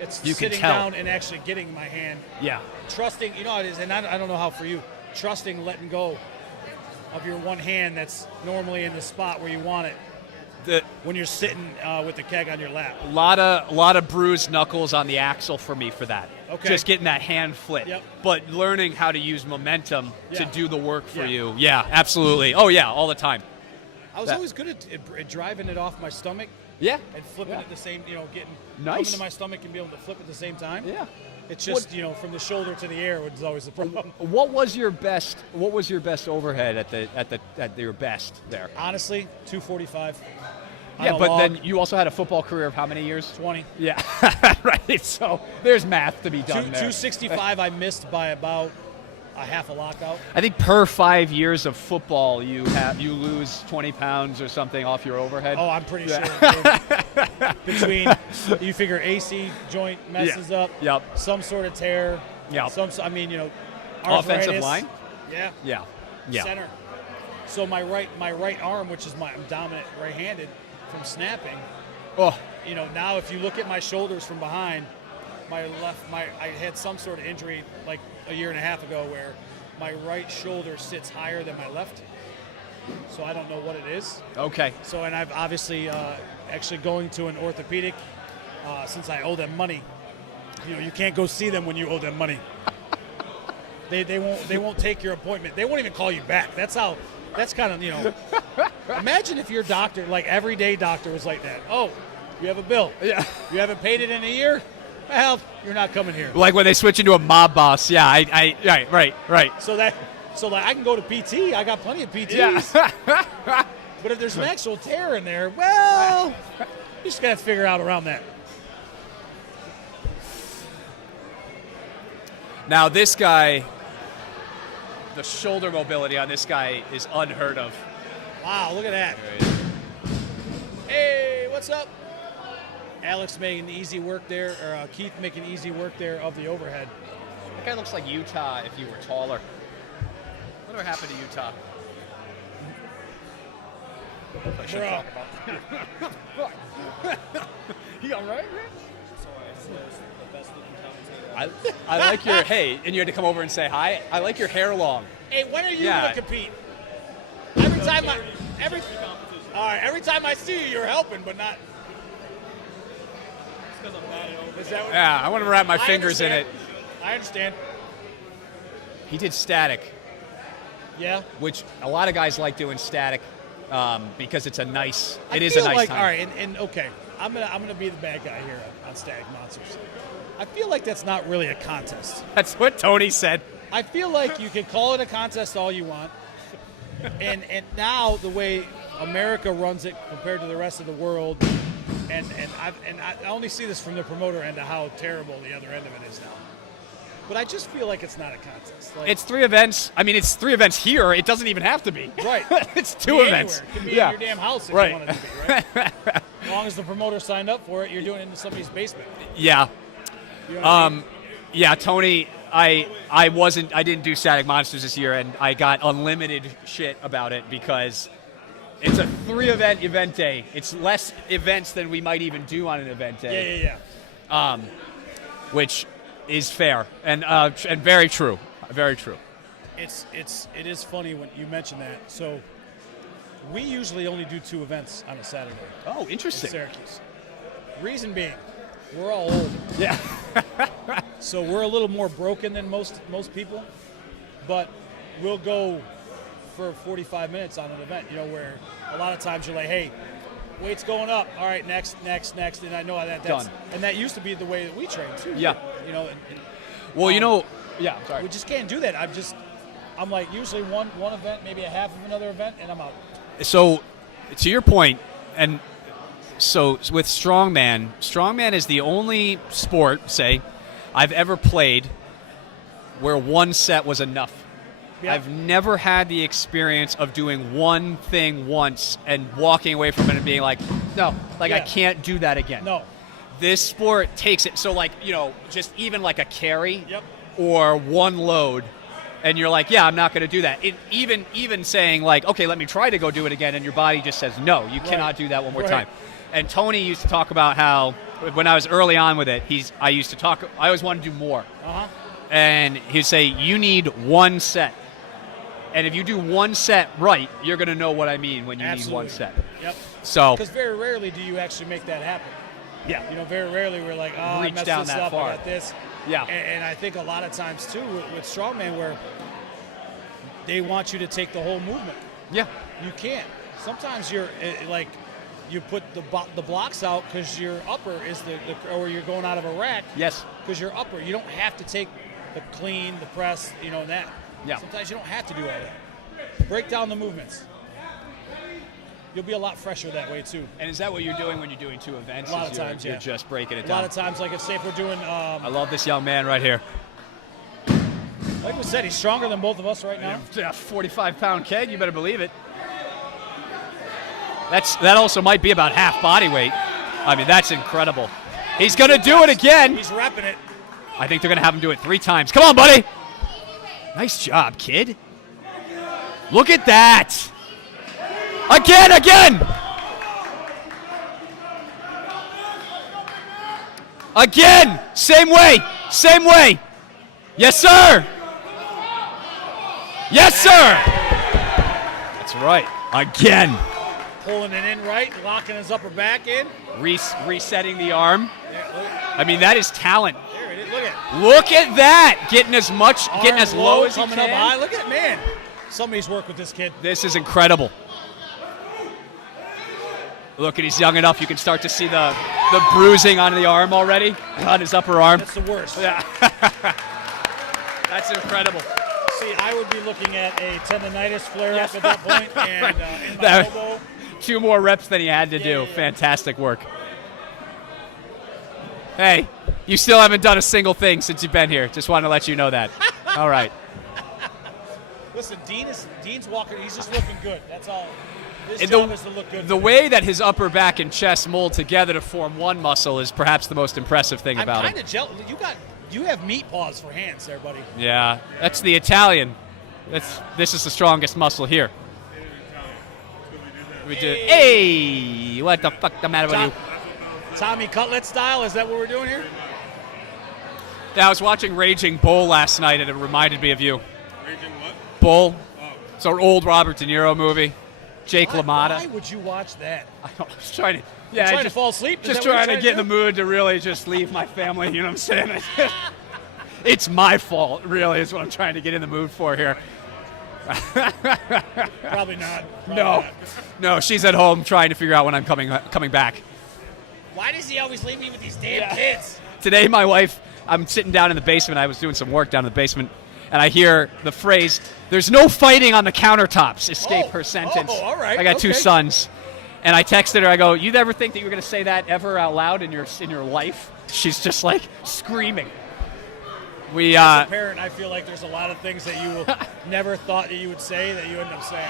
can sitting tell. down and actually getting my hand. Yeah. Trusting, how it is, and I don't know how for you, trusting letting go of your one hand that's normally in the spot where you want it when you're sitting with the keg on your lap. A lot of bruised knuckles on the axle for me for that. Okay. Just getting that hand flip. Yep. But learning how to use momentum to Yeah. do the work for Yeah. you. Yeah, absolutely. Oh, yeah, all the time. I was always good at driving it off my stomach Yeah. and flipping it the same, getting Nice. coming to my stomach and be able to flip at the same time. Yeah. It's just, from the shoulder to the air was always the problem. What was your best overhead at your best there? Honestly, 245. Yeah, I'm a but log. then you also had a football career of how many years? 20. Yeah. Right. So there's math to be done there. 265 I missed by about a half a lockout. I think per 5 years of football, you lose 20 pounds or something off your overhead. Oh, I'm pretty sure. Between, you figure AC joint messes up. Yep. Some sort of tear. Yep. Offensive Offensive line? Yeah. Yeah. Yeah. Center. So my right arm, which is I'm dominant right-handed from snapping. Oh. Now if you look at my shoulders from behind, I had some sort of injury like a year and a half ago where my right shoulder sits higher than my left. So I don't know what it is. Okay. So, and I've obviously actually going to an orthopedic since I owe them money. You can't go see them when you owe them money. They won't take your appointment. They won't even call you back. That's kind of, imagine if your doctor, like everyday doctor was like that. Oh, you have a bill. Yeah. You haven't paid it in a year? Well, you're not coming here. Like when they switch into a mob boss. Yeah. Right. So I can go to PT. I got plenty of PTs. Yeah. But if there's an actual tear in there, well, you just got to figure out around that. Now this guy, the shoulder mobility on this guy is unheard of. Wow, look at that. Hey, what's up? Alex making easy work there, or Keith making easy work there of the overhead. That guy looks like Utah if you were taller. Whatever happened to Utah? I should talk about. You all right, I like your, hey, and you had to come over and say hi. I like your hair long. Hey, when are you Yeah. going to compete? All right, every time I see you, you're helping, but not. Is that what, Yeah, I want to wrap my I fingers in it. understand. I understand. He did static, Yeah. which a lot of guys like doing static because it's a nice. I It is a feel nice like, time. all right, and okay, I'm gonna be the bad guy here on Static Monsters. I feel like that's not really a contest. That's what Tony said. I feel like you can call it a contest all you want, and now the way America runs it compared to the rest of the world, and I only see this from the promoter end of how terrible the other end of it is now. But I just feel like it's not a contest. Like, It's 3 events. I mean, it's 3 events here. It doesn't even have to be. right. It's It 2 can be events. anywhere. It can be yeah. in your damn house if Right. you want it to be, right? As long as the promoter signed up for it, you're doing it in somebody's basement. Yeah. You know what I mean? Yeah, Tony, I didn't do Static Monsters this year, and I got unlimited shit about it because it's a 3-event day. It's less events than we might even do on an event day. Yeah. Which is fair and very true. Very true. It is funny when you mention that. So we usually only do 2 events on a Saturday Oh, in interesting. Syracuse. Reason being, we're all older, Yeah. so we're a little more broken than most people. But we'll go for 45 minutes on an event. You know, where a lot of times you're like, hey, weight's going up. All right, next, and I know that's Done. And that used to be the way that we trained too. Yeah. You know, Well, you know, yeah, sorry. we just can't do that. I'm like usually one event, maybe a half of another event, and I'm out. So, to your point, and so with strongman is the only sport, say, I've ever played where 1 set was enough. Yeah. I've never had the experience of doing one thing once and walking away from it and being like, no, like I Yeah. can't do that again. No. This sport takes it. So, like, you know, just even like a carry Yep. or 1 load, and you're like, yeah, I'm not going to do that. Even saying like, okay, let me try to go do it again, and your body just says, no, you cannot do that one more Right. time. And Tony used to talk about how when I was early on with it, I always wanted to do more. Uh-huh. And he'd say, you need 1 set. And if you do 1 set right, you're going to know what I mean when you need 1 set. Yep. So, Because very rarely do you actually make that happen. yeah. You know, very rarely we're like, oh, I Reach messed down this that up, far. I got this. Yeah. And I think a lot of times, too, with strongman, where they want you to take the whole movement. Yeah. You can't. Sometimes you're like, you put the blocks out because your upper is or you're going out of a rack Yes. because your upper. You don't have to take the clean, the press, you know, and that. Yeah. Sometimes you don't have to do all that. Break down the movements. You'll be a lot fresher that way, too. And is that what you're doing when you're doing 2 events? A lot is of you're- times, you're yeah. just breaking it A down. lot of times, like if we're doing, I love this young man right here. like we said, he's stronger than both of us right now. Yeah, 45-pound keg, you better believe it. That also might be about half body weight. I mean, that's incredible. He's going to do it again. He's repping it. I think they're going to have him do it 3 times. Come on, buddy. Nice job, kid. Look at that. Again. Again. Same way. Yes, sir. Yes, sir. That's right. Again. Pulling it in right, locking his upper back in. Resetting the arm. There, look, I mean, that is talent. there it is. Look at Look at that. Getting as arm low as he coming can. up high. Look at man. Somebody's worked with this kid. This is incredible. Look at, he's young enough. You can start to see the bruising on the arm already, on his upper arm. That's the worst. Yeah. That's incredible. See, I would be looking at a tendonitis flare up at that point, and in my That- elbow. 2 more reps than he had to do. Yeah. Fantastic work. Hey, you still haven't done a single thing since you've been here. Just wanted to let you know that. All right. Listen, Dean's walking. He's just looking good. That's all. His And job is to look good. the way that his upper back and chest mold together to form one muscle is perhaps the most impressive thing I'm about kind him. of jealous. You have meat paws for hands, there, buddy. Yeah, that's the Italian. This is the strongest muscle here. We do. Hey, what the fuck the matter with you? Tommy Cutlet style. Is that what we're doing here? Yeah, I was watching Raging Bull last night, and it reminded me of you. Raging what? Bull. Oh, It's an old Robert De Niro movie. Jake LaMotta. Why would you watch that? I was trying to, yeah, Trying to just, fall asleep? Is just that what you're trying to get in the mood to really just leave my family. You know what I'm saying? It's my fault, really, is what I'm trying to get in the mood for here. Probably not. No, she's at home trying to figure out when I'm coming back. Why does he always leave me with these damn kids? Today, my wife, I'm sitting down in the basement. I was doing some work down in the basement, and I hear the phrase, "There's no fighting on the countertops," escape her sentence. Oh, all right. I got two Okay. sons, and I texted her. I go, "You ever think that you were going to say that ever out loud in your life?" She's just like screaming. We As a parent, I feel like there's a lot of things that you never thought that you would say that you end up saying.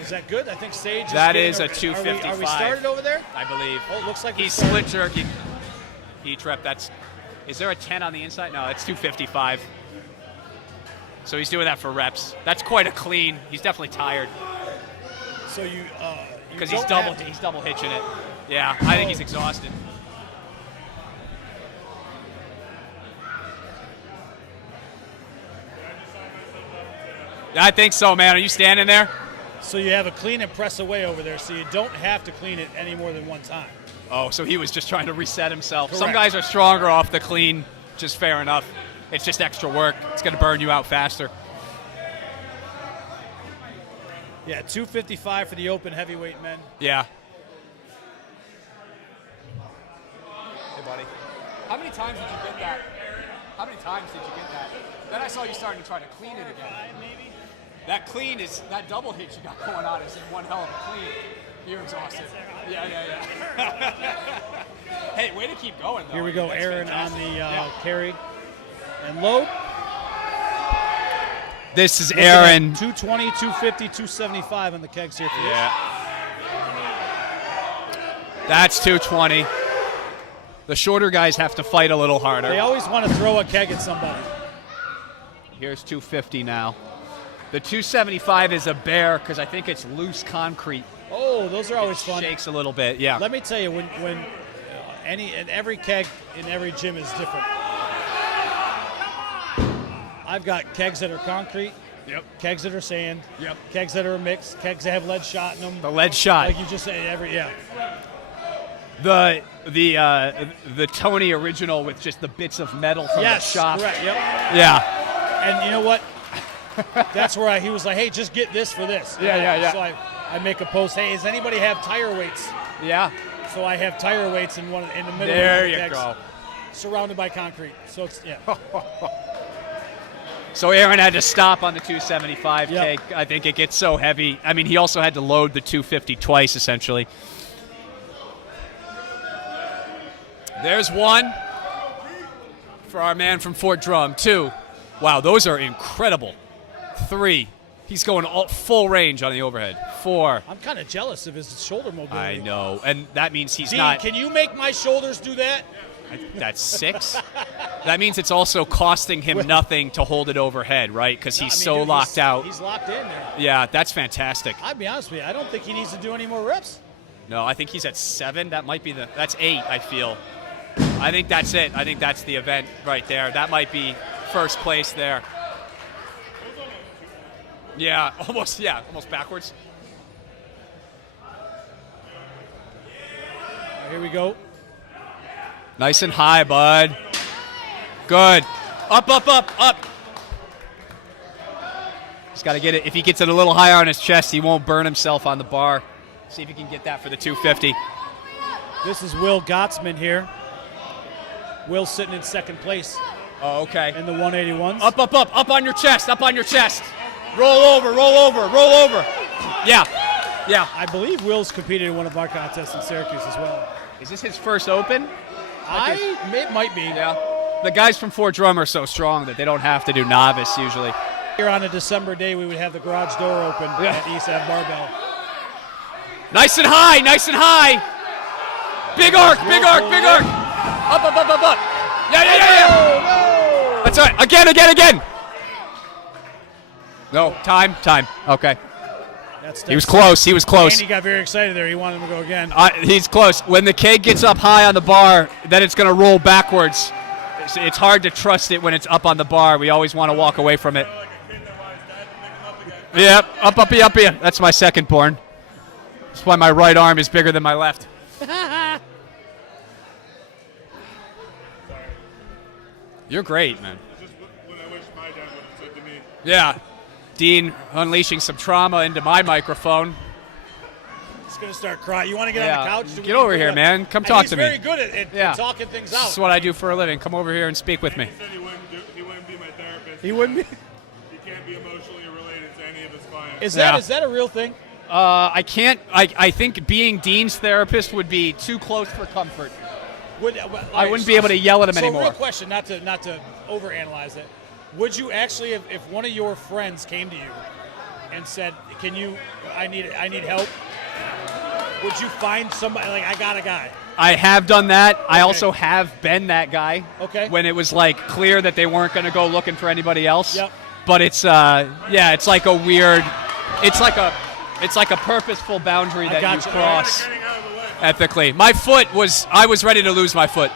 Is that good? I think Sage is That getting is a Are we 255. started over there? I believe. Oh, it looks like He's we're split started. jerking. He trep. Is there a 10 on the inside? No, it's 255. So he's doing that for reps. That's quite a clean. He's definitely tired So you because don't have to- he's double hitching it. Yeah, I think he's exhausted. I think so, man. Are you standing there? So you have a clean and press away over there, so you don't have to clean it any more than one time. Oh, so he was just trying to reset himself. Some Correct. guys are stronger off the clean, just fair enough. It's just extra work. It's going to burn you out faster. Yeah, 255 for the open heavyweight men. Yeah. Hey, buddy. How many times did you get that? How many times did you get that? Then I saw you starting to try to clean it again. Maybe. That double hit you got going on is in one hell of a clean. You're exhausted. Yeah. Hey, way to keep going, though. Here we go, That's Aaron fantastic. on the Yeah. carry and load. This is Looking at Aaron. 220, 250, 275 on the kegs here for this. Yeah. That's 220. The shorter guys have to fight a little harder. They always want to throw a keg at somebody. Here's 250 now. The 275 is a bear because I think it's loose concrete. Oh, those are always fun. Shakes a little bit, yeah. Let me tell you, when every keg in every gym is different. I've got kegs that are concrete, Yep. kegs that are sand, Yep. kegs that are mixed, kegs that have lead shot in them. The lead shot. Like you just said, The Tony original with just the bits of metal from Yes, the shop. correct. Yep. Yeah. And you know what? That's where he was like, "Hey, just get this for this." Yeah. So I make a post. Hey, does anybody have tire weights? Yeah. So I have tire weights in the middle. There of the you kegs, go. surrounded by concrete. So it's So Aaron had to stop on the 275 Yep. keg. I think it gets so heavy. I mean, he also had to load the 250 twice, essentially. There's one for our man from Fort Drum. 2. Wow, those are incredible. 3. He's going full range on the overhead. 4. I'm kind of jealous of his shoulder mobility. I know, and that means he's Dean, not. can you make my shoulders do that? That's 6. That means it's also costing him nothing to hold it overhead, right? Because he's No, I mean, so dude, locked out. He's locked in there. Yeah, that's fantastic. I'll be honest with you. I don't think he needs to do any more reps. No, I think he's at 7. That's 8, I feel. I think that's it. I think that's the event right there. That might be first place there. Yeah, almost backwards. Here we go. Nice and high, bud. Good. Up. He's got to get it. If he gets it a little higher on his chest, he won't burn himself on the bar. See if he can get that for the 250. This is Will Gottsman here. Will sitting in second place Oh, okay. in the 181s. Up on your chest, Roll over. Yeah. I believe Will's competed in one of our contests in Syracuse as well. Is this his first open? It might be. Yeah. The guys from Fort Drum are so strong that they don't have to do novice usually. Here on a December day, we would have the garage door open at East Ave Barbell. Nice and high. Big arc. Up. Yeah. Oh, That's right. Again. No, time. Okay. That's He was close. Andy got very excited there. He wanted him to go again. He's close. When the keg gets up high on the bar, then it's going to roll backwards. It's hard to trust it when it's up on the bar. We always want to walk away from it. Yep, uppy. That's my second born. That's why my right arm is bigger than my left. You're great, man. Just what I wish my dad would have said to me. Yeah. Dean unleashing some trauma into my microphone. He's gonna start crying. You want to get Yeah. on the couch? Get over here, man. Come And talk he's to me. very good at Yeah. talking things out. This is what I do for a living. Come over here and speak with me. He said he wouldn't be my therapist. He wouldn't be. He can't be emotionally related to any of his clients. Is Yeah. that a real thing? I can't. I think being Dean's therapist would be too close for comfort. I wouldn't be able to yell at him anymore. So, real question, not to overanalyze it. Would you actually, if one of your friends came to you and said, "Can you? I need help." Would you find somebody like I got a guy? I have done that. I also have been that guy. Okay. When it was like clear that they weren't going to go looking for anybody else. Yep. But it's it's like a weird, it's like a purposeful boundary that you gotcha. cross Getting out of the way. ethically. I was ready to lose my foot.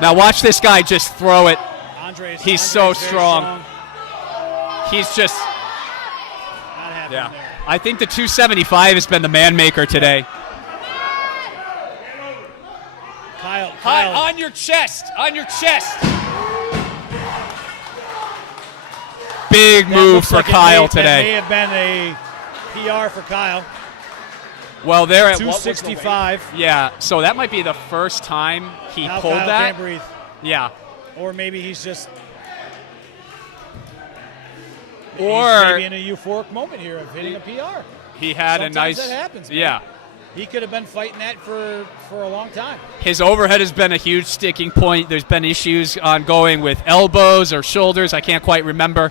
Now watch this guy just throw it. He's so Andre's very strong. He's just, Not happening yeah. there. I think the 275 has been the man maker today. Kyle. On your chest. Big That move looks for like it Kyle may today. have been a PR for Kyle. Well, they're at what was the weight? 265. Yeah, so that might be the first time he Now pulled Kyle that. can't breathe. Yeah. Or maybe he's just Or maybe in a euphoric moment here of hitting a PR. he had Sometimes a nice. that happens, man. Yeah. He could have been fighting that for a long time. His overhead has been a huge sticking point. There's been issues ongoing with elbows or shoulders. I can't quite remember.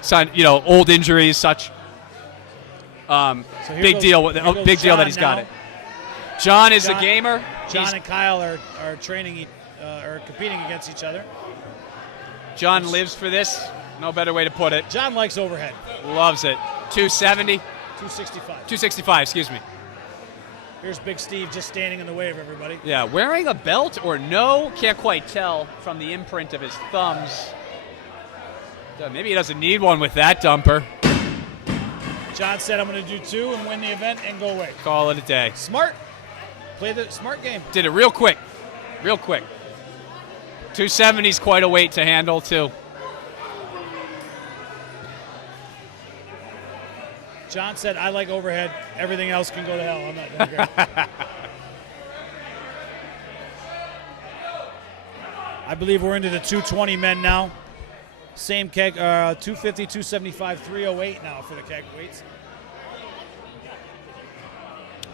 Some, old injuries, such. So here Big goes- deal. here goes Big deal that John he's got now. it. John is John- a gamer. John He's- and Kyle are training or competing against each other. John lives for this. No better way to put it. John likes overhead. Loves it. 270, 265. 265. Excuse me. Here's Big Steve just standing in the way of everybody. Yeah, wearing a belt or no? Can't quite tell from the imprint of his thumbs. Maybe he doesn't need one with that dumper. John said, "I'm going to do 2 and win the event and go away." Call it a day. Smart. Play the smart game. Did it real quick. 270 is quite a weight to handle, too. John said, "I like overhead. Everything else can go to hell. I'm not doing great." I believe we're into the 220 men now. Same keg, 250, 275, 308 now for the keg weights.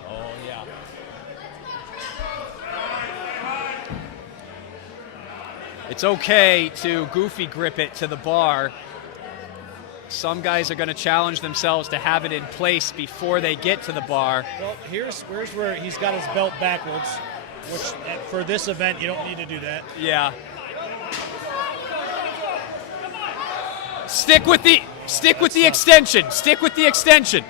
Oh, yeah. It's okay to goofy grip it to the bar. Some guys are going to challenge themselves to have it in place before they get to the bar. Well, here's where he's got his belt backwards, which for this event you don't need to do that. Yeah. Stick with the extension. Stick with the extension.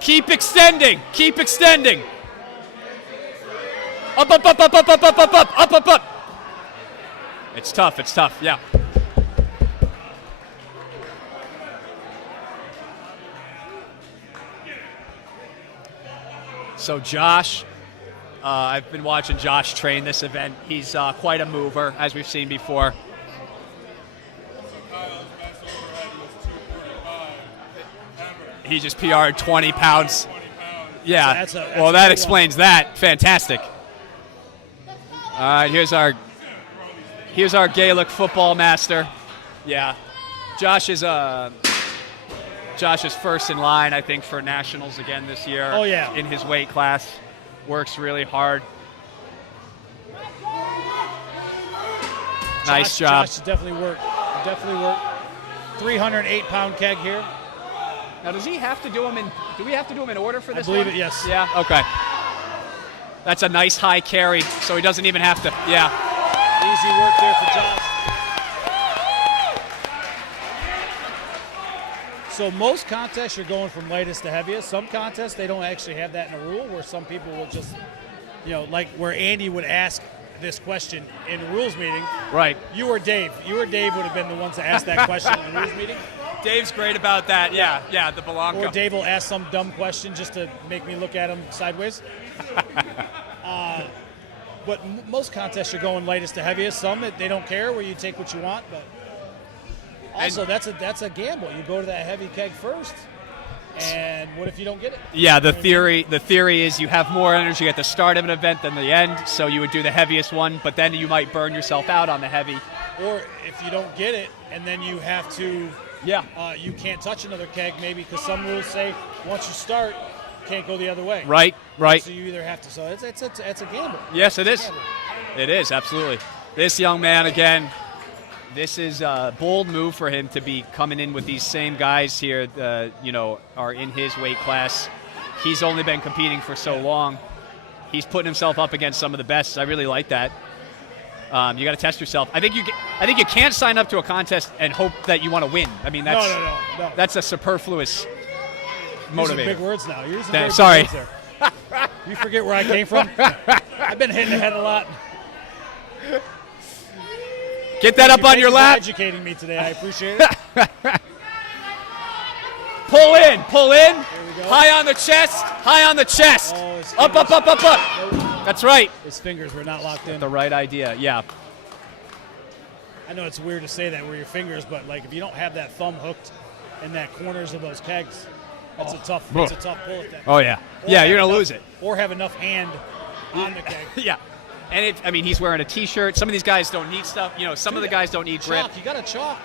Keep extending. Keep extending. Up, up, up, up, up, up, up, up, up, up, up, up. It's tough. It's tough. Yeah. So Josh, I've been watching Josh train this event. He's quite a mover, as we've seen before. Kyle's best overhead was 245 ever. He just PR'd 20 pounds. 20 pounds. Yeah. That's a Well, good that one. explains that. Fantastic. All right, here's our Gaelic football master. Yeah. Josh is first in line, I think, for nationals again this year. Oh, yeah. In his weight class. Works really hard. Nice job. Josh definitely worked. 308-pound keg here. Now, does he have to do them do we have to do them in order for this believe one? it, yes. Yeah, okay. That's a nice high carry, so he doesn't even have to, yeah. Easy work there for Josh. So most contests you're going from lightest to heaviest. Some contests they don't actually have that in a rule where some people will just, like where Andy would ask, this question in the rules meeting. Right. You or Dave. You or Dave would have been the ones that asked that question in the rules meeting. Dave's great about that. Yeah, the Belanco. Or Dave will ask some dumb question just to make me look at him sideways. But most contests you're going lightest to heaviest. Some that they don't care where you take what you want, but also that's a gamble. You go to that heavy keg first, and what if you don't get it? Yeah, the theory is you have more energy at the start of an event than the end, so you would do the heaviest one, but then you might burn yourself out on the heavy. Or if you don't get it, and then you have to, Yeah. you can't touch another keg maybe because some rules say once you start, you can't go the other way. Right. So you either have to. So it's a gamble. Yes, it It's is. a gamble. It is, absolutely. This young man, again, this is a bold move for him to be coming in with these same guys here, are in his weight class. He's only been competing for so long. He's putting himself up against some of the best. I really like that. You got to test yourself. I think you can't sign up to a contest and hope that you want to win. I mean, that's No. that's a superfluous Using motivator. big words now. You're using Damn, very big sorry. words there. You forget where I came from? I've been hitting the head a lot. Get that up on Thank your you for lap. educating me today. I appreciate it. Pull in. we go. High on the chest. Oh, his Up. Nope. That's right. His fingers were not locked in. The right idea. Yeah. I know it's weird to say that where your fingers, but like if you don't have that thumb hooked in that corners of those kegs, that's a tough pull at that. Oh yeah. Or Yeah, have you're gonna enough- lose it. Or have enough hand on the keg. Yeah. And he's wearing a T-shirt. Some of these guys don't need stuff. Some of the guys don't need grip. Chalk. You got to chalk.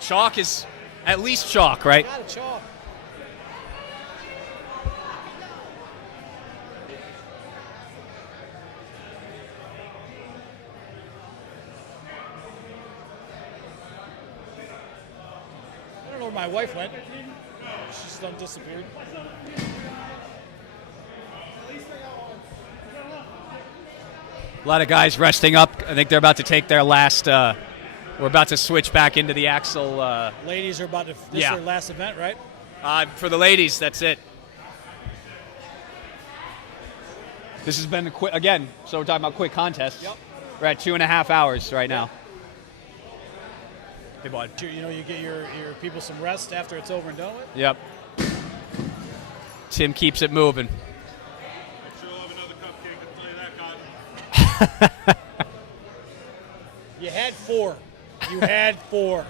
Chalk is at least chalk, right? You got to chalk. I don't know where my wife went. She's done disappeared. A lot of guys resting up. I think they're about to take their last. We're about to switch back into the axle. Ladies are about to. This Yeah. is their last event, right? For the ladies, that's it. This has been again. So we're talking about quick contests. Yep. We're at 2.5 hours right now. Hey, bud. You get your people some rest after it's over and done with. Yep. Tim keeps it moving. Sure love another cupcake, I'll tell you that, Cotton. You had 4. You had 4.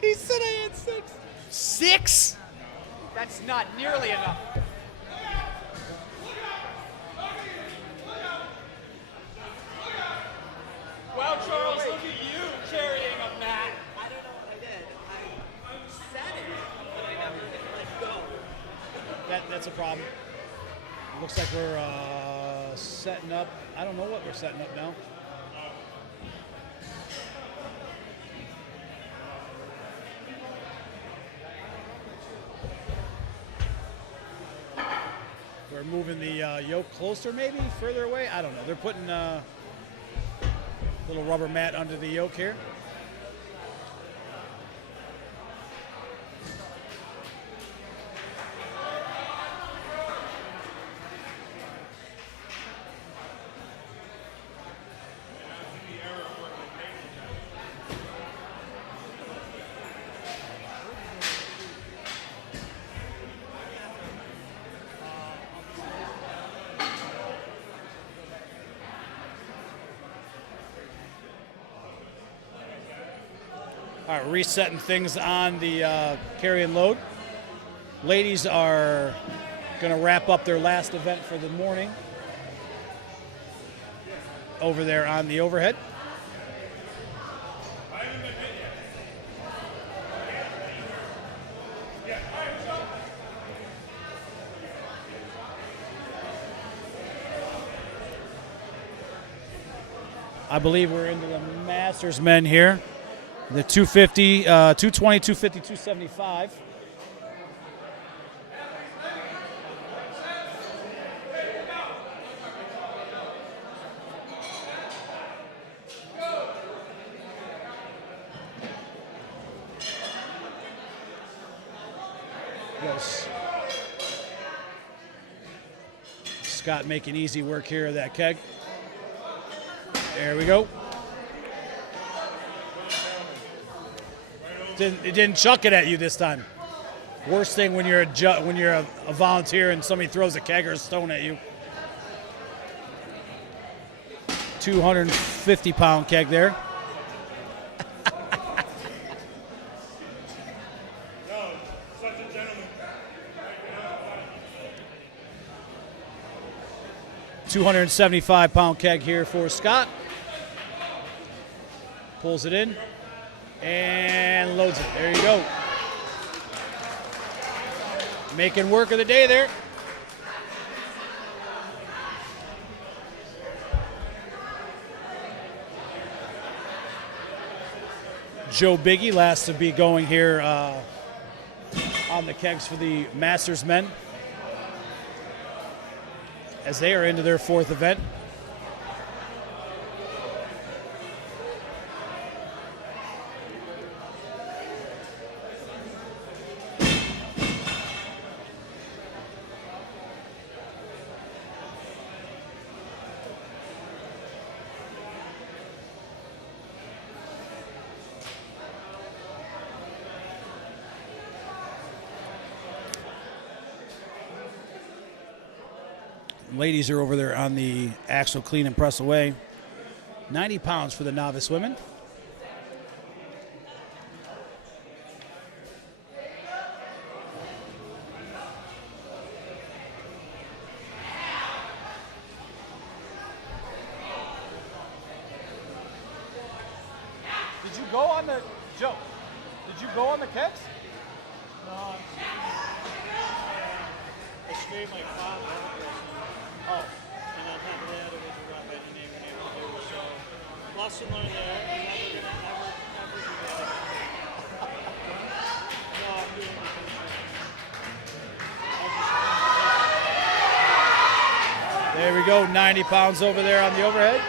He said I had 6. 6? That's not nearly enough. Well, Charles, look at you carrying a mat. I don't know what I did. I said it, but I never let go. That's a problem. Looks like we're setting up. I don't know what we're setting up now. We're moving the yoke closer, maybe further away. I don't know. They're putting a little rubber mat under the yoke here. All right, resetting things on the carry and load. Ladies are going to wrap up their last event for the morning over there on the overhead. I believe we're into the Masters men here. The 250, 220, 250, 275. Yes. Scott making easy work here of that keg. There we go. It didn't chuck it at you this time. Worst thing when you're a volunteer and somebody throws a keg or a stone at you. 250-pound keg there. No, such a gentleman. 275-pound keg here for Scott. Pulls it in and loads it. There you go. Making work of the day there. Joe Biggie, last to be going here on the kegs for the Masters men, as they are into their fourth event. Ladies are over there on the axle clean and press away. 90 pounds for the novice women. Did you go on the, Joe, did you go on the kegs? No, I scraped my father. Oh. And on top of that, it was a rough any name and able to do. So, lesson learned there. Never do that. No, I'm doing it. There we go, 90 pounds over there on the overhead.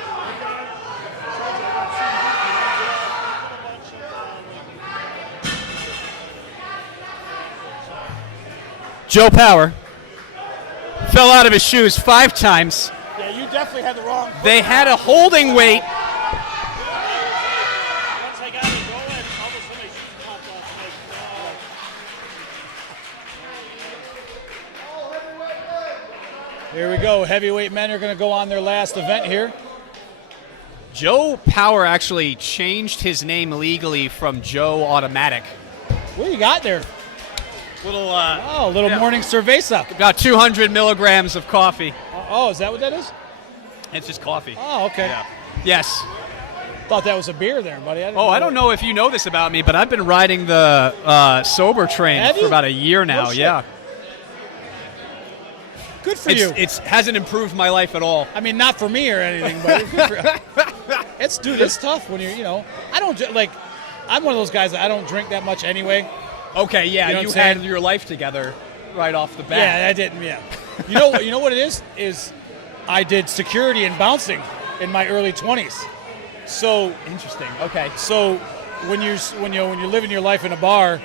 Joe Power fell out of his shoes 5 times. Yeah, you definitely had the wrong. They had a holding weight. Once I got it going, all of a sudden my shoes popped off. I'm like, no. Here we go. Heavyweight men are going to go on their last event here. Joe Power actually changed his name legally from Joe Automatic. What do you got there? Little, Oh, a little yeah. morning cerveza. About 200 milligrams of coffee. Oh, is that what that is? It's just coffee. Oh, okay. Yeah. Yes. Thought that was a beer there, buddy. Oh, I don't know if you know this about me, but I've been riding the sober train Have for you? about a year now. shit. Yeah. Good for you. It hasn't improved my life at all. I mean, not for me or anything, but it's tough when you're, I don't like. I'm one of those guys that I don't drink that much anyway. Okay, yeah, You know you what I'm had saying? your life together right off the bat. Yeah, I didn't. Yeah. You know what it is? Is I did security and bouncing in my early 20s. So Interesting. Okay. so when you're living your life in a bar,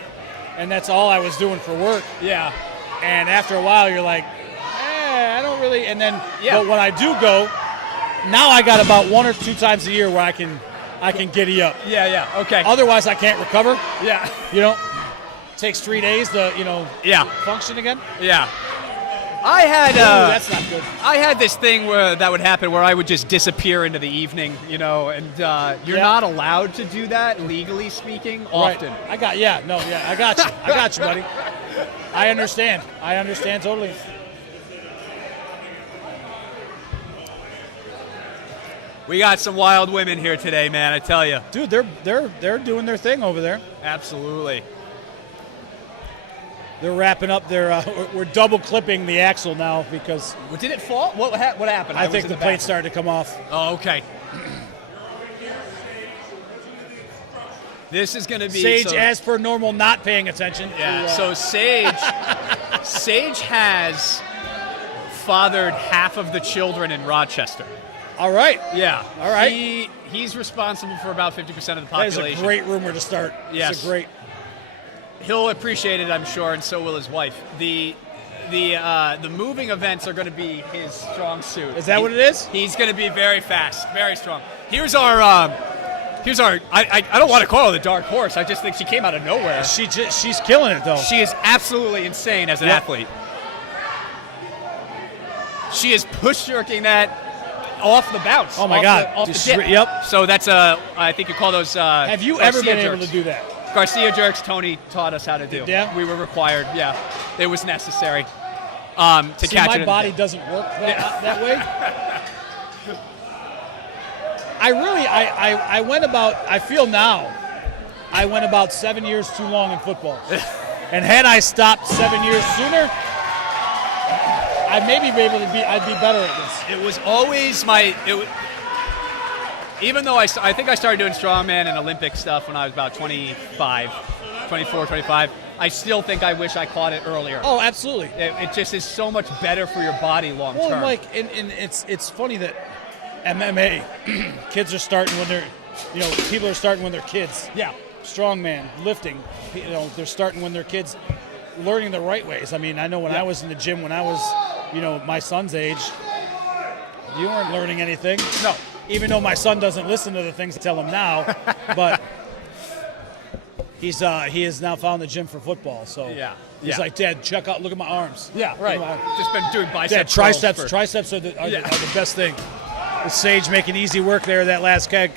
and that's all I was doing for work. Yeah. And after a while, you're like, I don't really. And then, Yeah. but when I do go, now I got about 1 or 2 times a year where I can giddy up. Yeah. Okay. Otherwise, I can't recover. Yeah. Takes 3 days to Yeah. function again. Yeah. I had Ooh, that's not good. I had this thing where that would happen where I would just disappear into the evening, and you're Yeah. not allowed to do that legally speaking often. Right. I got you, buddy. I understand totally. We got some wild women here today, man. I tell you. Dude, they're doing their thing over there. Absolutely. They're wrapping up their. We're double clipping the axle now because Well, did it fall? What happened? I was think in the back. plate started to come off. Oh, okay. This is going to be Sage, so- as per normal, not paying attention. Yeah. to, So Sage has fathered half of the children in Rochester. all right, Yeah. All right. He's responsible for about 50% of the that is population. a great rumor to start. Yes. It's a great. He'll appreciate it, I'm sure, and so will his wife. the moving events are going to be his strong suit. Is that what it is? He's going to be very fast, very strong. Here's our. I don't want to call her the dark horse. I just think she came out of nowhere. She's killing it though. She is absolutely insane as an Yep. athlete. She is push jerking that off the bounce. Oh my off God. The, off the Just dip. yep. So that's I think you call those. Have you ever been able to do that? Garcia jerks? Tony taught us how to do. Yeah? We were required. Yeah, it was necessary. To See, catch my it. body doesn't work that way. I went about. I feel now. I went about 7 years too long in football, and had I stopped 7 years sooner, I'd maybe be able to be. I'd be better at this. It was always even though I think I started doing strongman and Olympic stuff when I was about 24, 25, I still think I wish I caught it earlier. Oh, absolutely. It just is so much better for your body long Well, term. Mike, and it's funny that MMA kids are starting when they're, people are starting when they're kids. Yeah. Strongman, lifting, they're starting when they're kids, learning the right ways. I mean, I know when I was in the gym when I was, my son's age, you weren't learning anything. No. Even though my son doesn't listen to the things I tell him now, but he has now found the gym for football. So he's like, Dad, check out, look at my arms. Yeah, right. Look at my- Just been doing bicep Dad, curls triceps. Triceps are the best thing. With Sage making easy work there, that last keg.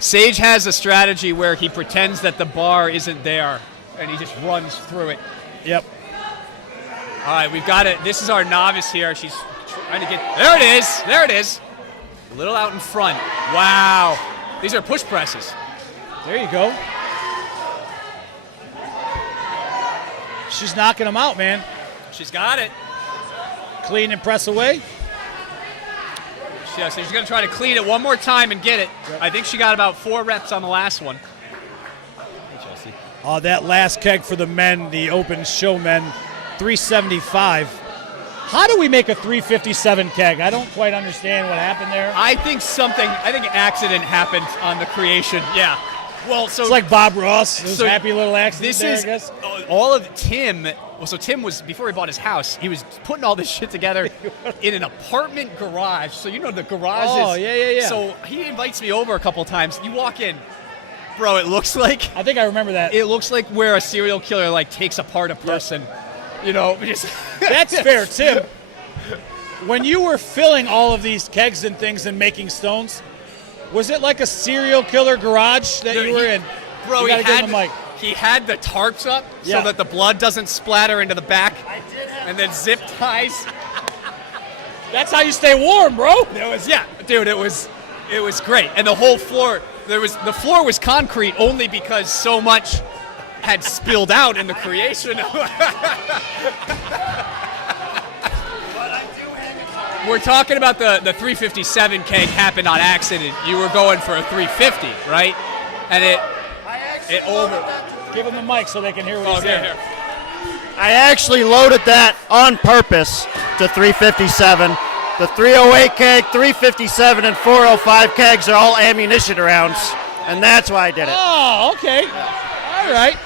Sage has a strategy where he pretends that the bar isn't there, and he just runs through it. Yep. All right, we've got it. This is our novice here. She's trying to get. There it is. There it is. A little out in front. Wow. These are push presses. There you go. She's knocking them out, man. She's got it. Clean and press away. So she's going to try to clean it one more time and get it. I think she got about 4 reps on the last one. Hey, Chelsea. That last keg for the men, the open show men, 375. How do we make a 357 keg? I don't quite understand what happened there. I think an accident happened on the creation. Yeah. Well, so It's like Bob Ross, his so happy little accident this there, is I guess. all of Tim. Well, so Tim was, before he bought his house, he was putting all this shit together in an apartment garage. So the garage Oh, is. yeah. So he invites me over a couple times. You walk in, bro. It looks like I think I remember that. it looks like where a serial killer takes apart a person. Just That's fair, Tim. When you were filling all of these kegs and things and making stones, was it like a serial killer garage that you were in? Bro, You gotta give him the mic. he had the tarps up Yeah. so that the blood doesn't splatter into the back, and then zip ties. That's how you stay warm, bro. Dude, it was great, and the whole floor the floor was concrete only because so much had spilled out in the creation. We're talking about the 357 keg happened on accident. You were going for a 350, right? And it over. Give him the mic so they can hear what Oh, he's here, saying. here. I actually loaded that on purpose to 357. The 308 keg, 357, and 405 kegs are all ammunition rounds, and that's why I did it. Oh, okay. All right.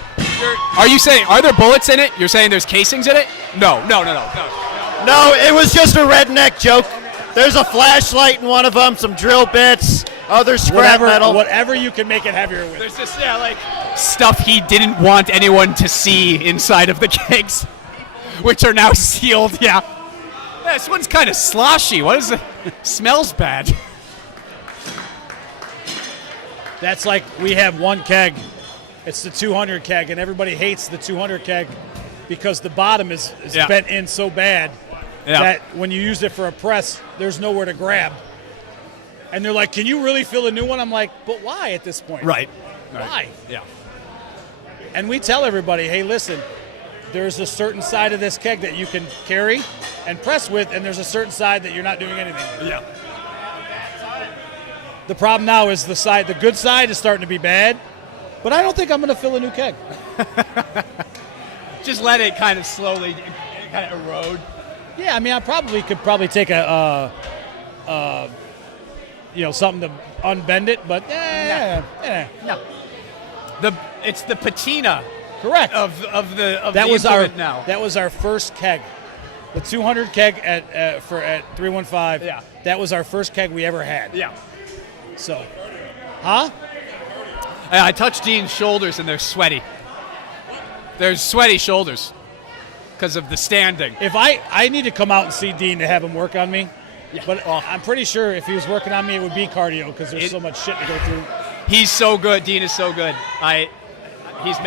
Are you saying, are there bullets in it? You're saying there's casings in it? No. No, it was just a redneck joke. There's a flashlight in one of them, some drill bits, other scrap metal. Whatever you can make it heavier with. There's just, stuff he didn't want anyone to see inside of the kegs, which are now sealed, yeah. This one's kind of sloshy. What is it? Smells bad. That's like we have one keg. It's the 200 keg, and everybody hates the 200 keg because the bottom is Yeah. bent in so bad Yeah. that when you use it for a press, there's nowhere to grab. And they're like, can you really fill a new one? I'm like, but why at this point? Right. Why? Yeah. And we tell everybody, hey, listen, there's a certain side of this keg that you can carry and press with, and there's a certain side that you're not doing anything with. Yeah. The problem now is the good side is starting to be bad, but I don't think I'm going to fill a new keg. Just let it kind of slowly kind of erode. Yeah, I mean, I could take a something to unbend it, but No. It's the patina correct. of the that was our implement now. That was our first keg. The 200 keg at 315. Yeah. That was our first keg we ever had. Yeah. So, huh? I touched Dean's shoulders and they're sweaty. There's sweaty shoulders because of the standing. If I need to come out and see Dean to have him work on me, but I'm pretty sure if he was working on me, it would be cardio because there's so much shit to go through. He's so good. Dean is so good. He's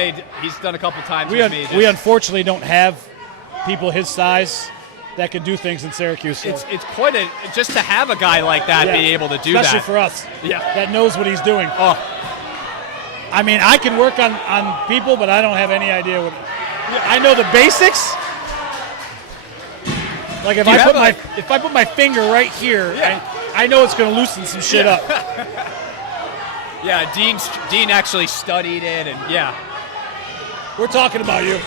done a couple times with me. We unfortunately don't have people his size that can do things in Syracuse. So. It's quite just to have a guy like that Yeah. be able to do Especially that. for us. Yeah. That knows what he's doing. Oh, I mean, I can work on people, but I don't have any idea what. I know the basics. Like if Do you I put my finger right here, I know it's going to loosen some shit up. yeah. Dean actually studied it, and yeah. We're talking about you.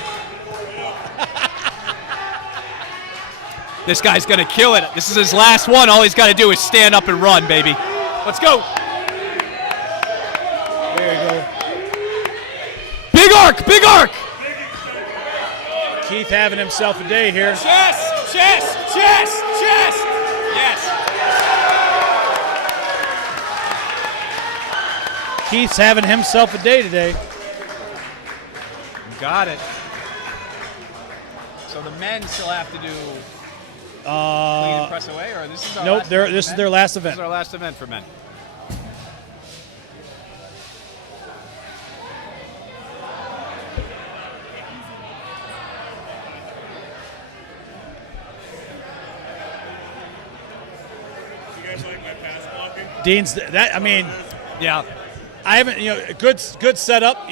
This guy's gonna kill it. This is his last one. All he's got to do is stand up and run, baby. Let's go. There you go. Big arc, big arc. Keith having himself a day here. Chest, chest, chest, chest. Yes. Keith's having himself a day today. Got it. So the men still have to do clean and press away, or this is our Nope, last event for this is men? their last This event. is our last event for men. You guys like my pass blocking? Dean's that. I mean, Yeah. I haven't. Good setup.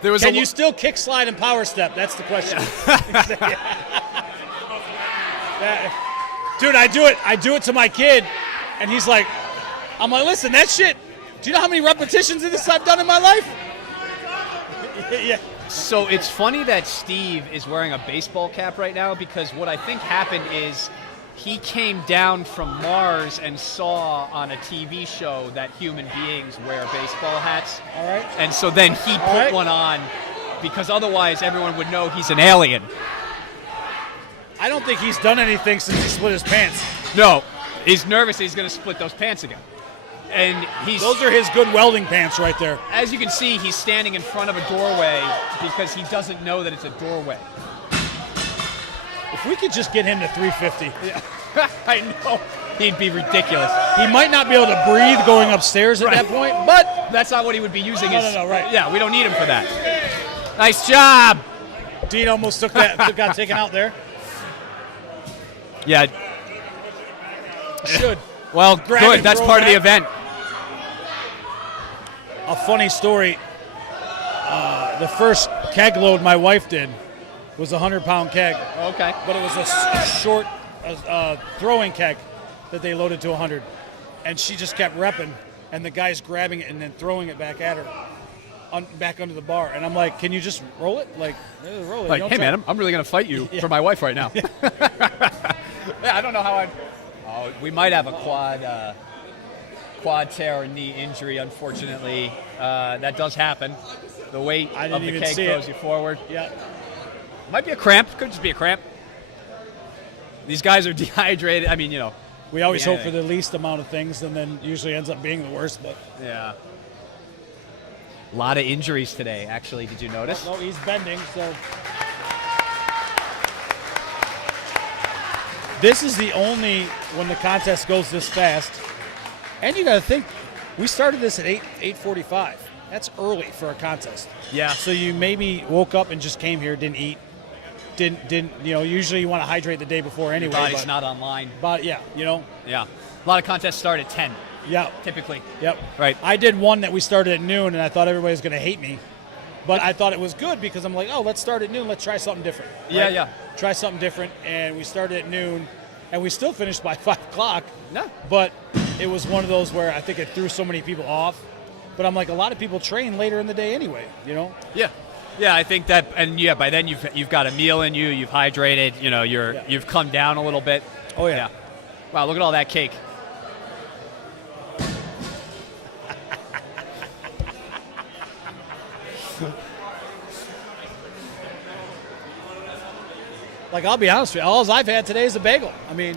There was Can you still kick slide and power step? That's the question. Yeah. Dude, I do it to my kid, and he's like, I'm like, listen, that shit. Do you know how many repetitions of this I've done in my life? Yeah. So it's funny that Steve is wearing a baseball cap right now because what I think happened is he came down from Mars and saw on a TV show that human beings wear baseball hats. All right. And so then he put right. one on because otherwise everyone would know he's an alien. I don't think he's done anything since he split his pants. No, he's nervous that he's going to split those pants again. And Those are his good welding pants right there. as you can see, he's standing in front of a doorway because he doesn't know that it's a doorway. If we could just get him to 350. I know. He'd be ridiculous. He might not be able to breathe going upstairs at Right. that point, but That's not what he would be using. No, right. Yeah, we don't need him for that. Nice job. Dean almost got taken out there. Yeah, Should. well, Grab good. and That's throw part of the back. event. A funny story. The first keg load my wife did was a 100-pound keg, Okay. but it was a short throwing keg that they loaded to 100, and she just kept repping, and the guy's grabbing it and then throwing it back at her, back under the bar, and I'm like, can you just roll it? Like, roll it. Like, Don't hey, try- man, I'm really going to fight you for my wife right now. Yeah, I don't know how I'd... Oh, we might have a quad tear or knee injury, unfortunately. That does happen. The weight I of didn't the even keg see throws it. you forward. Yeah. Might be a cramp. Could just be a cramp. These guys are dehydrated. I mean, We always Yeah, hope for the least amount of things, and then usually ends up being the worst. But yeah. A lot of injuries today, actually. Did you notice? no, he's bending. So this is the only when the contest goes this fast. And you got to think, we started this at 8:45. That's early for a contest. Yeah. So you maybe woke up and just came here, didn't eat, didn't usually you want to hydrate the day before anyway. Your body's but, not online. But yeah, Yeah. A lot of contests start at 10, yeah. typically. Yep. Right. I did one that we started at noon, and I thought everybody was going to hate me. But I thought it was good because I'm like, oh, let's start at noon. Let's try something different. Yeah, yeah. Try something different. And we started at noon, and we still finished by 5 o'clock. No. But it was one of those where I think it threw so many people off. But I'm like, a lot of people train later in the day anyway, Yeah. Yeah, I think that, and yeah, by then you've got a meal in you, you've hydrated, you've come down a little bit. Oh, yeah. Wow, look at all that cake. Like, I'll be honest with you, all I've had today is a bagel. I mean,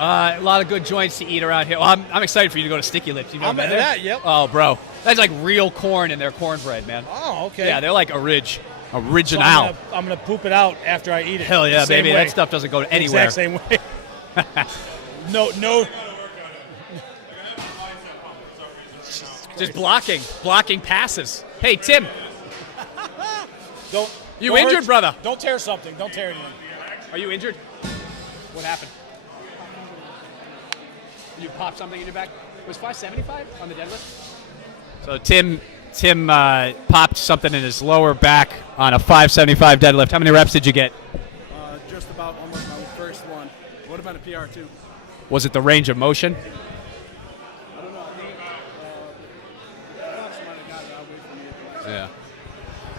A lot of good joints to eat around here. Well, I'm excited for you to go to Sticky Lips. You've never I'm been into there? that, yep. Oh, bro. That's like real corn in their cornbread, man. oh, okay. Yeah, they're like original. So I'm gonna poop it out after I eat it. Hell yeah, The same baby. way. That stuff doesn't go The anywhere. Exact same way. no. Just blocking passes. Hey, Tim, Don't. You don't injured, hurt- brother? Don't tear something. Don't tear anything. are you injured? What happened? You popped something in your back? It was 575 on the deadlift? So Tim popped something in his lower back on a 575 deadlift. How many reps did you get? Just about almost my first one. What about a PR too? Was it the range of motion? I don't know. I think Fox might have got it. I'll wait for me. Yeah.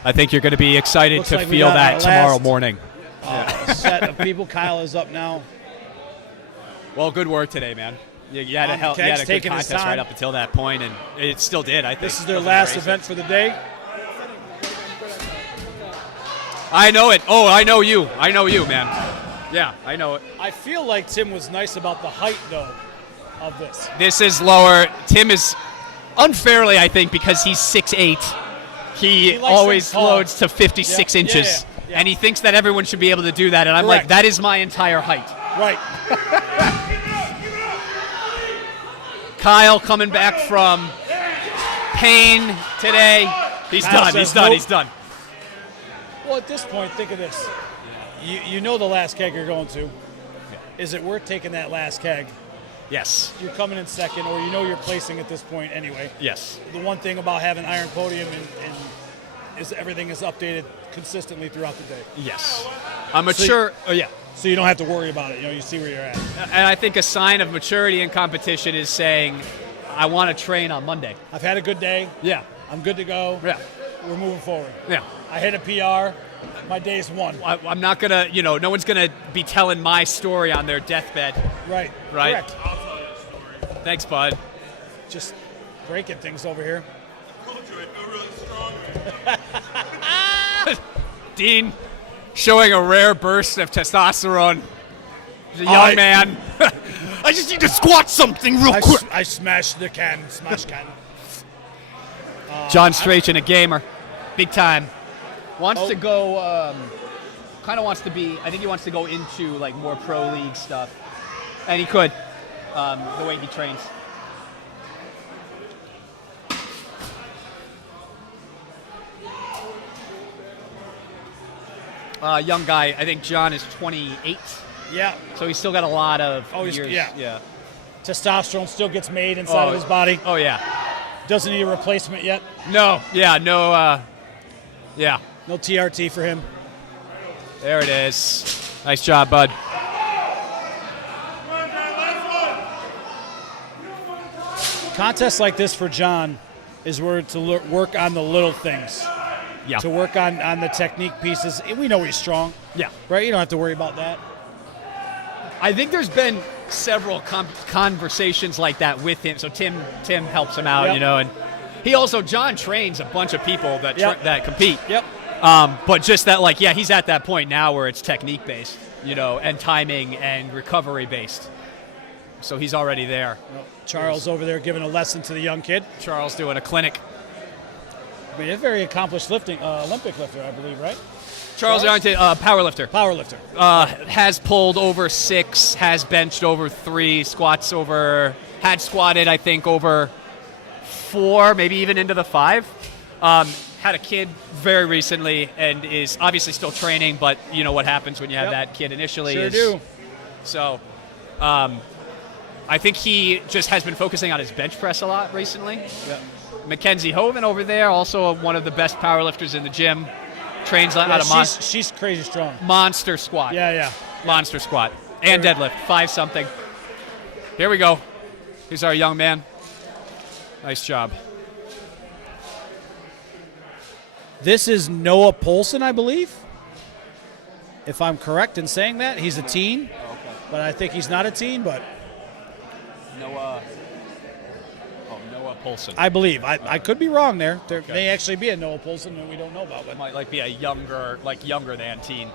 I think you're going to be excited Looks to like we feel got that our tomorrow last- morning. Set of people. Kyle is up now. Well, good work today, man. You had a On the you had kegs, a good taking his contest right time. up until that point, and it still did. I think This is their Wasn't last crazy. event for the day. I know it. Oh, I know you. I know you, man. Yeah, I know it. I feel like Tim was nice about the height, though, of this. This is lower. Tim is unfairly, I think, because he's 6'8". He likes always things tall. loads to 56 Yeah, inches, yeah. and he thinks that everyone should be able to do that. And I'm like, Correct. that is my entire height. Right. Kyle coming back from pain today. He's Kyle done. says He's done. nope. He's done. Well, at this point, think of this. You know the last keg you're going to. Is it worth taking that last keg? Yes. You're coming in second, or you know you're placing at this point anyway. Yes. The one thing about having Iron Podium and is everything is updated consistently throughout the day. Yes. I'm mature. Oh, yeah. So you don't have to worry about it. You know, you see where you're at. And I think a sign of maturity in competition is saying, I want to train on Monday. I've had a good day. Yeah. I'm good to go. Yeah. We're moving forward. Yeah. I hit a PR. My day's won. I'm not going to, no one's going to be telling my story on their deathbed. Right. Right. Correct. Thanks, bud. Just breaking things over here. Dean showing a rare burst of testosterone. He's a young I- man. I just need to squat something real quick. I smashed the can. Smash can. John Strachan, a gamer. Big time. Wants Oh. to go, kind of wants to be, I think he wants to go into like more pro league stuff. And he could, the way he trains. Young guy, I think John is 28, Yeah. so he's still got a lot of Oh, he's- years. yeah. Testosterone still gets made inside of his body. Oh, yeah. Doesn't need a replacement yet. No, yeah, no, yeah. No TRT for him. There it is. Nice job, bud. Contests like this for John is where to work on the little things. Yeah. To work on the technique pieces. We know he's strong, Yeah. right? You don't have to worry about that. I think there's been several conversations like that with him. So Tim helps him out, Yep. and he also, John trains a bunch of people that Yep. that compete. Yep. But just that, like, yeah, he's at that point now where it's technique based, and timing and recovery based. So he's already there. Charles over there giving a lesson to the young kid. Charles doing a clinic. I mean, a very accomplished Olympic lifter, I believe, right? Charles Arrington, power lifter. Power lifter. Has pulled over 6, has benched over 3, had squatted, I think, over 4, maybe even into the 5. Had a kid very recently and is obviously still training, but you know what happens when you have Yep. that kid initially. Sure is, do. So I think he just has been focusing on his bench press a lot recently. Yeah. Mackenzie Hoven over there, also one of the best powerlifters in the gym. Trains out of she's crazy strong. monster squat. Yeah. Monster squat and deadlift, 5-something. Here we go. Here's our young man. Nice job. This is Noah Polson, I believe. If I'm correct in saying that, he's a teen, but I think he's not a teen. But Noah Polson. I believe. I could be wrong there. There may actually be a Noah Polson that we don't know about. But Might like be a younger than teen.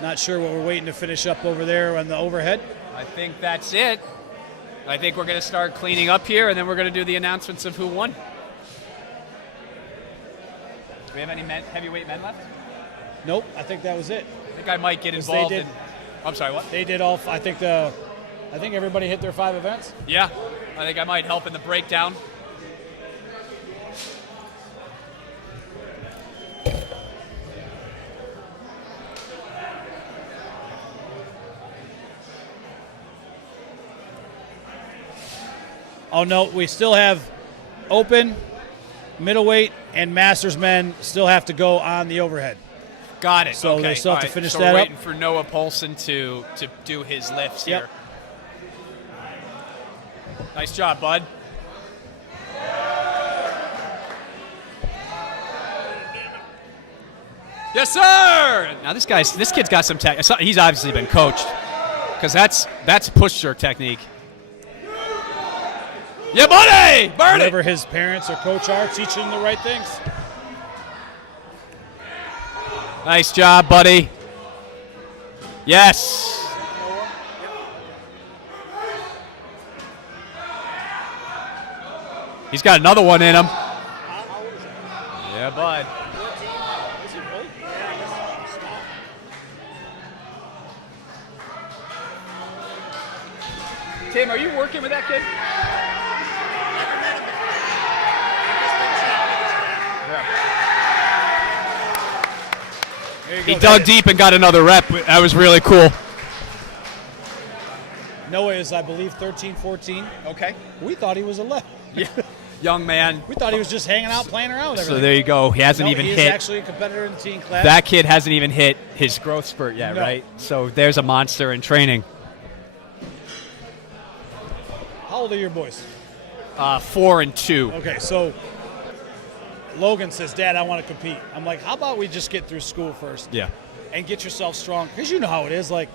not sure what we're waiting to finish up over there on the overhead. I think that's it. I think we're going to start cleaning up here, and then we're going to do the announcements of who won. Do we have any heavyweight men left? Nope, I think that was it. I think I might get 'Cause involved they in. did- I'm sorry, what? They did all. I think everybody hit their 5 events. Yeah, I think I might help in the breakdown. Oh no, we still have open, middleweight, and masters men still have to go on the overhead. Got it. So okay. they still have to All right. finish so that we're up. waiting for Noah Polson to do his lifts Yep. here. Nice job, bud. Yes, sir. Now this kid's got some tech. He's obviously been coached, because that's push jerk technique. Yeah, buddy, burn it. Whoever his parents or coach are, teaching him the right things. Nice job, buddy. Yes. He's got another one in him. Yeah, bud. Tim, are you working with that kid? There you He go. dug deep and got another rep. That was really cool. Noah is, I believe, 13, 14. Okay. We thought he was 11. Yeah. Young man. We thought he was just hanging out, playing around with So everything. there you go. He hasn't even he's hit. actually a competitor in the teen class. That kid hasn't even hit his growth spurt yet, No. right? So there's a monster in training. How old are your boys? 4 and 2. Okay, so Logan says, Dad, I want to compete. I'm like, how about we just get through school first Yeah. and get yourself strong? Because you know how it is. Like,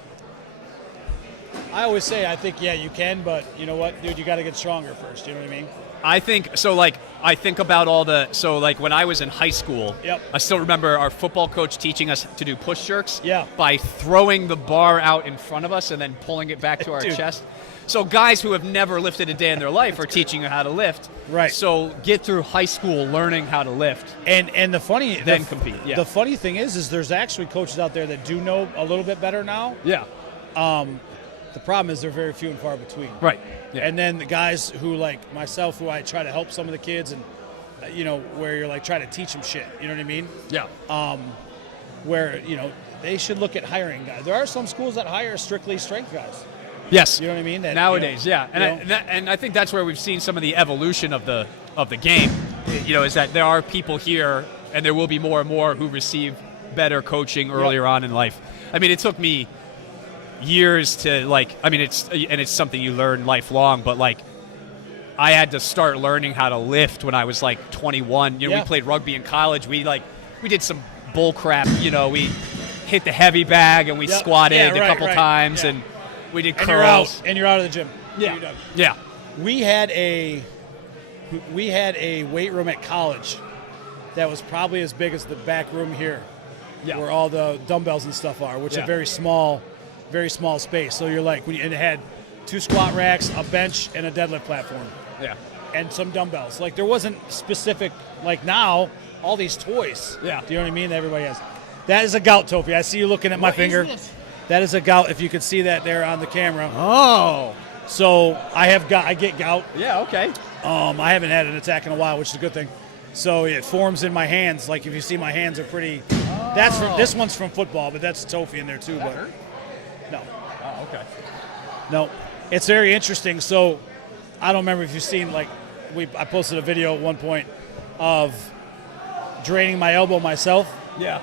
I always say, I think, yeah, you can, but you know what, dude, you got to get stronger first. You know what I mean? I think so. Like, I think about all the when I was in high school. Yep. I still remember our football coach teaching us to do push jerks. Yeah. By throwing the bar out in front of us and then pulling it back to our Dude. chest. So guys who have never lifted a day in their life are teaching you how to lift. Right. So get through high school learning how to lift. And the funny Then compete, yeah. The funny thing is there's actually coaches out there that do know a little bit better now. Yeah. The problem is they're very few and far between. Right. Yeah. And then the guys who, like myself, who I try to help some of the kids, and where you're like trying to teach them shit. You know what I mean? Yeah. Where they should look at hiring guys. There are some schools that hire strictly strength guys. Yes. You know what I mean? That, Nowadays, yeah, you know, and I think that's where we've seen some of the evolution of the game. Is that there are people here, and there will be more and more who receive better coaching earlier on in life. I mean, it took me years to it's something you learn lifelong, but like I had to start learning how to lift when I was like 21. We played rugby in college. We did some bull crap. We hit the heavy bag and we Yep. squatted Yeah, a right, couple right. times Yeah. and we did and curls. you're out of the gym. Yeah. You're done. Yeah. We had a weight room at college that was probably as big as the back room here, Yeah. where all the dumbbells and stuff are, which is Yeah. a very small space. So you're like, and it had 2 squat racks, a bench, and a deadlift platform, Yeah. and some dumbbells. Like there wasn't specific. Like now, all these toys. Yeah. Do you know what I mean? That everybody has. That is a gout, Tofi. I see you looking at my finger. That is a gout. If you could see that there on the camera. Oh. So I get gout. Yeah. Okay. I haven't had an attack in a while, which is a good thing. So it forms in my hands. Like if you see, my hands are pretty. That's from this one's from football, but that's Tofi in there too. But no, Oh, okay. no, it's very interesting. So I don't remember if you've seen I posted a video at one point of draining my elbow myself. Yeah.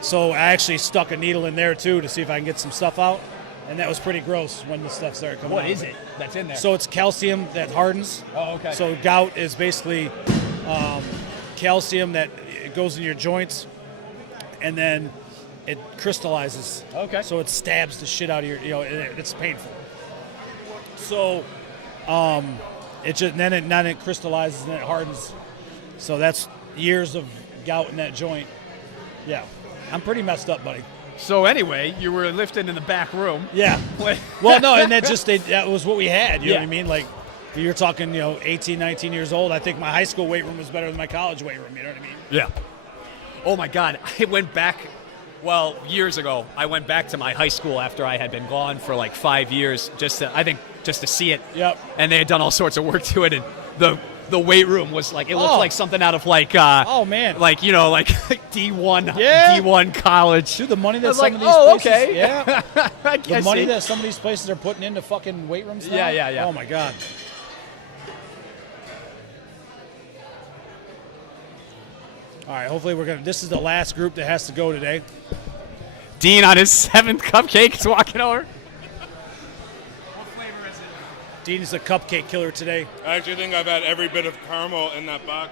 So I actually stuck a needle in there too to see if I can get some stuff out, and that was pretty gross when the stuff started coming out. What is it that's in there? So it's calcium that hardens. Oh, okay. So gout is basically calcium that it goes in your joints, and then it crystallizes. Okay. So it stabs the shit out of your, and it's painful. So, it just then it crystallizes and it hardens. So that's years of gout in that joint. Yeah, I'm pretty messed up, buddy. So anyway, you were lifting in the back room. Yeah. Well, no, and that was what we had. You know Yeah. what I mean? Like, you're talking, 18, 19 years old. I think my high school weight room was better than my college weight room. You know what I mean? Yeah. Oh my God, I went back. Well, years ago, I went back to my high school after I had been gone for like 5 years, just to see it. Yep. And they had done all sorts of work to it, and the weight room was like, it looked Oh. like something out of like Oh, man. like D1 Yeah. D1 college. Dude, the money that I was some like, of these oh, places, okay. yeah, I the guess money see. that some of these places are putting into fucking weight rooms now. Yeah. Oh my God. All right, hopefully this is the last group that has to go today. Dean on his 7th cupcake is walking over. Dean is a cupcake killer today. I actually think I've had every bit of caramel in that box.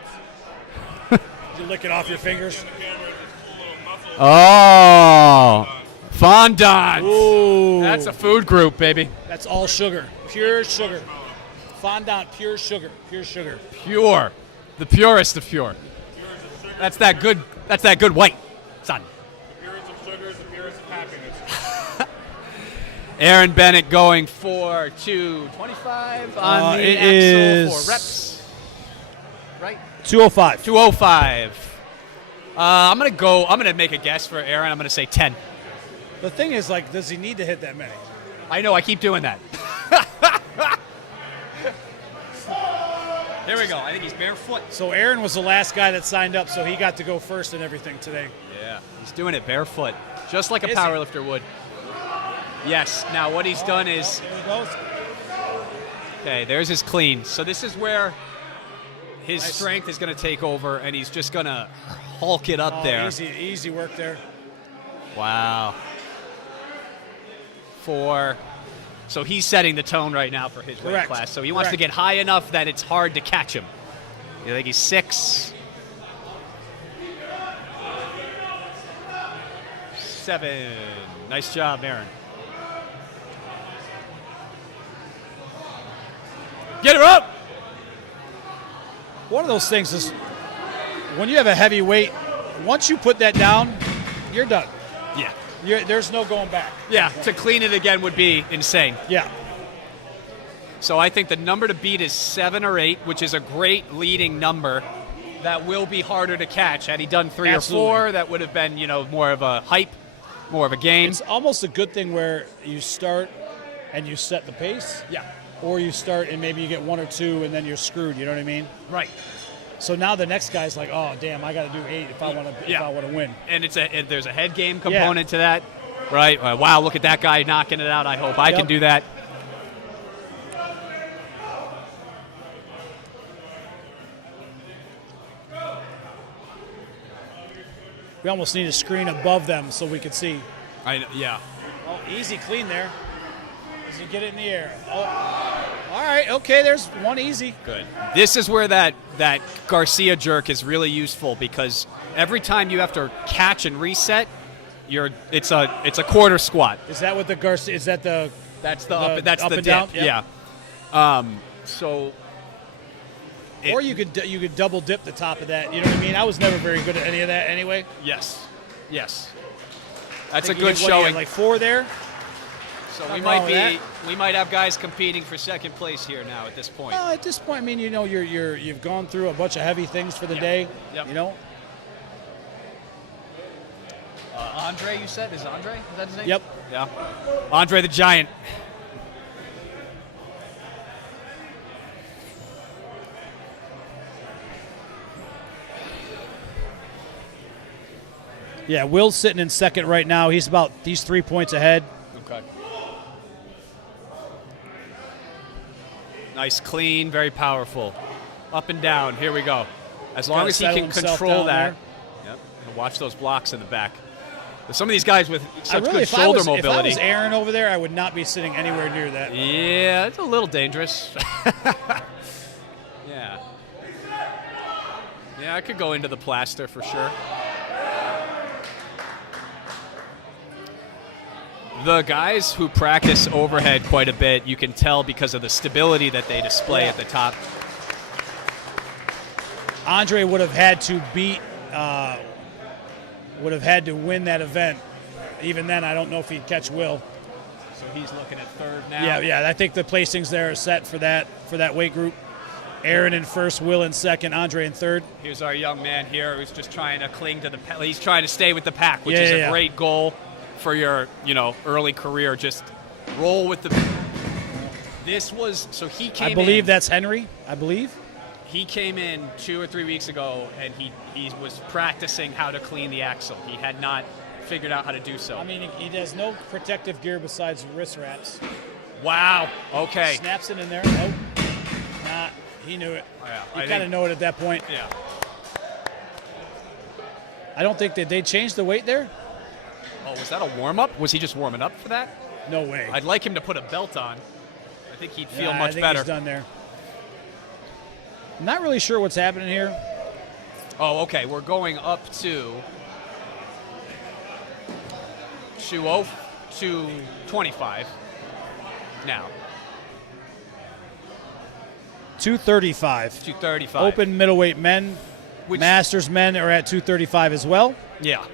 You lick it off your fingers. The camera, this cool little muscle. Oh, fondant. Ooh. That's a food group, baby. That's all sugar. Pure sugar. Fondant, pure sugar. Pure sugar. Pure, the purest of pure. That's that good white, son. The purest of sugar is the purest of happiness. Aaron Bennett going for 225 on the it axle is- for reps. Right? 205. 205. I'm gonna make a guess for Aaron. I'm gonna say 10. The thing is, like, does he need to hit that many? I know, I keep doing that. Here we go. I think he's barefoot. So Aaron was the last guy that signed up, so he got to go first and everything today. Yeah, he's doing it barefoot, just like a Is he? powerlifter would. Yes. Now what he's done is, There he goes. okay, there's his clean. So this is where his Nice. strength is going to take over, and he's just going to hulk it up Oh, there. easy work there. Wow. 4. So he's setting the tone right now for his weight Correct. class. So he wants to Correct. get high enough that it's hard to catch him. You think he's 6? 7. Nice job, Aaron. Get her up! One of those things is when you have a heavy weight, once you put that down, you're done. Yeah. There's no going back. Yeah, to clean it again would be insane. Yeah. So I think the number to beat is 7 or 8, which is a great leading number that will be harder to catch. Had he done 3 Absolutely. or 4, that would have been, more of a hype, more of a game. It's almost a good thing where you start and you set the pace, Yeah. or you start and maybe you get 1 or 2 and then you're screwed. You know what I mean? Right. So now the next guy's like, oh damn, I got to do 8 if I want to win. And there's a head game component to that. Right. Wow, look at that guy knocking it out. I hope I can Yep. do that. We almost need a screen above them so we could see. Yeah. Oh, easy clean there. As you get it in the air. Oh, all right. Okay, there's one easy. Good. This is where that Garcia jerk is really useful, because every time you have to catch and reset, it's a quarter squat. Is that what the Garcia? Is that the? That's the The up. That's up the and dip. down? Yep. Yeah. So. Or you could double dip the top of that. You know what I mean? I was never very good at any of that anyway. Yes. That's I a think you good hit, what, you had, showing. like 4 there. So nothing wrong with we might have guys competing for second place here now at this point. Well, at this point, I mean, you've gone through a bunch of heavy things for the day. Yep. You know. Andre, you said? Is Andre? Is that his name? Yep. Yeah. Andre the Giant. Yeah, Will's sitting in second right now. He's 3 points ahead. Okay. Nice, clean, very powerful. Up and down. Here we go. As long Gotta as he settle can himself control down that. there. Yep. And watch those blocks in the back. Some of these guys with such good If I shoulder was mobility. Aaron over there, I would not be sitting anywhere near that. Yeah, it's a little dangerous. Yeah. Yeah, I could go into the plaster for sure. The guys who practice overhead quite a bit, you can tell because of the stability that they display at the top. Andre would have had to win that event. Even then, I don't know if he'd catch Will. So he's looking at third now. Yeah. I think the placings there are set for that weight group. Aaron in first, Will in second, Andre in third. Here's our young man here who's just trying to cling to the pack. He's trying to stay with the pack, which Yeah, is yeah, a yeah. great goal for your, early career. Just roll with the. This was so he came. I believe in, that's Henry. I believe. he came in 2 or 3 weeks ago, and he was practicing how to clean the axle. He had not figured out how to do so. I mean, he has no protective gear besides wrist wraps. Wow. Okay. Snaps it in there. Nope. Nah, he knew it. Yeah, He I kind of think- know it at that point. Yeah. I don't think that they changed the weight there. Oh, was that a warm up? Was he just warming up for that? No way. I'd like him to put a belt on. I think he'd feel Yeah, much I think better. He's done there. I'm not really sure what's happening here. Oh, okay. We're going up to 225 now. 235. 235. Open middleweight men. Which- Masters men are at 235 as well. Yeah.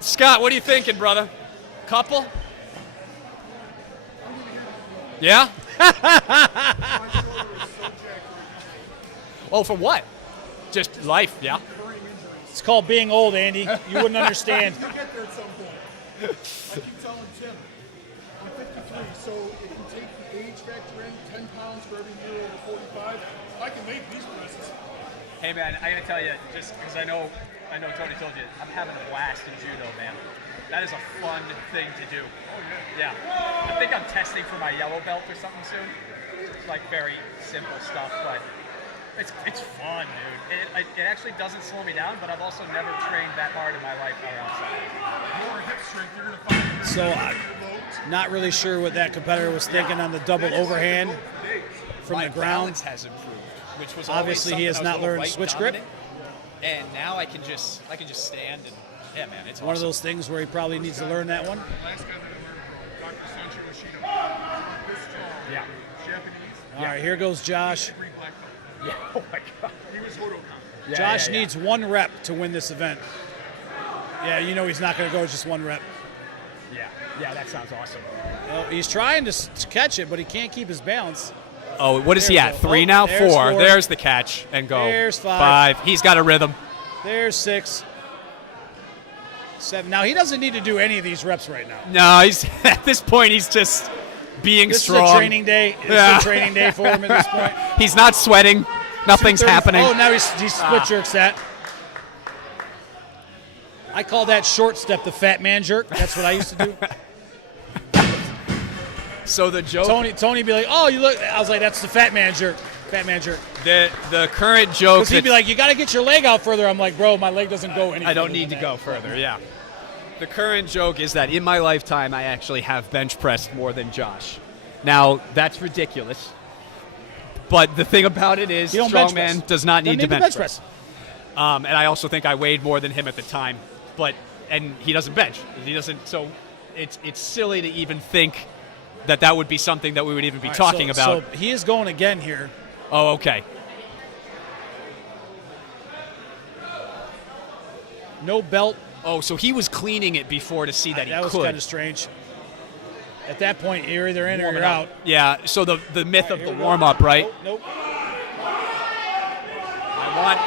Scott, what are you thinking, brother? Couple? Yeah? Oh, for what? Just life, yeah? It's called being old, Andy. You wouldn't understand. You'll get there at some point. I keep telling Tim, I'm 53, so if you take the age factor in, 10 pounds for every year over 45, I can make these presses. Hey, man, I gotta tell you, just because I know Tony told you, I'm having a blast in judo, man. That is a fun thing to do. Oh, yeah. Yeah. I think I'm testing for my yellow belt or something soon. It's like very simple stuff, but it's fun, dude. It actually doesn't slow me down, but I've also never trained that hard in my life outside. More hip strength, you're going to find So I'm not really sure what that competitor was thinking on the double overhand from My the ground. balance has improved, which was Obviously, he always has something I was not a little learned right switch grip. dominant, and now I can just stand and yeah, man, it's One of awesome. those things where he probably needs to learn that one. last guy that I learned from, Dr. Sancho Ishida. This strong. Yeah. Japanese, All right, here goes Josh. 3 black belt. Yeah. Oh my god. He was Hodokan. Josh needs one rep to win this event. Yeah, you know he's not going to go just one rep. Yeah, that sounds awesome. Well, he's trying to catch it, but he can't keep his balance. Oh, what is he There we at? go. 3 Oh, now? there's 4. four. There's the catch and go. There's 5. 5. He's got a rhythm. There's 6. 7. Now, he doesn't need to do any of these reps right now. No, he's at this point he's just being This strong. is a training day. This Yeah. is a training day for him at this point. He's not sweating. Nothing's 230 happening. Oh, now he's split jerks that. I call that short step the fat man jerk. That's what I used to do. So the joke, Tony be like, oh, you look. I was like, that's the fat man jerk. Fat man jerk. the current joke. Because he'd be like, you got to get your leg out further. I'm like, bro, my leg doesn't go any I don't further need to than go that. further. Yeah. The current joke is that in my lifetime, I actually have bench pressed more than Josh. Now that's ridiculous. But the thing about it is, You don't bench strongman press. does not Doesn't need to bench press. press. And I also think I weighed more than him at the time. And he doesn't bench. He doesn't. So it's silly to even think that would be something that we would even be All right, talking about. So he is going again here. Oh, okay. No belt. Oh, so he was cleaning it before to see that he That was could. kind of strange. At that point, you're either in or Warming you're up. out. Yeah. So the myth All right, of here the we go. warm up, right? Nope. I want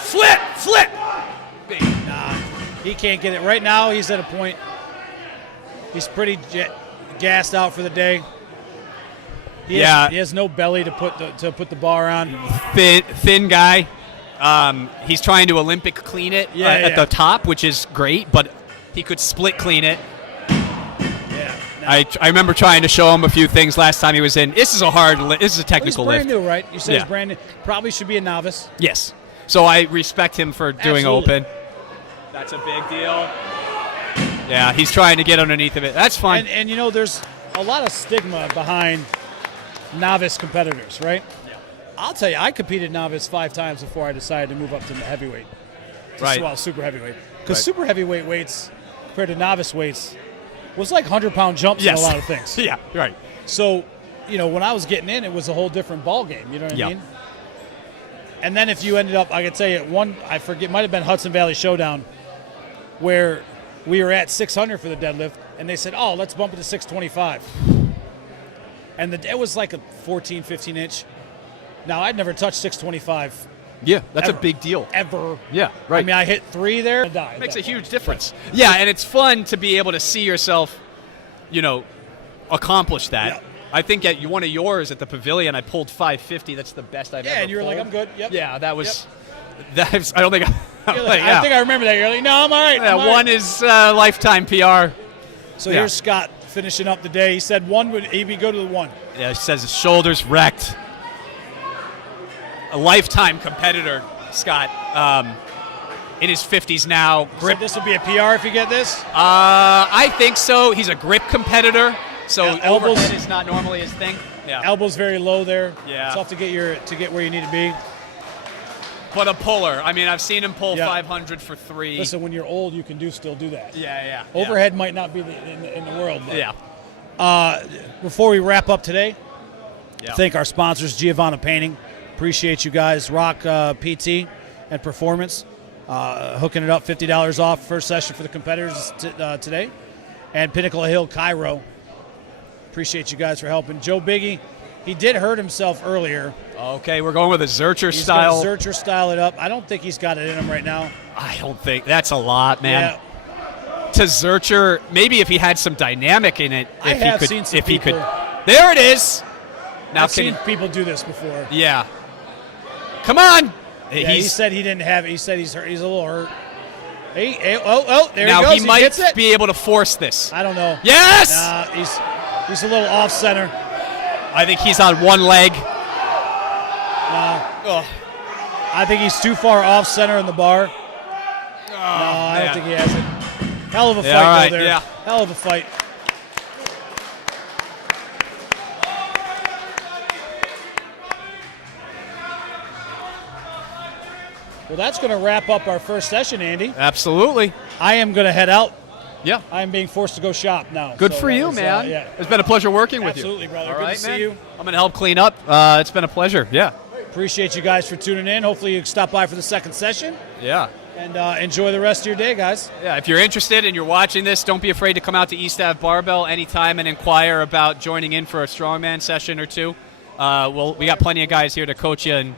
flip. Bing. Nah, he can't get it. Right now, he's at a point. He's pretty gassed out for the day. He has no belly to put the bar on. Thin guy. He's trying to Olympic clean it at the top, which is great, but he could split clean it. Yeah. Nah. I remember trying to show him a few things last time he was in. This is a He's technical brand lift. new, right? You said Yeah. he's brand new. Probably should be a novice. Yes. So I respect him for doing Absolutely. open. That's a big deal. Yeah, he's trying to get underneath of it. That's fine. And you know, there's a lot of stigma behind novice competitors, right? Yeah. I'll tell you, I competed novice 5 times before I decided to move up to heavyweight. Right. Well, super heavyweight. Because Right. super heavyweight weights compared to novice weights was like 100-pound jumps in a lot of things. Yeah, right. So, when I was getting in, it was a whole different ball game. You know what I mean? And then if you ended up, I could tell you at one, I forget, might have been Hudson Valley Showdown, where we were at 600 for the deadlift, and they said, oh, let's bump it to 625. And it was like a 14, 15 inch. Now, I'd never touched 625 Yeah, that's Ever. a big deal. ever. Yeah, right. I mean, I hit 3 there and died. Makes a huge difference. Yeah, and it's fun to be able to see yourself, accomplish that. Yeah. I think at one of yours at the pavilion, I pulled 550. That's the best I've ever Yeah, and you were like, pulled. I'm good. Yep. Yeah, that was. I don't think. You're like, I think I remember that. You're like, no, I'm all right. Yeah, I'm all one right. is lifetime PR. So yeah. here's Scott finishing up the day. He said one would he'd go to the one. Yeah, it says his shoulders wrecked. A lifetime competitor, Scott. In his 50s now. Grip. So this will be a PR if you get this. I think so. He's a grip competitor, so Elbows- overhead is not normally his thing. Yeah. Elbows very low there. Yeah. Tough to get where you need to be. But a puller. I mean, I've seen him pull Yeah. 500 for 3. Listen, when you're old, you can still do that. Yeah. Overhead might not be in the world. But, Yeah. Before we wrap up today, Yeah. thank our sponsors, Giovanna Painting. Appreciate you guys. Rock PT and Performance. Hooking it up, $50 off first session for the competitors today. And Pinnacle Hill Cairo. Appreciate you guys for helping. Joe Biggie, he did hurt himself earlier. Okay, we're going with a Zurcher He's style. going to Zurcher style it up. I don't think he's got it in him right now. I don't think that's a lot, man. Yeah. To Zurcher, maybe if he had some dynamic in it, I if he have could, seen some if he could. people- There it is. Now I've can seen people do this before. yeah. Come on. Yeah, he He's said he didn't have it. He said he's hurt. He's a little hurt. There now he goes. he might gets it. be able to force this. I don't know. Yes. Nah, he's a little off center. I think he's on one leg. Nah. I think he's too far off center in the bar. No, I don't think he has it. Hell of a fight Yeah, all right, though there. yeah. Hell of a fight. Well, that's going to wrap up our first session, Andy. Absolutely. I am going to head out. Yeah. I am being forced to go shop now. Good So for that you, was, man. yeah. It's been a pleasure working with you. Absolutely, brother. All Good right, to see man. you. I'm going to help clean up. It's been a pleasure. Yeah. Appreciate you guys for tuning in. Hopefully you stop by for the second session. Yeah. And enjoy the rest of your day, guys. Yeah, if you're interested and you're watching this, don't be afraid to come out to East Ave Barbell anytime and inquire about joining in for a strongman session or two. We got plenty of guys here to coach you and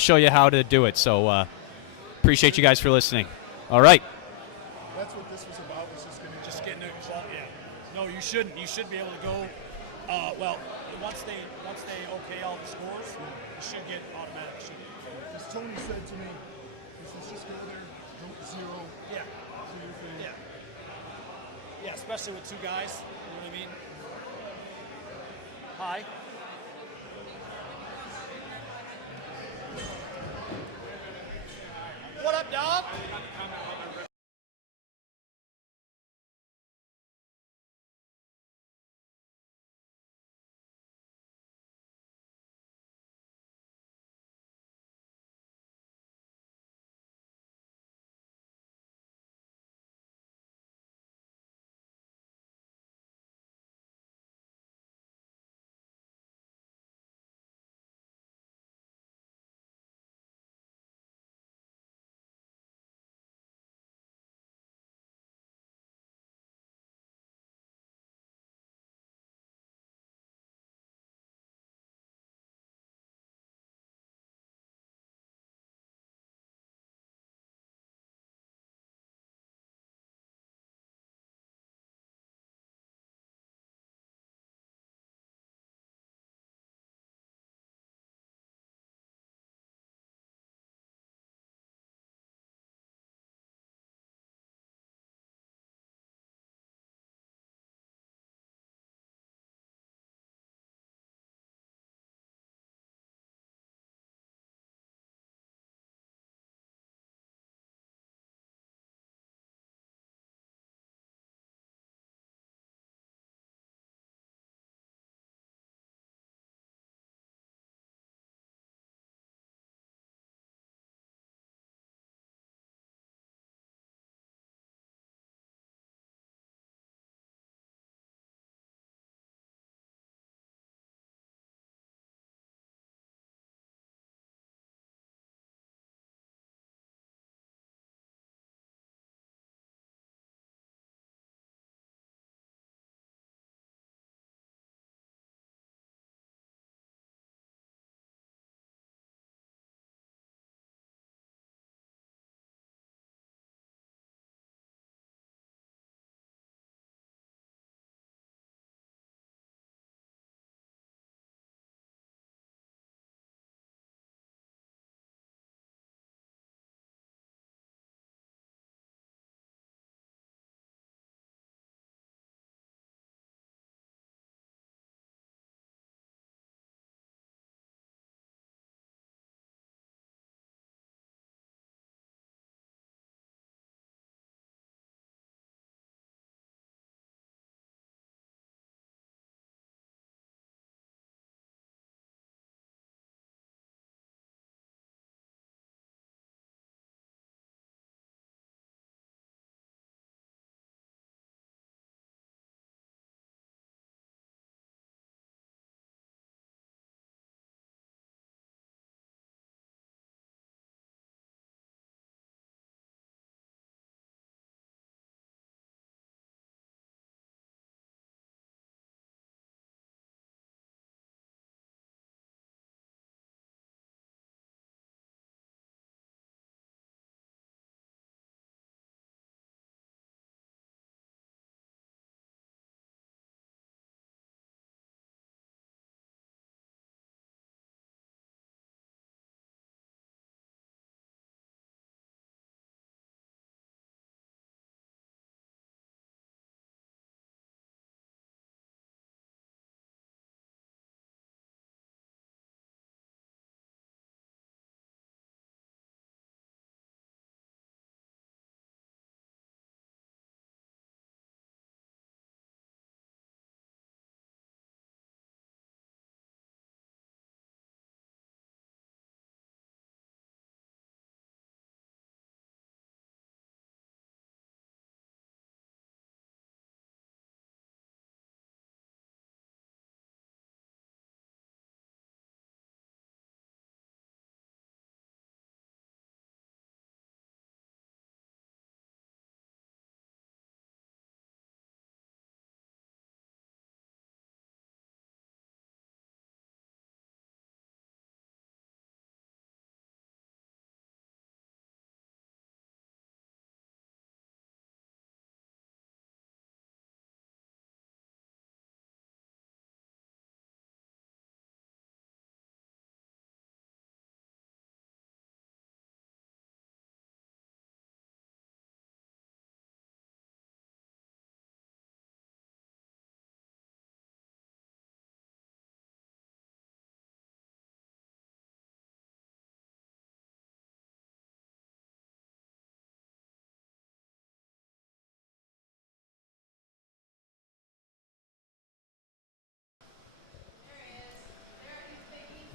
show you how to do it. So appreciate you guys for listening. All right. That's what this was about. Was just getting Getting a yeah. No, you shouldn't. You should be able to go. Once they okay all the scores, you should get automatic shooting. As Tony said to me, he says just go there, don't zero. Yeah. Do your thing. Yeah. Yeah, especially with 2 guys. You know what I mean? Hi. What up, dog?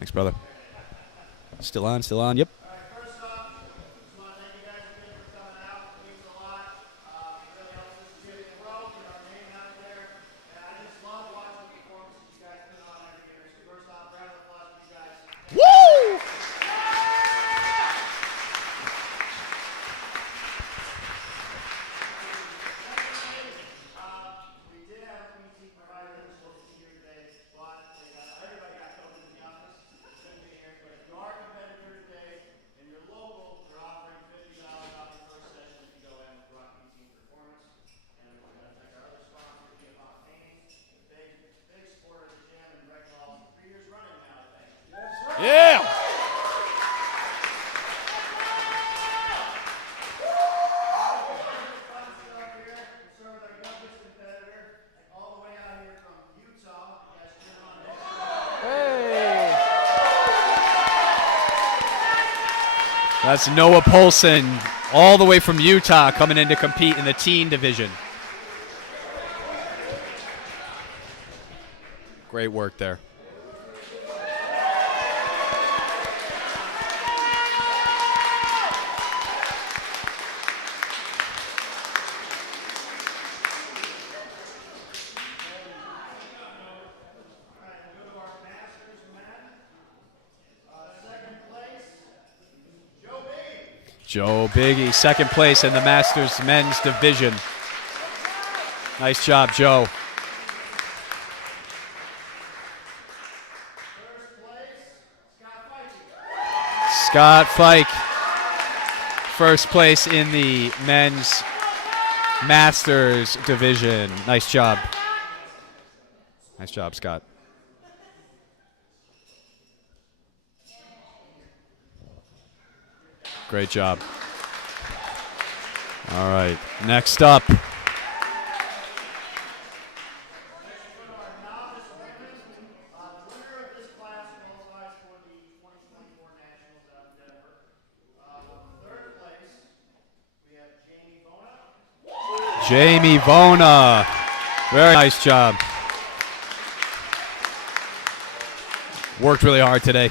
Thanks, brother. Still on, still on. Yep. Yeah. That's Noah Polson, all the way from Utah, coming in to compete in the teen division. Great work there. Joe Biggie, second place in the Masters men's division. Nice job, Joe. Scott Fike, first place in the men's Masters division. Nice job. Nice job, Scott. Great job. All right, next up. Jamie Vona. Very nice job. Worked really hard today.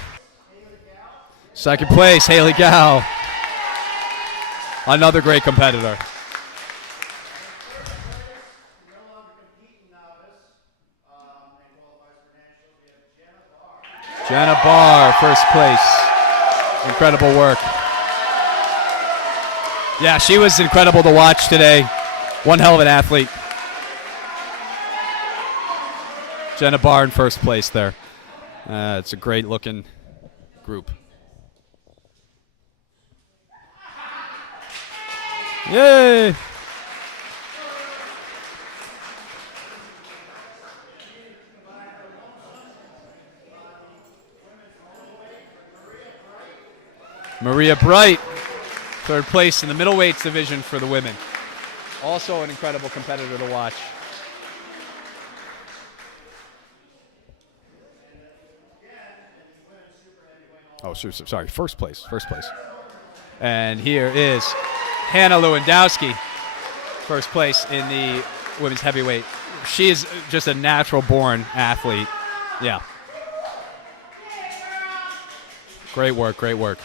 Second place, Haley Gow. Another great competitor. Jenna Barr, first place. Incredible work. Yeah, she was incredible to watch today. One hell of an athlete. Jenna Barr in first place there. It's a great looking group. Yay! Maria Bright, third place in the middleweights division for the women. Also an incredible competitor to watch. Oh, sorry, first place. And here is Hannah Lewandowski, first place in the women's heavyweight. She is just a natural-born athlete. Yeah. Great work, great work.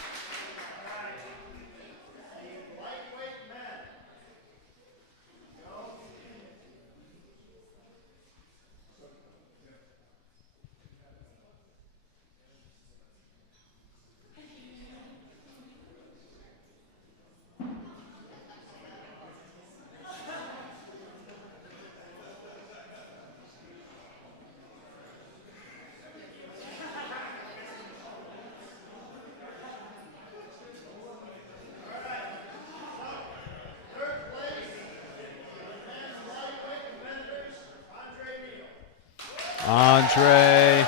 Andre,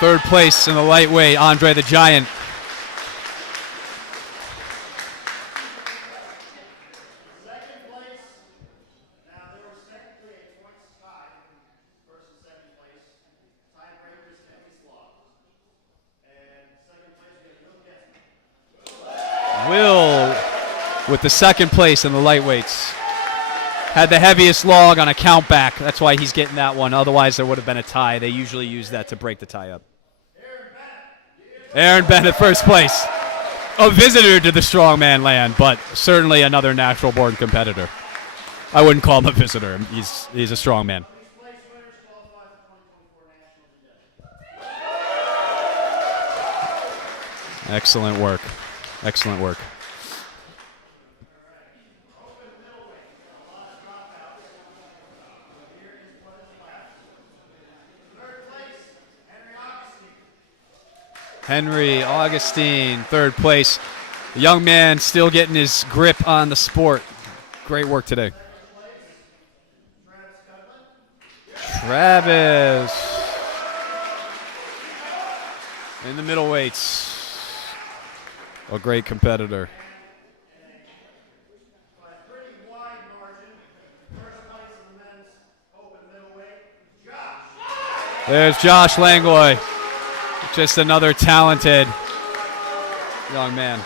third place in the lightweight, Andre the Giant. Second place. Now there were technically a points tie versus second place. Tiebreaker is Timothy Slaw. And second place we have Will Getson. Will with the second place in the lightweights. Had the heaviest log on a count back. That's why he's getting that one. Otherwise, there would have been a tie. They usually use that to break the tie up. Aaron Aaron Bennett, first place. A visitor to the strongman land, but certainly another natural-born competitor. I wouldn't call him a visitor. He's a strongman. Excellent work. Excellent work. Henry Augustine, third place. The young man still getting his grip on the sport. Great work today. Travis in the middleweights. A great competitor. There's Josh Langlois. Just another talented young man.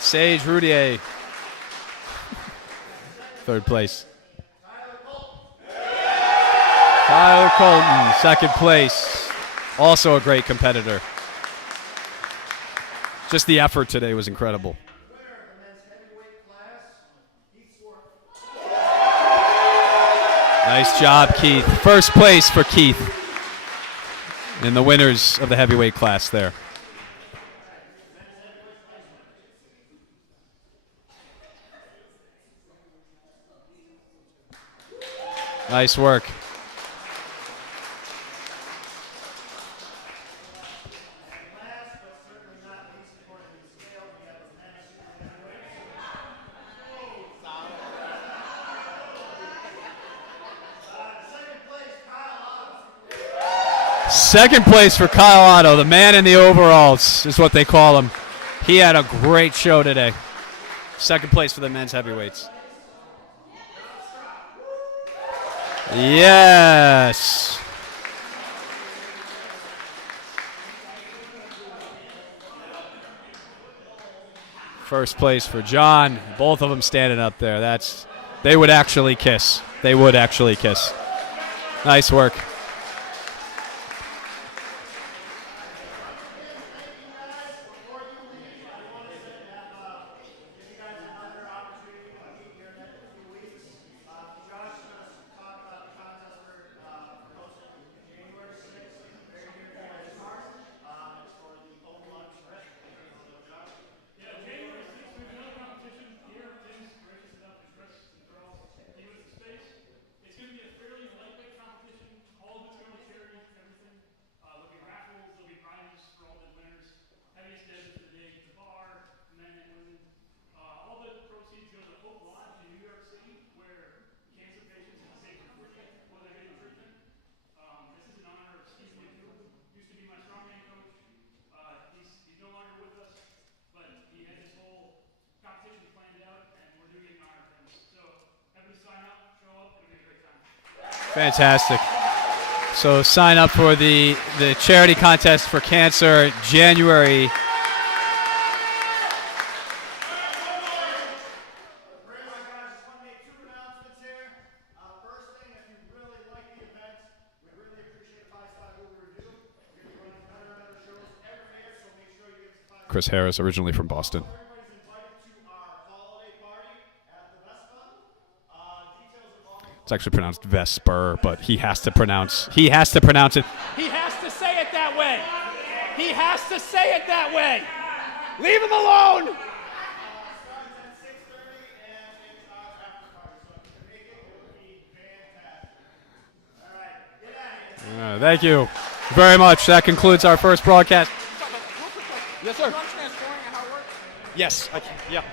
Sage Roudier, third place. Tyler Colton, second place. Also a great competitor. Just the effort today was incredible. Nice job, Keith. First place for Keith in the winners of the heavyweight class there. Nice work. Second place for Kyle Otto, the man in the overalls is what they call him. He had a great show today. Second place for the men's heavyweights. Yes. First place for John. Both of them standing up there. They would actually kiss. They would actually kiss. Nice work. Fantastic. So sign up for the charity contest for cancer January. Chris Harris, originally from Boston. It's actually pronounced Vesper, but he has to pronounce it. He has to say it that way. He has to say it that way. Leave him alone. Thank you very much. That concludes our first broadcast. Yes, sir. Yes, I can. Yeah.